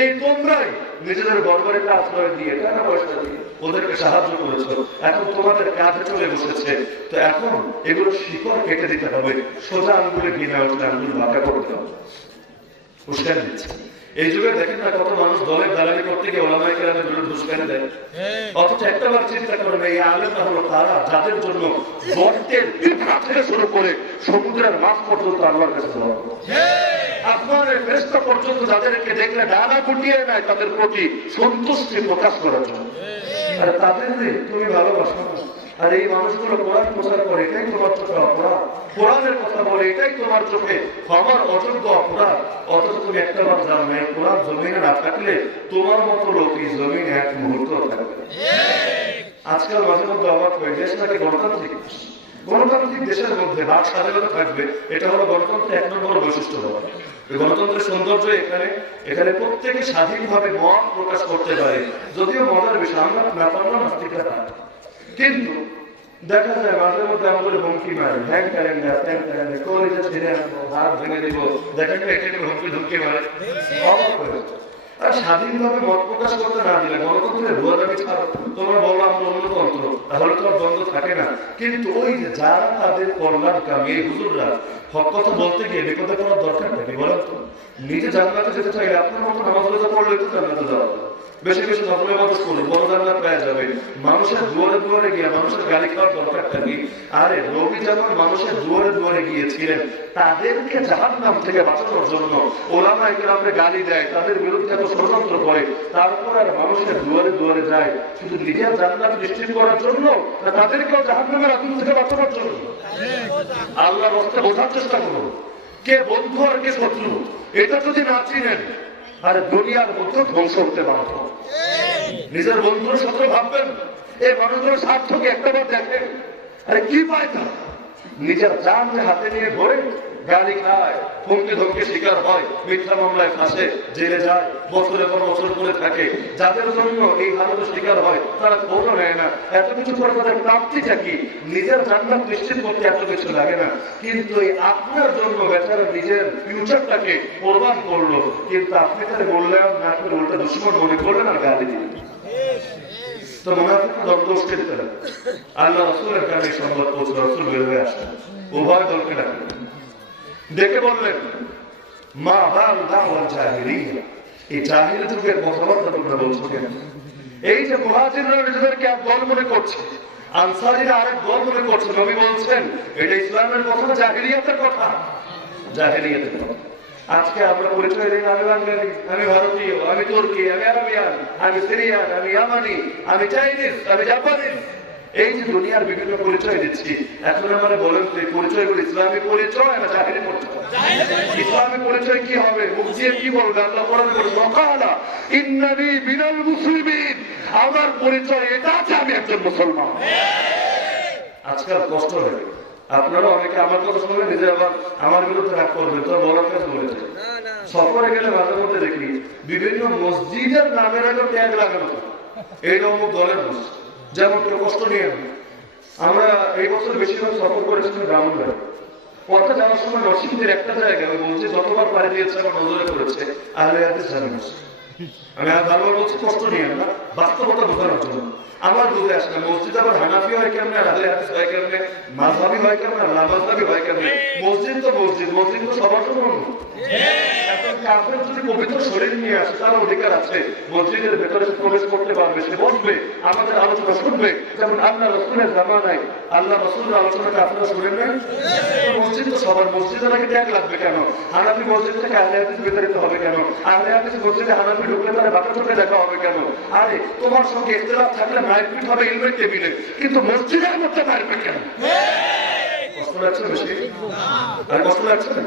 এই তোমরাই নিজেদের গর্বের আশ্রয় দিয়ে টাকা পয়সা দিয়ে ওদেরকে সাহায্য করেছ, এখন তোমাদের কাঁধে চলে বসেছে। তো এখন এগুলো শিকড় কেটে দিতে হবে, সোজা আঙ্গুলে ঘৃণা উঠলে আঙ্গুল বাঁকা করতে হবে, উস্কান দিচ্ছে। এই যুগে দেখেন না কত মানুষ দলের দালালি করতে গিয়ে ওলামায়ে কেরামের বিরুদ্ধে উস্কানি দেয়, অথচ একটাবার চিন্তা করবে এই আলেমরা হলো তারা যাদের জন্য গর্তের পিঠা থেকে শুরু করে সমুদ্রের মাছ পর্যন্ত আল্লাহর কাছে দেওয়া, আসমানের ফেরেশতা পর্যন্ত যাদেরকে দেখলে ডানা গুটিয়ে নেয় তাদের প্রতি সন্তুষ্টি প্রকাশ করার জন্য। আর তাদের তুমি ভালোবাসো, আর এই মানুষগুলো কোরআন প্রচার করে এটাই তোমার চোখে অপরাধ, কোরআনের কথা বলে এটাই তোমার চোখে ক্ষমার অযোগ্য অপরাধ। অথচ তুমি একটা বার জানো না, কোরআন জমিনে না থাকলে তোমার মতো লোক এই জমিনে এক মুহূর্ত থাকবে। আজকাল মাঝে মধ্যে অবাক হয়ে দেশ নাকি গণতান্ত্রিক, গণতান্ত্রিক দেশের মধ্যে বাক স্বাধীনতা থাকবে, এটা হলো গণতন্ত্রের 1 নম্বর বৈশিষ্ট্য। গণতন্ত্রের সৌন্দর্য এখানে, এখানে প্রত্যেকে স্বাধীনভাবে মত প্রকাশ করতে পারে। যদিও মজার বিষয় আমরা না পারলাম নাস্তিকরা পারে, কিন্তু দেখা যায় মাঝে মধ্যে আমাদের হুমকি মারে, হ্যাং করেন না, ত্যাং করেন না, কলেজে ছেড়ে আসবো, হাত ভেঙে দিব, দেখেন না এখানে হুমকি মারে। অবাক হয়ে আর স্বাধীনভাবে মত প্রকাশ করতে না দিলে গণতন্ত্রের ভুয়া দাবি ছাড়ো, তোমরা বলো আমরা অন্যতন্ত্র, তাহলে তোমার দ্বন্দ্ব থাকে না। কিন্তু ওই যে যারা তাদের কল্যাণকামী এই হুজুররা হক কথা বলতে গিয়ে বিপদে পড়ার দরকার নেই, বলেন তো? নিজে জান্নাতে যেতে চাইলে আপনার মতো নামাজ রোজা পড়লে তো জান্নাতে যাওয়া, বেশি বেশি নফল ইবাদত করুন, বড় জান্নাত পেয়ে যাবে। মানুষের দুয়ারে দুয়ারে গিয়ে মানুষের গালি খাওয়ার দরকারটা কি? আরে নবী যখন মানুষের দুয়ারে দুয়ারে গিয়েছিলেন তাদেরকে জাহান্নাম থেকে বাঁচানোর জন্য, ওলামায়ে কেরামরা গালি দেয়, তাদের বিরুদ্ধে এত ষড়যন্ত্র করে, তারপর আর মানুষের দুয়ারে দুয়ারে যায় শুধু নিজের জান্নাত নিশ্চিত করার জন্য না তাদেরকেও জাহান্নামের আগুন থেকে বাঁচানোর জন্য? আল্লাহর রাস্তা বোঝার চেষ্টা করুন, কে বন্ধু আর কে শত্রু এটা যদি না চিনেন, আর দুনিয়ার মধ্যে ধ্বংস হতে বাধ্য। নিজের বন্ধুর সাথে ভাববেন, এই মানুষগুলো স্বার্থকে একটাবার দেখেন, আরে কি পায় তা? নিজের জান হাতে নিয়ে ঘোরে, গালি খায়, হুমকি ধমকি শিকার হয়, মিথ্যা মামলায় ফাঁসে, জেলে যায়, বছরের পর বছর করে থাকে। যাদের জন্য এই হালতের শিকার হয় তারা খবরও নেয় না, এত কিছু করে তাদের প্রাপ্তিটা কি? নিজের জান্নাত নিশ্চিত করতে এত কিছু লাগে না, কিন্তু এই আপনার জন্য বেচারা নিজের ফিউচারটাকে কোরবান করলো, কিন্তু আপনি তাদের মূল্যায়ন না করে উল্টা দুশ্মন মনে করলেন আর গালি দিলেন। তো মুনাফিক দ্বন্দ্ব উস্কে দিতে হবে। আল্লাহ রাসূলের কাছে সংবাদ পৌঁছল, রাসূল বের হয়ে আসলেন, উভয় দলকে ডাকলেন, ডেকে বললেন, মা বাল দাওয়াল জাহিলিয়া, এই জাহিলি যুগের কথাবার্তা তোমরা বলছো কেন? এই যে মুহাজিররা নিজেদেরকে এক দল মনে করছে, আনসারীরা আরেক দল মনে করছে, নবী বলছেন এটা ইসলামের কথা না জাহিলিয়াতের কথা? জাহিলিয়াতের কথা। আজকে আমরা পরিচয় দিই আমি বাঙালি, আমি ভারতীয়, আমি তুর্কি, আমি আরাবিয়ান, আমি সিরিয়ান, আমি ইয়ামানি, আমি চাইনিজ, আমি জাপানিজ। এই যে দুনিয়ার বিভিন্ন পরিচয় দিচ্ছি, এখন আমরা বলেন তো এই পরিচয়গুলো ইসলামী পরিচয় না জাহেলি পরিচয়? ইসলামী পরিচয় কি হবে? মুখ দিয়ে কি বলবে? আল্লাহ কোরআনে বলেছে ওয়াকালা ইন্নানি মিনাল মুসলিমিন, আমার পরিচয় এটা আছে, আমি একজন মুসলমান। আজকাল কষ্ট হয়, আপনারা অনেকে আমার কথা শুনবেন, নিজে আবার আমার বিরুদ্ধে রাগ করবেন, তো বলার কাজ বলেছে। সফরে গেলে মাঝে মধ্যে দেখি বিভিন্ন মসজিদের নামের আগে ট্যাগ লাগানো, এইটা অমুক দলের মসজিদ, যেমন কেউ কষ্ট নিয়ে। আমরা এই বছর বেশিরভাগ সফর করেছিলাম ব্রাহ্মণবাড়ি। পথে যাওয়ার সময় নরসিংদীর একটা জায়গায় ওই মসজিদ যতবার পাড়ি দিয়েছে আমার নজরে করেছে আহলে হাদিস জামে মসজিদ। আমি আর বারবার বলছি কষ্ট নিয়ে না, বাস্তবতা বোঝানোর জন্য। আমার বুঝে আসে না মসজিদ আবার হানাফি হয় কেমনে, আহলে হাদিস হয় কেমনে, মাযহাবি হয় কেমনে, লামাযহাবি হয় কেমনে? মসজিদ তো মসজিদ, মসজিদ তো সবার জন্য। এখন কাফের যদি পবিত্র শরীর নিয়ে আসে তার অধিকার আছে, মসজিদের ভেতরে প্রবেশ করতে পারবে, সে বসবে, আমাদের আলোচনা শুনবে। যেমন আল্লাহ রাসূলের জামানায় আল্লাহ রাসূলের আলোচনাটা আপনারা শুনেন নাই? মসজিদ তো সবার, মসজিদে নাকি ট্যাগ লাগবে কেন? হানাফি মসজিদ থেকে আহলে হাদিস বিতাড়িত হবে কেন? আহলে হাদিস মসজিদে হানাফি ঢুকলে তারা বাঁকা চোখে দেখা হবে কেন? আরে তোমার সঙ্গে ইখতিলাফ থাকলে মারপিট হবে ইলমের টেবিলে, কিন্তু মসজিদের মধ্যে মারপিট কেন? কষ্ট লাগছে বেশি? আর কষ্ট লাগছে না?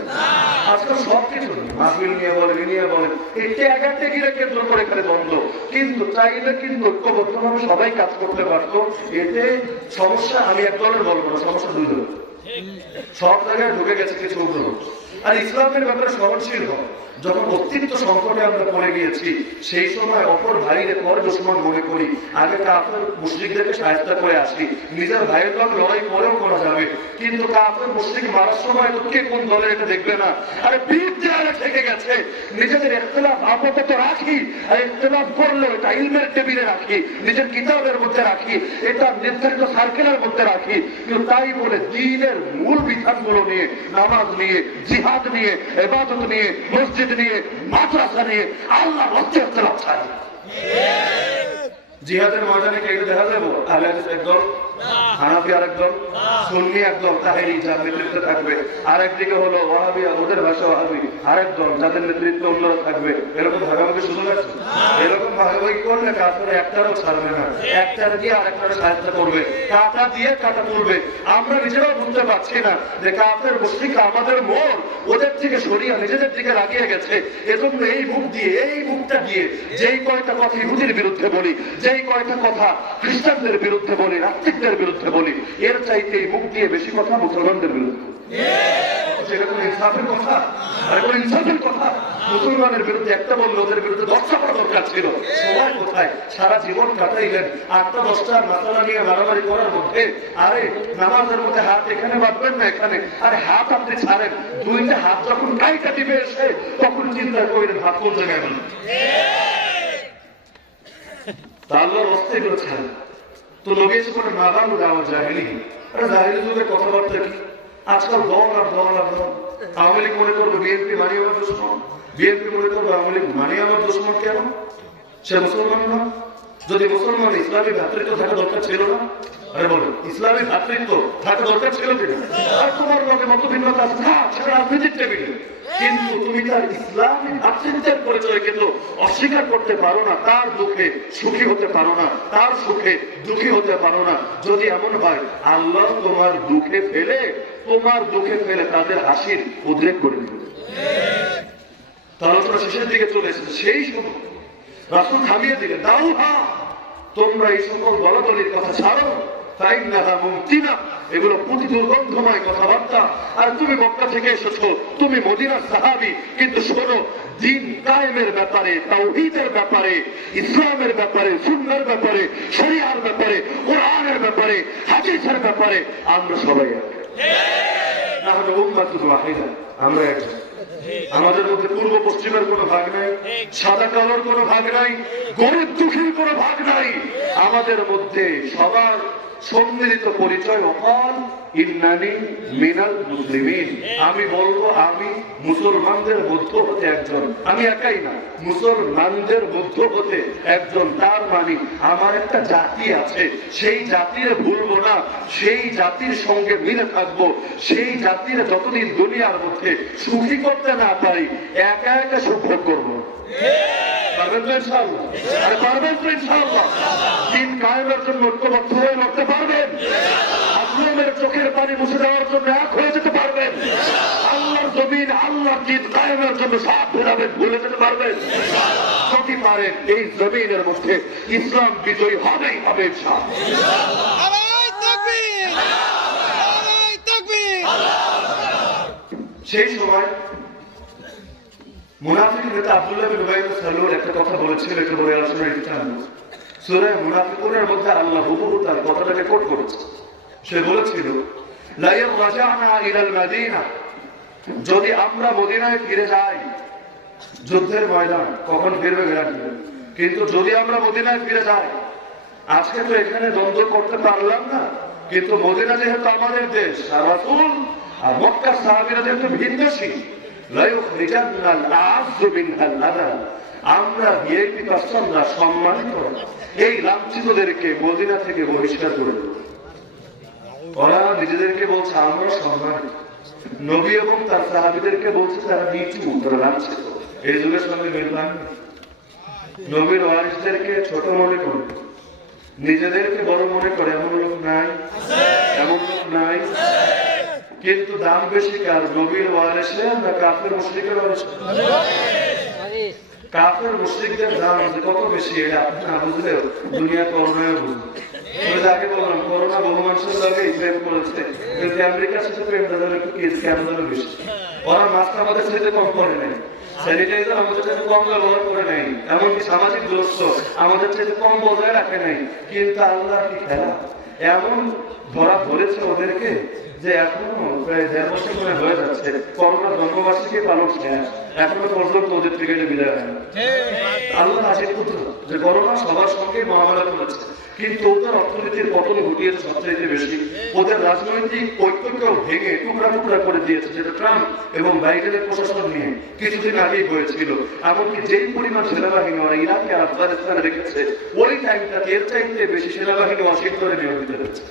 আজকাল সবকিছু মাহফিল নিয়ে বলেন, নিয়ে বলেন, এই ট্যাগাতে গিয়ে কেন্দ্র করে এখানে দ্বন্দ্ব। কিন্তু চাইলে কিন্তু ঐক্যবদ্ধভাবে সবাই কাজ করতে পারতো। এতে সমস্যা আমি এক দলের বলবো না, সমস্যা দুই দলের। সব জায়গায় ঢুকে গেছে কিছু উগ্র। আর ইসলামের ব্যাপারে সহনশীল হয়। যখন অস্তিত্ব সংকটে আমরা পড়ে গিয়েছি, সেই সময় অপর ভাইরে পর দুশমন মনে করি, আগে কাফের মুশরিকদেরকে সাহায্য করে আসি, নিজের ভাইয়ের দল লড়াই করেও করা যাবে। কিন্তু কাফের মুশরিক মারার সময় তো কে কোন দলের এটা দেখবে না। আরে বীর দেয়ালে থেকে গেছে, নিজেদের ইখতিলাফ আপাতত রাখি, আর ইখতিলাফ করলে এটা ইলমের টেবিলে রাখি, নিজের কিতাবের মধ্যে রাখি, এটা নির্ধারিত সার্কেলের মধ্যে রাখি। কিন্তু তাই বলে দ্বীনের মূল বিধানগুলো নিয়ে, নামাজ নিয়ে, জিহাদ নিয়ে, ইবাদত নিয়ে, মসজিদ নিয়ে, মাদ্রাসা নিয়ে আল্লাহ রহমতে ইখতিলাফ চাই। জিহাদের ময়দানে কে দেখা যাবো? আহলে হাদিস একদল, হানাফি আরেকদল, সুন্নি একদল, তাহেরি যার নেতৃত্বে থাকবে, আর একদিকে হলো ওয়াহাবি, ওদের ভাষা ওয়াহাবি, আরেক দল যাদের নেতৃত্বে অন্যরা থাকবে। এরকম ভাগাভাগি সুযোগ আছে? এরকম ভাগাভাগি করলে কাফের একটারও ছাড়বে না, একটার দিয়ে আরেকটার সাহায্য করবে, কাটা দিয়ে কাটা তুলবে। আমরা নিজেরাও বুঝতে পারছি না যে কাফের মুশরিক আমাদের মোড় ওদের থেকে সরিয়ে নিজেদের দিকে লাগিয়ে গেছে। এজন্য এই মুখ দিয়ে, এই মুখটা দিয়ে যেই কয়টা কথা ইহুদির বিরুদ্ধে বলি, যেই কয়টা কথা খ্রিস্টানদের বিরুদ্ধে বলি, নাস্তিকদের বিরুদ্ধে বলি, এর চাইতে এই মুখ দিয়ে বেশি কথা মুসলমানদের বিরুদ্ধে। সেটা কোনো ইনসাফের কথা? আর কোনো ইনসাফের কথা? মুসলমানের বিরুদ্ধে একটা বললে ওদের বিরুদ্ধে 10টা করা দরকার ছিল। সময় কোথায়? সারা জীবন কাটাইলেন 8টা 10টা মাসালা নিয়ে মারামারি করার মধ্যে। আরে নামাজের মধ্যে হাত এখানে বাঁধবেন না এখানে, আরে হাত আপনি ছাড়েন, দুইটা হাত যখন কাইটা দিবে এসে তখন চিন্তা করেন হাত কোন জায়গায় বলেন। তা আল্লাহর রাস্তা এগুলো ছাড়েন। তো লোকে এসে করে নাদাম গাওয়া জাহেলি, আরে জাহেলি যুগের কথাবার্তা কি? আজকাল দল আর দল আর দল। আওয়ামী লীগ মনে করবো বিএনপি মানি আমার দুশ্মন, বিএনপি মনে করবো আওয়ামী লীগ মানি আমার দুশ্মন। কেন? সে মুসলমান না? যদি মুসলমান ইসলামী ভ্রাতৃত্ব থাকা দরকার ছিল না? আরে বলেন, ইসলামী ভ্রাতৃত্ব থাকা দরকার ছিল কিনা? আর তোমার লগে মত ভিন্নতা থাক, সেটা রাজনীতির টেবিলে, কিন্তু তুমি তার ইসলামী ভ্রাতৃত্বের পরিচয় কিন্তু অস্বীকার করতে পারো না। তার দুঃখে সুখী হতে পারো না, তার সুখে দুঃখী হতে পারো না। যদি এমন হয় আল্লাহ তোমার দুঃখে ফেলে তাদের হাসির উদ্রেক করে দিবে। তাহলে তোমরা শেষের দিকে চলে এসেছে, সেই সময় রাসূল থামিয়ে দিলেন, দাও হ্যাঁ তোমরা এই সকল দলাদলির কথা ছাড়ো, এগুলো প্রতি দুর্গন্ধময় কথাবার্তা। আর তুমি মক্কা থেকে এসেছো, তুমি মদিনার সাহাবী, কিন্তু শোনো, দ্বীন কায়েমের ব্যাপারে, তাওহীদের ব্যাপারে, ইসলামের ব্যাপারে, সুন্নাহর ব্যাপারে, শরিয়ার ব্যাপারে, কোরআনের ব্যাপারে, হাদিসের ব্যাপারে আমরা সবাই এক। নাহনু উম্মাতুন ওয়াহিদা, আমরা একজন। আমাদের মধ্যে পূর্ব পশ্চিমের কোনো ভাগ নাই, সাদা কালোর কোনো ভাগ নাই, গরিব দুঃখীর কোনো ভাগ নাই। আমাদের মধ্যে সবার সম্মিলিত পরিচয় অকাল ইন্নানি মিনাল মুসলিমিন, আমি বলবো আমি মুসলমানদের মধ্য হতে একজন, আমি একাই না, মুসলমানদের মধ্য হতে একজন। তার মানে আমার একটা জাতি আছে, সেই জাতির ভুলবো না, সেই জাতির সঙ্গে মিলে থাকবো, সেই জাতির যতদিন দুনিয়ার মধ্যে সুখী করতে না পারি একা একা সুখ ভোগ করবো। পারবেন তো ইনশাআল্লাহ? আরে পারবেন তো ইনশাআল্লাহ? দিন কায়েমের জন্য ঐক্যবদ্ধ হয়ে লড়তে পারবেন? আপনাদের চোখের পানি মুছে দেওয়ার জন্য এক হয়ে যেতে পারবেন? আল্লাহর জমিন, আল্লাহর দিন কায়েমের জন্য সাথ ফেরাবেন, ভুলে যেতে পারবেন? যদি পারেন এই জমিনের মধ্যে ইসলাম বিজয়ী হবেই হবে ইনশাআল্লাহ। সেই সময় মুনাফিক নেতা আব্দুল্লাহ বিন উবাই বিন সালুল একটা কথা বলেছিল, একটু বলে আলোচনা দিতে হবে। সূরা মুনাফিকুনের মধ্যে আল্লাহ হুবহু তার কথাটাকে কোট করেছে। সে বলেছিল, লা ইয়ারজানা ইলাল মাদিনা, যদি আমরা মদিনায় ফিরে যাই, যুদ্ধের ময়দান কখন ফিরবে গ্যারান্টি, কিন্তু যদি আমরা মদিনায় ফিরে যাই, আজকে তো এখানে দ্বন্দ্ব করতে পারলাম না, কিন্তু মদিনা যেহেতু আমাদের দেশ, আর রাসূল আর মক্কার সাহাবীরা যেহেতু ভিনদেশী, আমরা ভিআইপি পার্সনরা সম্মানিত এই লাঞ্ছিতদেরকে মদিনা থেকে বহিষ্কার করে দেব। ওরা নিজেদেরকে বলছে আমরা সম্মানিত, নবী এবং তার সাহাবীদেরকে বলছে তারা নিচু, তারা লাঞ্ছিত। এই যুগের সঙ্গে মিল পান। নবীর ওয়ারিসদেরকে ছোট মনে করে, নিজেদেরকে বড় মনে করে, এমন লোক নাই? এমন লোক নাই? কিন্তু দাম বেশি কার, নবীর ওয়ারিসে না কাফের মুশরিকের ওয়ারিসে? কাফের মুশরিকদের দাম কত বেশি এটা আপনি না বুঝলেও দুনিয়া করোনায় বুঝবে। আগে বললাম করোনা বহু মানুষের লগে প্রেম করেছে, কিন্তু আমেরিকার সাথে প্রেম তাদের একটু কেন বেশি। ওরা মাস্ক আমাদের সাথে কম করে নেয়, স্যানিটাইজার আমাদের সাথে কম ব্যবহার করে নেয়, এমনকি সামাজিক দূরত্ব আমাদের সাথে কম বজায় রাখে নাই। কিন্তু আল্লাহ কি খেলা, এমন ধরা ধরেছে ওদেরকে যে এখনো প্রায় 1.5 বছর মনে হয়ে যাচ্ছে করোনা জন্মবার্ষিকী পালন শেষ, এখনো পর্যন্ত ওদের থেকে বিদায় হয় না। আল্লাহ আছে যে করোনা সবার সঙ্গে মহামালা করেছে, কিন্তু ওদের অর্থনীতির পতন ঘটিয়েছে সবচেয়ে বেশি, ওদের রাজনৈতিক ঐক্যকেও ভেঙে টুকরা টুকরা করে দিয়েছে, যেটা ট্রাম্প এবং বাইডেনের প্রশাসন নিয়ে কিছুদিন আগেই হয়েছিল। এমনকি যেই পরিমাণ সেনাবাহিনী ওরা ইরাকে আর আফগানিস্তানে রেখেছে, ওই টাইমটাতে এর চাইতে বেশি সেনাবাহিনী ওয়াশিংটনে নিয়োজিত হয়েছে।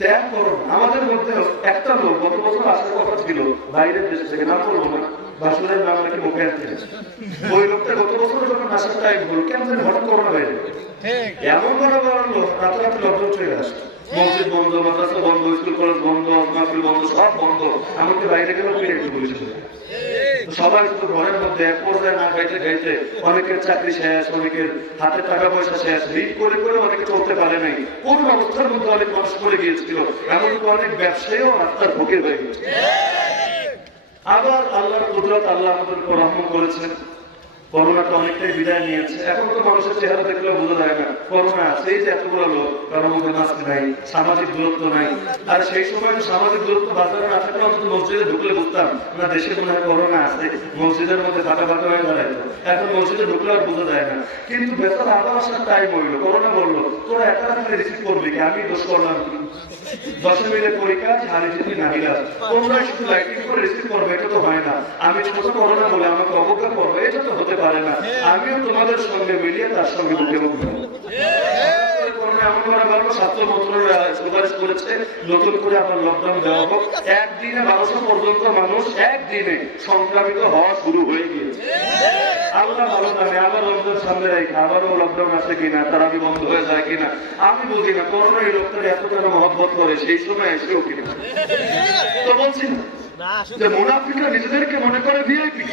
ত্যাগ করো। আমাদের মধ্যে একটা লোক গত বছর আসার কথা ছিল বাইরের দেশ থেকে, নাম বলবো না, বাসুরের নাম নাকি মুখে আসছে, ওই লোকটা গত বছর যখন আসার টাইম হলো কেমন হঠাৎ করোনা বাইরে এমন ভাবে বাড়লো, রাতারাতি লকডাউন চলে আসে, মসজিদ বন্ধ, মাদ্রাসা বন্ধ, স্কুল কলেজ বন্ধ, মাহফিল বন্ধ, সব বন্ধ। এমনকি বাইরে গেলেও একটু পুলিশ সবাই শুধু ঘরের মধ্যে এক পর্যায়ে না খাইতে খাইতে অনেকের চাকরি শেষ, অনেকের হাতে টাকা পয়সা শেষ, ঋণ করে করে অনেকে চলতে পারে নাই। কোন অবস্থার মধ্যে অনেক মানুষ পড়ে গিয়েছিল, এমনকি অনেক ব্যবসায়ীও রাস্তার ভোগে হয়ে গেছে। আবার আল্লাহর কুদরত, আল্লাহ আমাদের উপর রহমত করেছেন, করোনাটা অনেকটাই বিদায় নিয়েছে। এখন তো মানুষের চেহারা দেখলেও বোঝা যায় না করোনা আছে, এই যে এতগুলো লোক, কারোর মধ্যে মাস্ক নাই, সামাজিক দূরত্ব নাই। আর সেই সময় সামাজিক দূরত্ব বাজারে না থাকলে অন্তত মসজিদে ঢুকলে বুঝতাম না দেশে মনে হয় করোনা আছে, মসজিদের মধ্যে ফাটা ফাটা হয়ে দাঁড়াইতো। এখন মসজিদে ঢুকলে আর বোঝা যায় না। কিন্তু বেতন আবার আসার টাইম হইলো, করোনা বললো তোরা একা রাখলে রিসিভ করবি কি, আমি দোষ করলাম, 10 মিলে পরীক্ষা হারি যদি নাহিলা, তোমরা শুধু লাইটিং করে রিসিভ করবে, এটা তো হয় না। আমি ছোট করোনা বলে আমাকে অবজ্ঞা করবো, এটা তো হতে পারে না। আমিও তোমাদের সঙ্গে মিলিয়ে তার সঙ্গে মুখে মুখ স্বাস্থ্য মন্ত্রণালয় সুপারিশ করেছে নতুন করে আবার লকডাউন দেওয়া হোক। একদিনে 1200 পর্যন্ত মানুষ একদিনে সংক্রামিত হওয়া শুরু হয়ে গিয়েছে। আল্লাহ ভালো জানে আবার লকডাউন সামনে রেখে আবারও লকডাউন আছে কিনা, তারাবি বন্ধ হয়ে যায় কিনা আমি বুঝি না। করোনা এই লোকটা এত কেন মহব্বত করে সেই সময় এসেও কিনা। তো বলছি যে মুনাফিকরা নিজেদেরকে মনে করে ভিআইপি,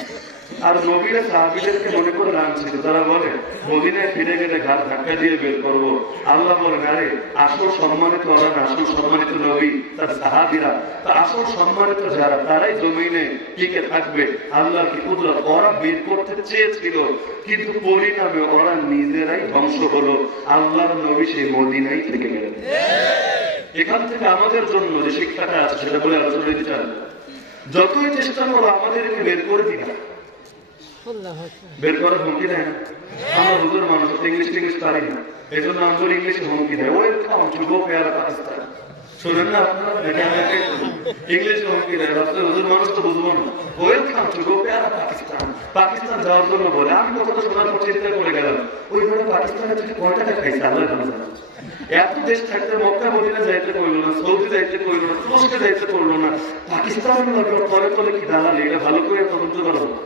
আর নবীরা সাহাবীদেরকে মনে করে লাঞ্ছিত। তারা বলে মদিনায় ফিরে গেলে ঘাট ধাক্কা দিয়ে বের করবো। আল্লাহ বলেন আরে আসল সম্মানিত ওরা না, আসল সম্মানিত নবী তার সাহাবীরা। তা আসল সম্মানিত যারা তারাই জমিনে টিকে থাকবে। আল্লাহর কি কুদরত, ওরা বের করতে চেয়েছিল কিন্তু পরিণামে ওরা নিজেরাই ধ্বংস হলো। আল্লাহর নবী সেই মদিনায় থেকে গেলেন। এখান থেকে আমাদের জন্য যে শিক্ষাটা আছে সেটা বলে আলোচনা দিতে চান। যতই চেষ্টা করো আমাদেরকে বের করে দিবা, বের করার হুমকি দেয় না। আমরা হুজুর মানুষ ইংলিশ পারি না, এই জন্য আমাদের ইংলিশে হুমকি দেয়, ওয়েলকাম টু গো পেয়ারা পাকিস্তান। শোনেন না আপনারা, নাকি আমাকে ইংলিশে হুমকি দেয়, ভাবছে হুজুর মানুষ তো বুঝবো না। ওয়েলকাম টু গো প্যারা পাকিস্তান। পাকিস্তান যাওয়ার জন্য বলে, আমি কথাটা শোনার পর চিন্তা করে গেলাম, ওইভাবে পাকিস্তানের থেকে কয় টাকা খাইছে আল্লাহ জানে। এত দেশ থাকতে মক্কা মদিনা যাইতে করলো না, সৌদি যাইতে করলো না, তুরস্কে যাইতে করলো না, পাকিস্তানের তলে তলে কি দালালি, এটা ভালো করে তদন্ত করা হবে।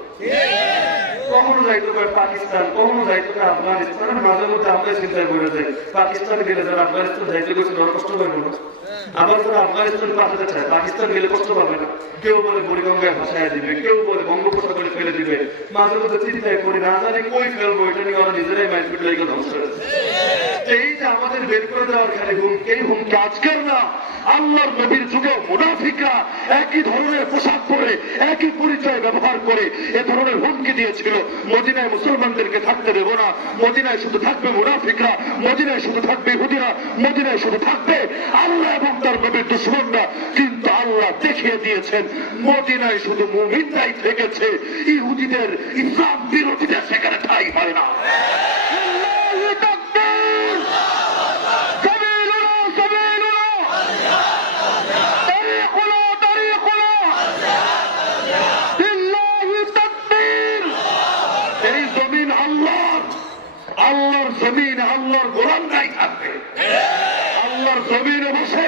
কখনো যাইতে পারে পাকিস্তান, কখনো যাইতে পারে আফগানিস্তান। মাঝে মধ্যে আমরা চিন্তা করে যাই, পাকিস্তান গেলে যারা আফগানিস্তান যাইতে গেছে ওরা কষ্ট পাবে না, আবার যারা আফগানিস্তান পাঠাতে চায় পাকিস্তান গেলে কষ্ট পাবে না। কেউ বলে বুড়িগঙ্গায় ভাসায় দিবে, কেউ বলে বঙ্গোপসাগরে ফেলে দিবে। মাঝে মধ্যে চিন্তায় করি, না জানি কই ফেলবো, এটা নিয়ে ওরা নিজেরাই মাইলপিট লেগে ধ্বংস করেছে। এই যে আমাদের বের করে দেওয়ার খালি হুমকি, এই হুমকি আজকের না, আল্লাহর নবীর যুগে মুনাফিকরা একই ধরনের পোশাক পরে একই পরিচয় ব্যবহার করে এ ধরনের হুমকি দিয়েছিল, মদিনায় মুসলমানদেরকে থাকতে দেব না, মদিনায় শুধু থাকবে মুনাফিকরা, মদিনায় শুধু থাকবে ইহুদিরা, মদিনায় শুধু থাকবে আল্লাহ এবং তার নবীর দুশমনরা। কিন্তু আল্লাহ দেখিয়ে দিয়েছেন মদিনায় শুধু মুমিনরাই থেকেছে, ইহুদিদের ইসলাম বিরোধীদের সেখানে ঠাঁই হয় না। আল্লাহর জমিনে আল্লাহর গোলামরাই থাকবে, আল্লাহর জমিনে বসে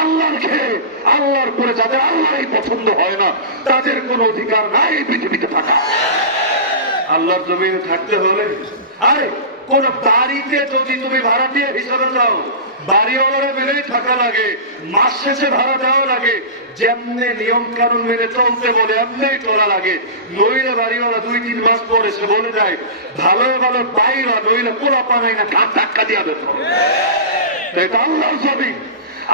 আল্লাহর খেয়ে আল্লাহর করে যাদের আল্লাহরই পছন্দ হয় না তাদের কোন অধিকার নাই এই পৃথিবীতে থাকা। আল্লাহর জমিনে থাকতে হলে, আরে কোন বাড়িতে যদি তুমি ভাড়াটিয়া হিসাবে যাও, বাড়িওয়ালারা মেনেই থাকা লাগে, মাস শেষে ভাড়া দেওয়া লাগে, যেমনি নিয়ম কানুন মেনে চলতে বলে এমনি চলা লাগে। নইলে বাড়িওয়ালা 2-3 মাস পরে সে বলে যায় ভালো ভালো বাইরা, নইলে পোলা পানাই না ঘাট ধাক্কা দিয়া বেত। এটা আল্লাহর জমিন,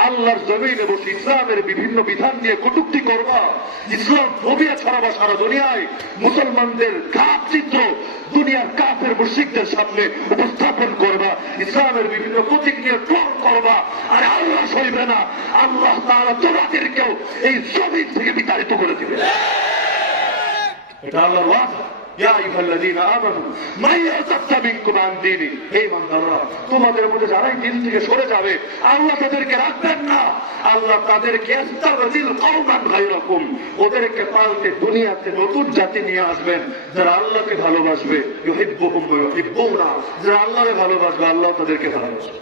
আল্লাহর জমিনে বসে ইসলামের বিভিন্ন বিধান নিয়ে কটূক্তি করবা, ইসলাম ফোবিয়া ছড়াবা সারা দুনিয়ায়, মুসলমানদের খারাপ চিত্র দুনিয়ার কাফের মুশরিকদের সামনে উপস্থাপন করবা, ইসলামের বিভিন্ন প্রতীক নিয়ে ট্রল করবা, আর আল্লাহ সইবে না। আল্লাহ তাআলা তোমাদেরকেও এই জমিন থেকে বিতাড়িত করে দিবে। এটা আল্লাহর ওয়াদা। তোমাদের মধ্যে যারাই দিন থেকে সরে যাবে আল্লাহ তাদেরকে রাখবেন না, আল্লাহ তাদেরকে ওদেরকে পাল্টে দুনিয়াতে নতুন জাতি নিয়ে আসবেন যারা আল্লাহকে ভালোবাসবে, যারা আল্লাহকে ভালোবাসবে আল্লাহ তাদেরকে ভালোবাসবে।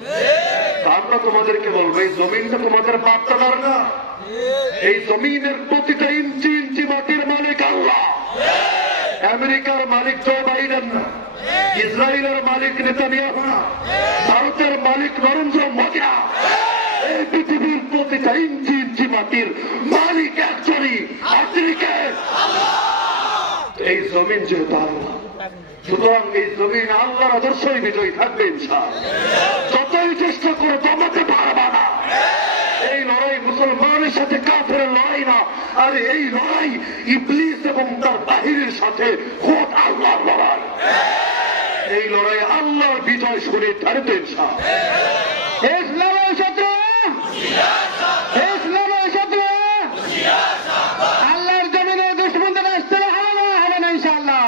আমরা তোমাদেরকে বলবো এই জমিনটা তোমাদের বাপ দাদার না, এই জমিনের প্রতিটা ইঞ্চি ইঞ্চি মাটির মালিক আল্লাহ। আমেরিকার মালিক জো বাইডেন না, ইসরায়েলের মালিক নেতানিয়াহু না, ভারতের মালিক নরেন্দ্র মোদি না, এই পৃথিবীর প্রতিটা ইঞ্চি ইঞ্চি মাটির মালিক একজনই, আমেরিকার। এই জমিন যেহেতু আল্লাহ, সুতরাং এই জমিন আল্লাহর আদর্শই বিজয়ী থাকবে ইনশাআল্লাহ। যতই চেষ্টা করে দমাতে পারবা না। এই লড়াই মুসলমানের সাথে কাফের লড়াই না, আর এই লড়াই ইবলিস এবং তার বাহিরের সাথে খোদ আল্লাহর লড়াই। এই লড়াই আল্লাহর বিজয় সুনির্ধারিত ইনশাআল্লাহ। ইসলামের শত্রু, ইসলামের শত্রু আল্লাহর জমিনে দুশমনদের আসতে হবে না ইনশাআল্লাহ।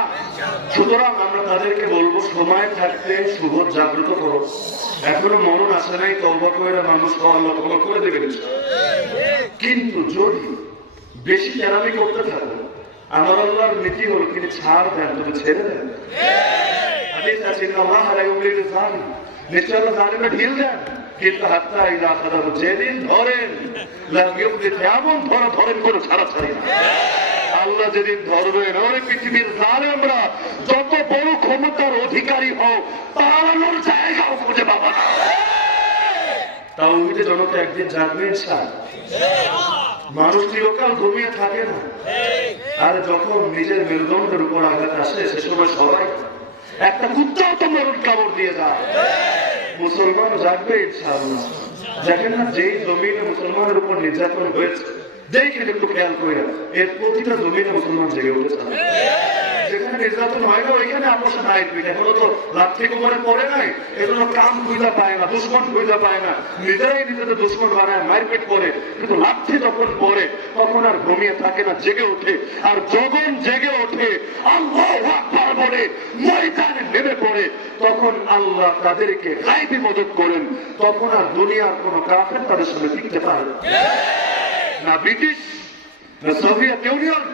সুতরাং আমরা তাদেরকে বলবো সময় থাকতে সুবোধ জাগ্রত করো। এখনো মরণ আসে নাই, তওবা করে মানুষ আল্লাহ তওবা করে দেবেন। কিন্তু যদি বেশি কেরামি করতে থাকো, আমার আল্লাহর নীতি হলো তিনি ছাড় দেন, যদি ছেড়ে দেন। হাদিস আছে আল্লাহ লা ইউলিদু যালিম, নিশ্চয় আল্লাহ জালিমরা ঢিল দেন, কিন্তু হাত্তা ইযা খাদাহু, যেদিন ধরেন লাম ইউফলিত, এমন ধরেন করে ছাড়াছাড়ি না। আল্লাহ যেদিন ধরবেন, ওরে পৃথিবীর জালেমরা যত বড় ক্ষমতার অধিকারী হোক, পালানোর জায়গাও খুঁজে পাবা না। তাওহীদের জনতা একদিন জাগবে ইনশাআল্লাহ। মানুষ চিরকাল ঘুমিয়ে থাকে না, আর যখন নিজের মেরুদণ্ডের উপর আঘাত আসে সে সময় সবাই, একটা কুত্তাও তো মরণ কামড় দিয়ে যায়। মুসলমান জাগবে ইনশাআল্লাহ। দেখেন না, যেই জমিনে মুসলমানের উপর নির্যাতন হয়েছে, দেখেন একটু খেয়াল করে, এর প্রতিটা জমিনে মুসলমান জেগে উঠেছে। যেখানে নির্যাতন হয় না ওইখানে আপোষ নাই, এখনো তো লাঠি কোমরে পড়ে নাই, এজন্য কাম খুঁজা পায় না, দুশ্মন খুঁজা পায় না, নিজেরাই নিজেদের দুশ্মন বানায়, মারপিট করে। কিন্তু লাঠি যখন পড়ে তখন আর ঘুমিয়ে থাকে না, জেগে ওঠে। আর যখন জেগে ওঠে আল্লাহু আকবার বলে ময়দানে নেমে পড়ে, তখন আল্লাহ তাদেরকে গায়বী মদত করেন, তখন আর দুনিয়ার কোন কাফের তাদের সামনে টিকতে পারে না। না ব্রিটিশ, না সোভিয়েত ইউনিয়ন,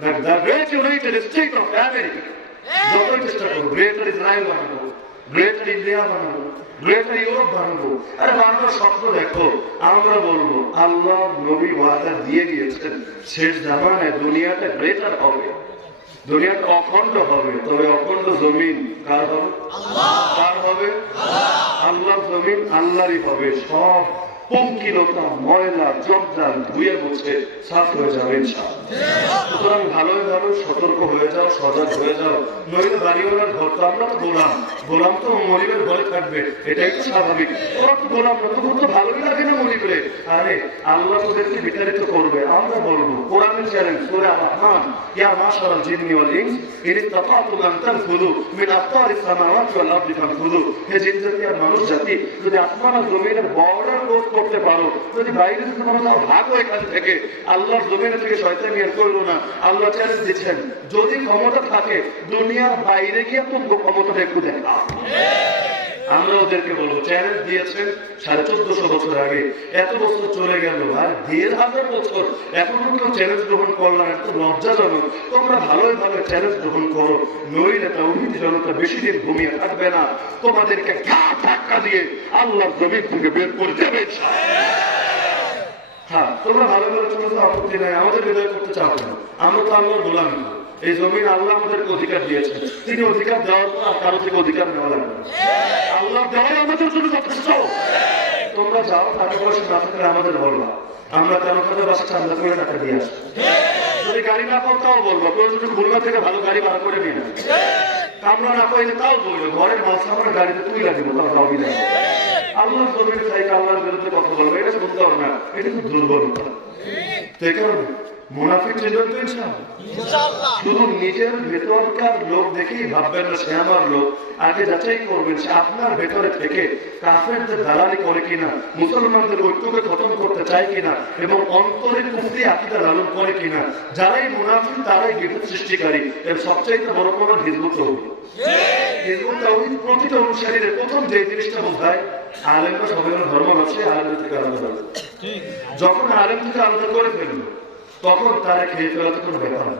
না the great United state of America যতই চেষ্টা করবো, গ্রেটার ইসরায়েল বানাবো, গ্রেটার ইন্ডিয়া বানাবো, গ্রেটার ইউরোপ বানাবো, আরে বানানোর স্বপ্ন দেখো। আমরা বলবো আল্লাহ নবী ওয়াদা দিয়ে গিয়েছেন শেষ জামানায় দুনিয়াটা গ্রেটার হবে, দুনিয়াটা অখণ্ড হবে। তবে অখণ্ড জমিন কার হবে? কার হবে? আল্লাহর জমিন আল্লাহরই হবে। সব পঙ্কিলতা ময়লা জঞ্জাল ধুয়ে মুছে সাফ হয়ে যাবে ইনশাআল্লাহ। সুতরাং ভালোই ভালো সতর্ক হয়ে যাও, সজাগ হয়ে যাও। নইলে বাড়িওয়ালার ঘর তো আমরা তো গোলাম, গোলাম তো মরিবের ঘরে থাকবে, এটাই তো স্বাভাবিক। ওরা তো গোলাম না, তখন তো ভালোই লাগে না মরিবে। আরে আল্লাহ তোদেরকে বিতাড়িত করবে। আমরা বলবো কোরআনের challenge Surah আর-রহমান, yeah মাশারাল জিন্নি wall ins in ইসতাতাতুম আন তানফুযু মিন আকতারিস সামাওয়াতি ওয়াল আরদি ফানফুযু। হে জিন জাতি আর মানুষ জাতি, যদি আসমান আর জমিনের বর্ডার ক্রস করতে পারো, যদি বাইরে যদি তোমরা যাও ভাগো এখান থেকে, আল্লাহর জমিনের থেকে শয়তানি আর করলো না। আল্লাহ চ্যালেঞ্জ দিচ্ছেন, যদি ক্ষমতা থাকে দুনিয়ার বাইরে গিয়ে তুমি ক্ষমতাটা একটু দেখা। আমরা ওদেরকে বলবো, চ্যালেঞ্জ দিয়েছেন 1450 বছর আগে, এত বছর চলে গেল আর 1500 বছর এখনো কেউ চ্যালেঞ্জ গ্রহণ করলাম, এত লজ্জাজনক। তোমরা ভালোই ভালো চ্যালেঞ্জ গ্রহণ করো, নইলে তাওহীদ জনতা বেশি দিন ঘুমিয়ে থাকবে না, তোমাদেরকে ঘাট ধাক্কা দিয়ে আল্লাহর জমিন থেকে বের করে দেবে। হ্যাঁ, তোমরা ভালো ভালো চলে তো আপত্তি নাই, আমাদের বিদায় করতে চাও কেন? আমরা তো আল্লাহর গোলাম। এই জমিন আল্লাহ আমাদেরকে অধিকার দিয়েছেন, তিনি অধিকার দেওয়ার পর আর কারো থেকে অধিকার নেওয়া লাগবে। আল্লাহ দেওয়াই আমাদের জন্য যথেষ্ট। তোমরা যাও, টাকা পয়সা না থাকলে আমাদের বলবা, আমরা কারো কাছে বাসা চান্দা করে টাকা দিয়ে আসবো। যদি গাড়ি না পাও তাও বলবো, প্রয়োজনে খুলনা থেকে ভালো গাড়ি বার করে নিয়ে না। কামরা না পাইলে তাও বলবো, ঘরের মাল সামানের গাড়িতে তুই লাগিব, তাও যাবি না। আল্লাহ জমির চাইকে আল্লাহর বিরুদ্ধে কথা বলবো, এটা শুনতে হবে না, এটা খুব দুর্বলতা। সেই কারণে মুনাফিক চিনবেন তো ইনশাআল্লাহ। শুধু নিজের ভেতরকার লোক দেখেই ভাববেন না সে আমার লোক, আগে যাচাই করবেন সে আপনার ভেতরে থেকে কাফেরদের দালালি করে কিনা, মুসলমানদের ঐক্যকে খতম করতে চায় কিনা, এবং অন্তরে কুফরি আকীদা লালন করে কিনা। যারাই মুনাফিক তারাই বিপদ সৃষ্টিকারী। এর সবচাইতে বড় প্রমাণ হিজবুত তাওহীদ। হিজবুত তাওহীদ প্রতিটা অনুসারীদের প্রথম যে জিনিসটা বোঝায়, আলেমরা সবাই ধর্ম আছে, আলেমদের থেকে আলাদা হবে। যখন আলেম থেকে আলাদা করে ফেললো তখন তারা খেয়ে ফেলাতে কোনো ব্যাপার না।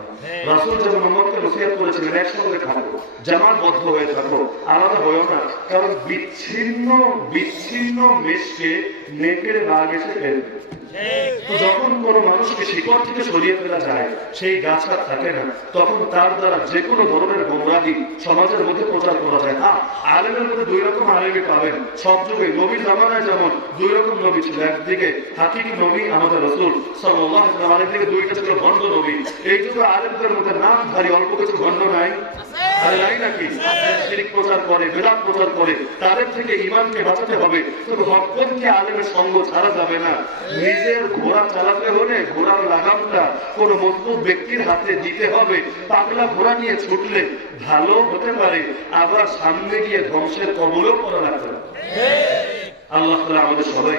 রাসূল যেমন উম্মতকে নসিহত করেছিলেন, একসঙ্গে থাকো, জামাতবদ্ধ হয়ে থাকো, আলাদা হয়েও না। কারণ বিচ্ছিন্ন বিচ্ছিন্ন মেষকে নেকড়ে বাঘ এসে ফেলবে। যখন কোনো মানুষকে শিকড় থেকে সরিয়ে ফেলা যায়, সেই গাছ আর থাকে না, তখন তার দ্বারা যে কোনো ধরনের গোমরাহি সমাজের মধ্যে প্রচার করা যায়। হ্যাঁ, আলেমের মধ্যে দুই রকম আলেমই পাবেন সব যুগে। নবীর জামানায় যেমন দুই রকম নবী ছিল, একদিকে হাকিকি নবী আমাদের রাসূল সাল্লাল্লাহু আলাইহি ওয়াসাল্লাম, আরেকদিকে দুইটা ছিল ভণ্ড নবী। এই যুগে আলেমদের মধ্যে নামধারী অল্প কিছু ভণ্ড নাই? আরে নাই নাকি? শিরক প্রচার করে, বিদআত প্রচার করে, তাদের থেকে ঈমানকে বাঁচাতে হবে। তবে হকপন্থী আলেমের সঙ্গ ছাড়া যাবে না। নিজের ঘোড়া চালাতে হলে ঘোড়ার লাগামটা কোন মজবুত ব্যক্তির হাতে দিতে হবে। পাগলা ঘোড়া নিয়ে ছুটলে ভালো হতে পারে, আবার সামনে গিয়ে ধ্বংসের কবলেও পড়া লাগতে পারে। আল্লাহ তাআলা আমাদের সবাই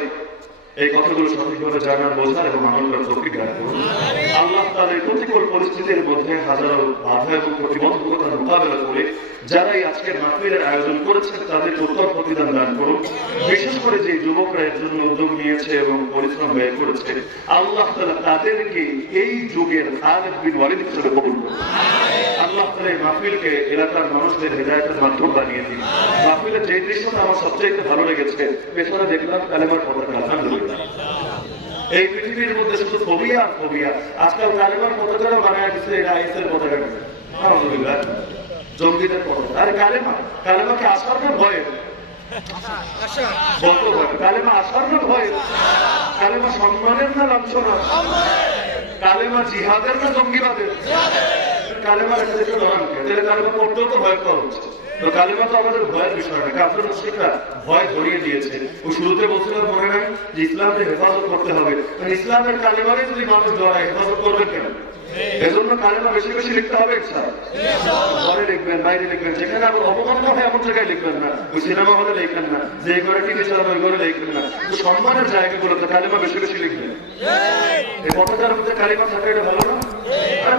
এই কথাগুলো সঠিকভাবে জানার, বোঝার এবং আমল করার তৌফিক দান করুন। আল্লাহ তাআলার প্রতিকূল পরিস্থিতির মধ্যে হাজারো বাধা এবং প্রতিবন্ধকতার মোকাবেলা করে যারা এই আজকের মাহফিলের আয়োজন করেছেন তাদেরকে উত্তম প্রতিদান দান করুন। বিশেষ করে যে যুবকরা এর জন্য উদ্যোগ নিয়েছে এবং পরিশ্রম ব্যয় করেছে, আল্লাহ তাআলা তাদেরকে এই যুগের খালিদ বিন ওয়ালিদ হিসেবে কবুল করুন। আল্লাহ তাআলা এই মাহফিলকে এলাকার মানুষদের হেদায়েতের মাধ্যম বানিয়ে দিন। মাহফিলের যে দৃশ্যটা আমার সবচেয়ে ভালো লেগেছে, পেছনে দেখলাম কালেমার পতাকা। আলহামদুলিল্লাহ, এই পৃথিবীর মধ্যে শুধু ফোবিয়া আর ফোবিয়া। আজকাল কালেমার পতাকা বানায় দিচ্ছে এটা আইএসের পতাকা। আলহামদুলিল্লাহ, জঙ্গিদের পতাকা। আরে কালেমা, কালেমাকে আসার না ভয়ে বলতে হবে, কালেমা আসার না ভয়ে, কালেমা সম্মানের না লাঞ্ছনা, কালেমা জিহাদের না জঙ্গিবাদের। কালেমা রেখে দিতে ধরানকে, তাহলে কালেমা পড়তেও তো ভয় করা হচ্ছে। তো কালেমা তো আমাদের ভয়ের বিষয় না, কাফের মুশরিকরা ভয় ধরিয়ে দিয়েছে। ও শুরুতে বলছিল মনে নাই যে ইসলামের হেফাজত করতে হবে, ইসলামের কালেমারে যদি মানুষ ডরায় হেফাজত করবেন কেন? এজন্য কালেমা বেশি বেশি লিখতে হবে। ঘরে লিখবেন, বাইরে লিখবেন, যেখানে আবার অবমাননা হয় এমন জায়গায় লিখবেন না। ওই সিনেমা হলে লিখবেন না, যে ঘরে টিভি চালানো ওই ঘরে লিখবেন না। তো সম্মানের জায়গাগুলোতে কালেমা বেশি বেশি লিখবেন। এই পতাকার মধ্যে কালেমা থাকে, এটা ভালো না?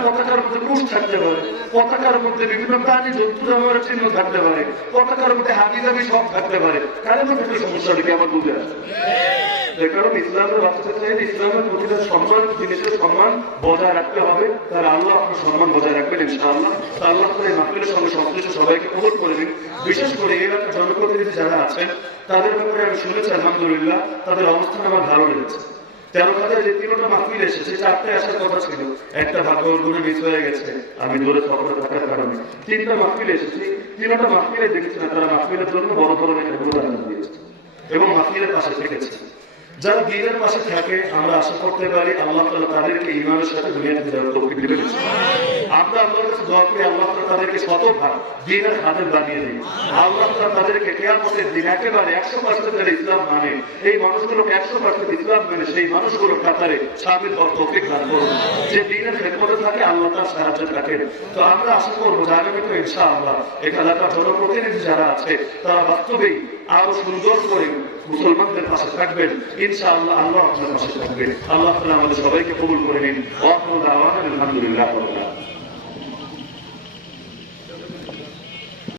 পতাকার মধ্যে ক্রুশ থাকতে পারে, পতাকার মধ্যে বিভিন্ন প্রাণী জন্তু জানোয়ারের চিহ্ন থাকতে পারে, পতাকার মধ্যে হাবি জাবি সব থাকতে পারে, কারণ ক্ষেত্রে সমস্যা নাকি আমার বুঝে আসে। যে কারণ ইসলামের বাচ্চা চাইলে ইসলামের প্রতিটা সম্মান জিনিসের সম্মান বজায় রাখতে হবে, তাহলে আল্লাহ আপনার সম্মান বজায় রাখবেন ইনশাআল্লাহ। আল্লাহ করে মাহফিলের সঙ্গে সংশ্লিষ্ট সবাইকে কবুল করে দিন। বিশেষ করে এই এলাকার জনপ্রতিনিধি যারা আছেন তাদের ব্যাপারে আমি শুনেছি আলহামদুলিল্লাহ, তাদের অবস্থান আমার ভালো লেগেছে। 13 যে 3টা মাহফিল এসেছে, 4টে আসার কথা ছিল, একটা ভাগ্য গুণে মিস হয়ে গেছে আমি দূরে সফরে থাকার কারণে। 3টা মাহফিল এসেছি, 3টা মাহফিলে দেখেছি না তারা মাহফিলের জন্য বড় ধরনের অনুদান দিয়েছে এবং মাহফিলের পাশে থেকেছে। যারা দ্বীনের পাশে থাকে আমরা আশা করতে পারি আল্লাহ তাআলা তাদেরকে ঈমানের সাথে দুনিয়াতে যাওয়ার তৌফিক দিবেন। আমরা আল্লাহর কাছে দোয়া করি আল্লাহ তাআলা তাদেরকে শতভাগ দ্বীনের খাদেম বানিয়ে দিন। আল্লাহ তাআলা তাদেরকে কিয়ামতের দিন একেবারে 100% যারা ইসলাম মানে, এই মানুষগুলোকে 100% ইসলাম মানে সেই মানুষগুলোর কাতারে শামিল হওয়ার তৌফিক দান করুন। যে দ্বীনের খেদমতে থাকে আল্লাহ তার সাহায্য থাকেন। তো আমরা আশা করবো যে আগামীতে ইনশাআল্লাহ এখানকার জনপ্রতিনিধি যারা আছে তারা বাস্তবেই আরো সুন্দর করে মুসলমানদের পাশে থাকবেন ইনশাআল্লাহ। আল্লাহ আপনার পাশে থাকবেন। আল্লাহ তাআলা আমাদের সবাইকে কবুল করে নিন। ওয়া আখিরু দাওয়ানা আলহামদুলিল্লাহ।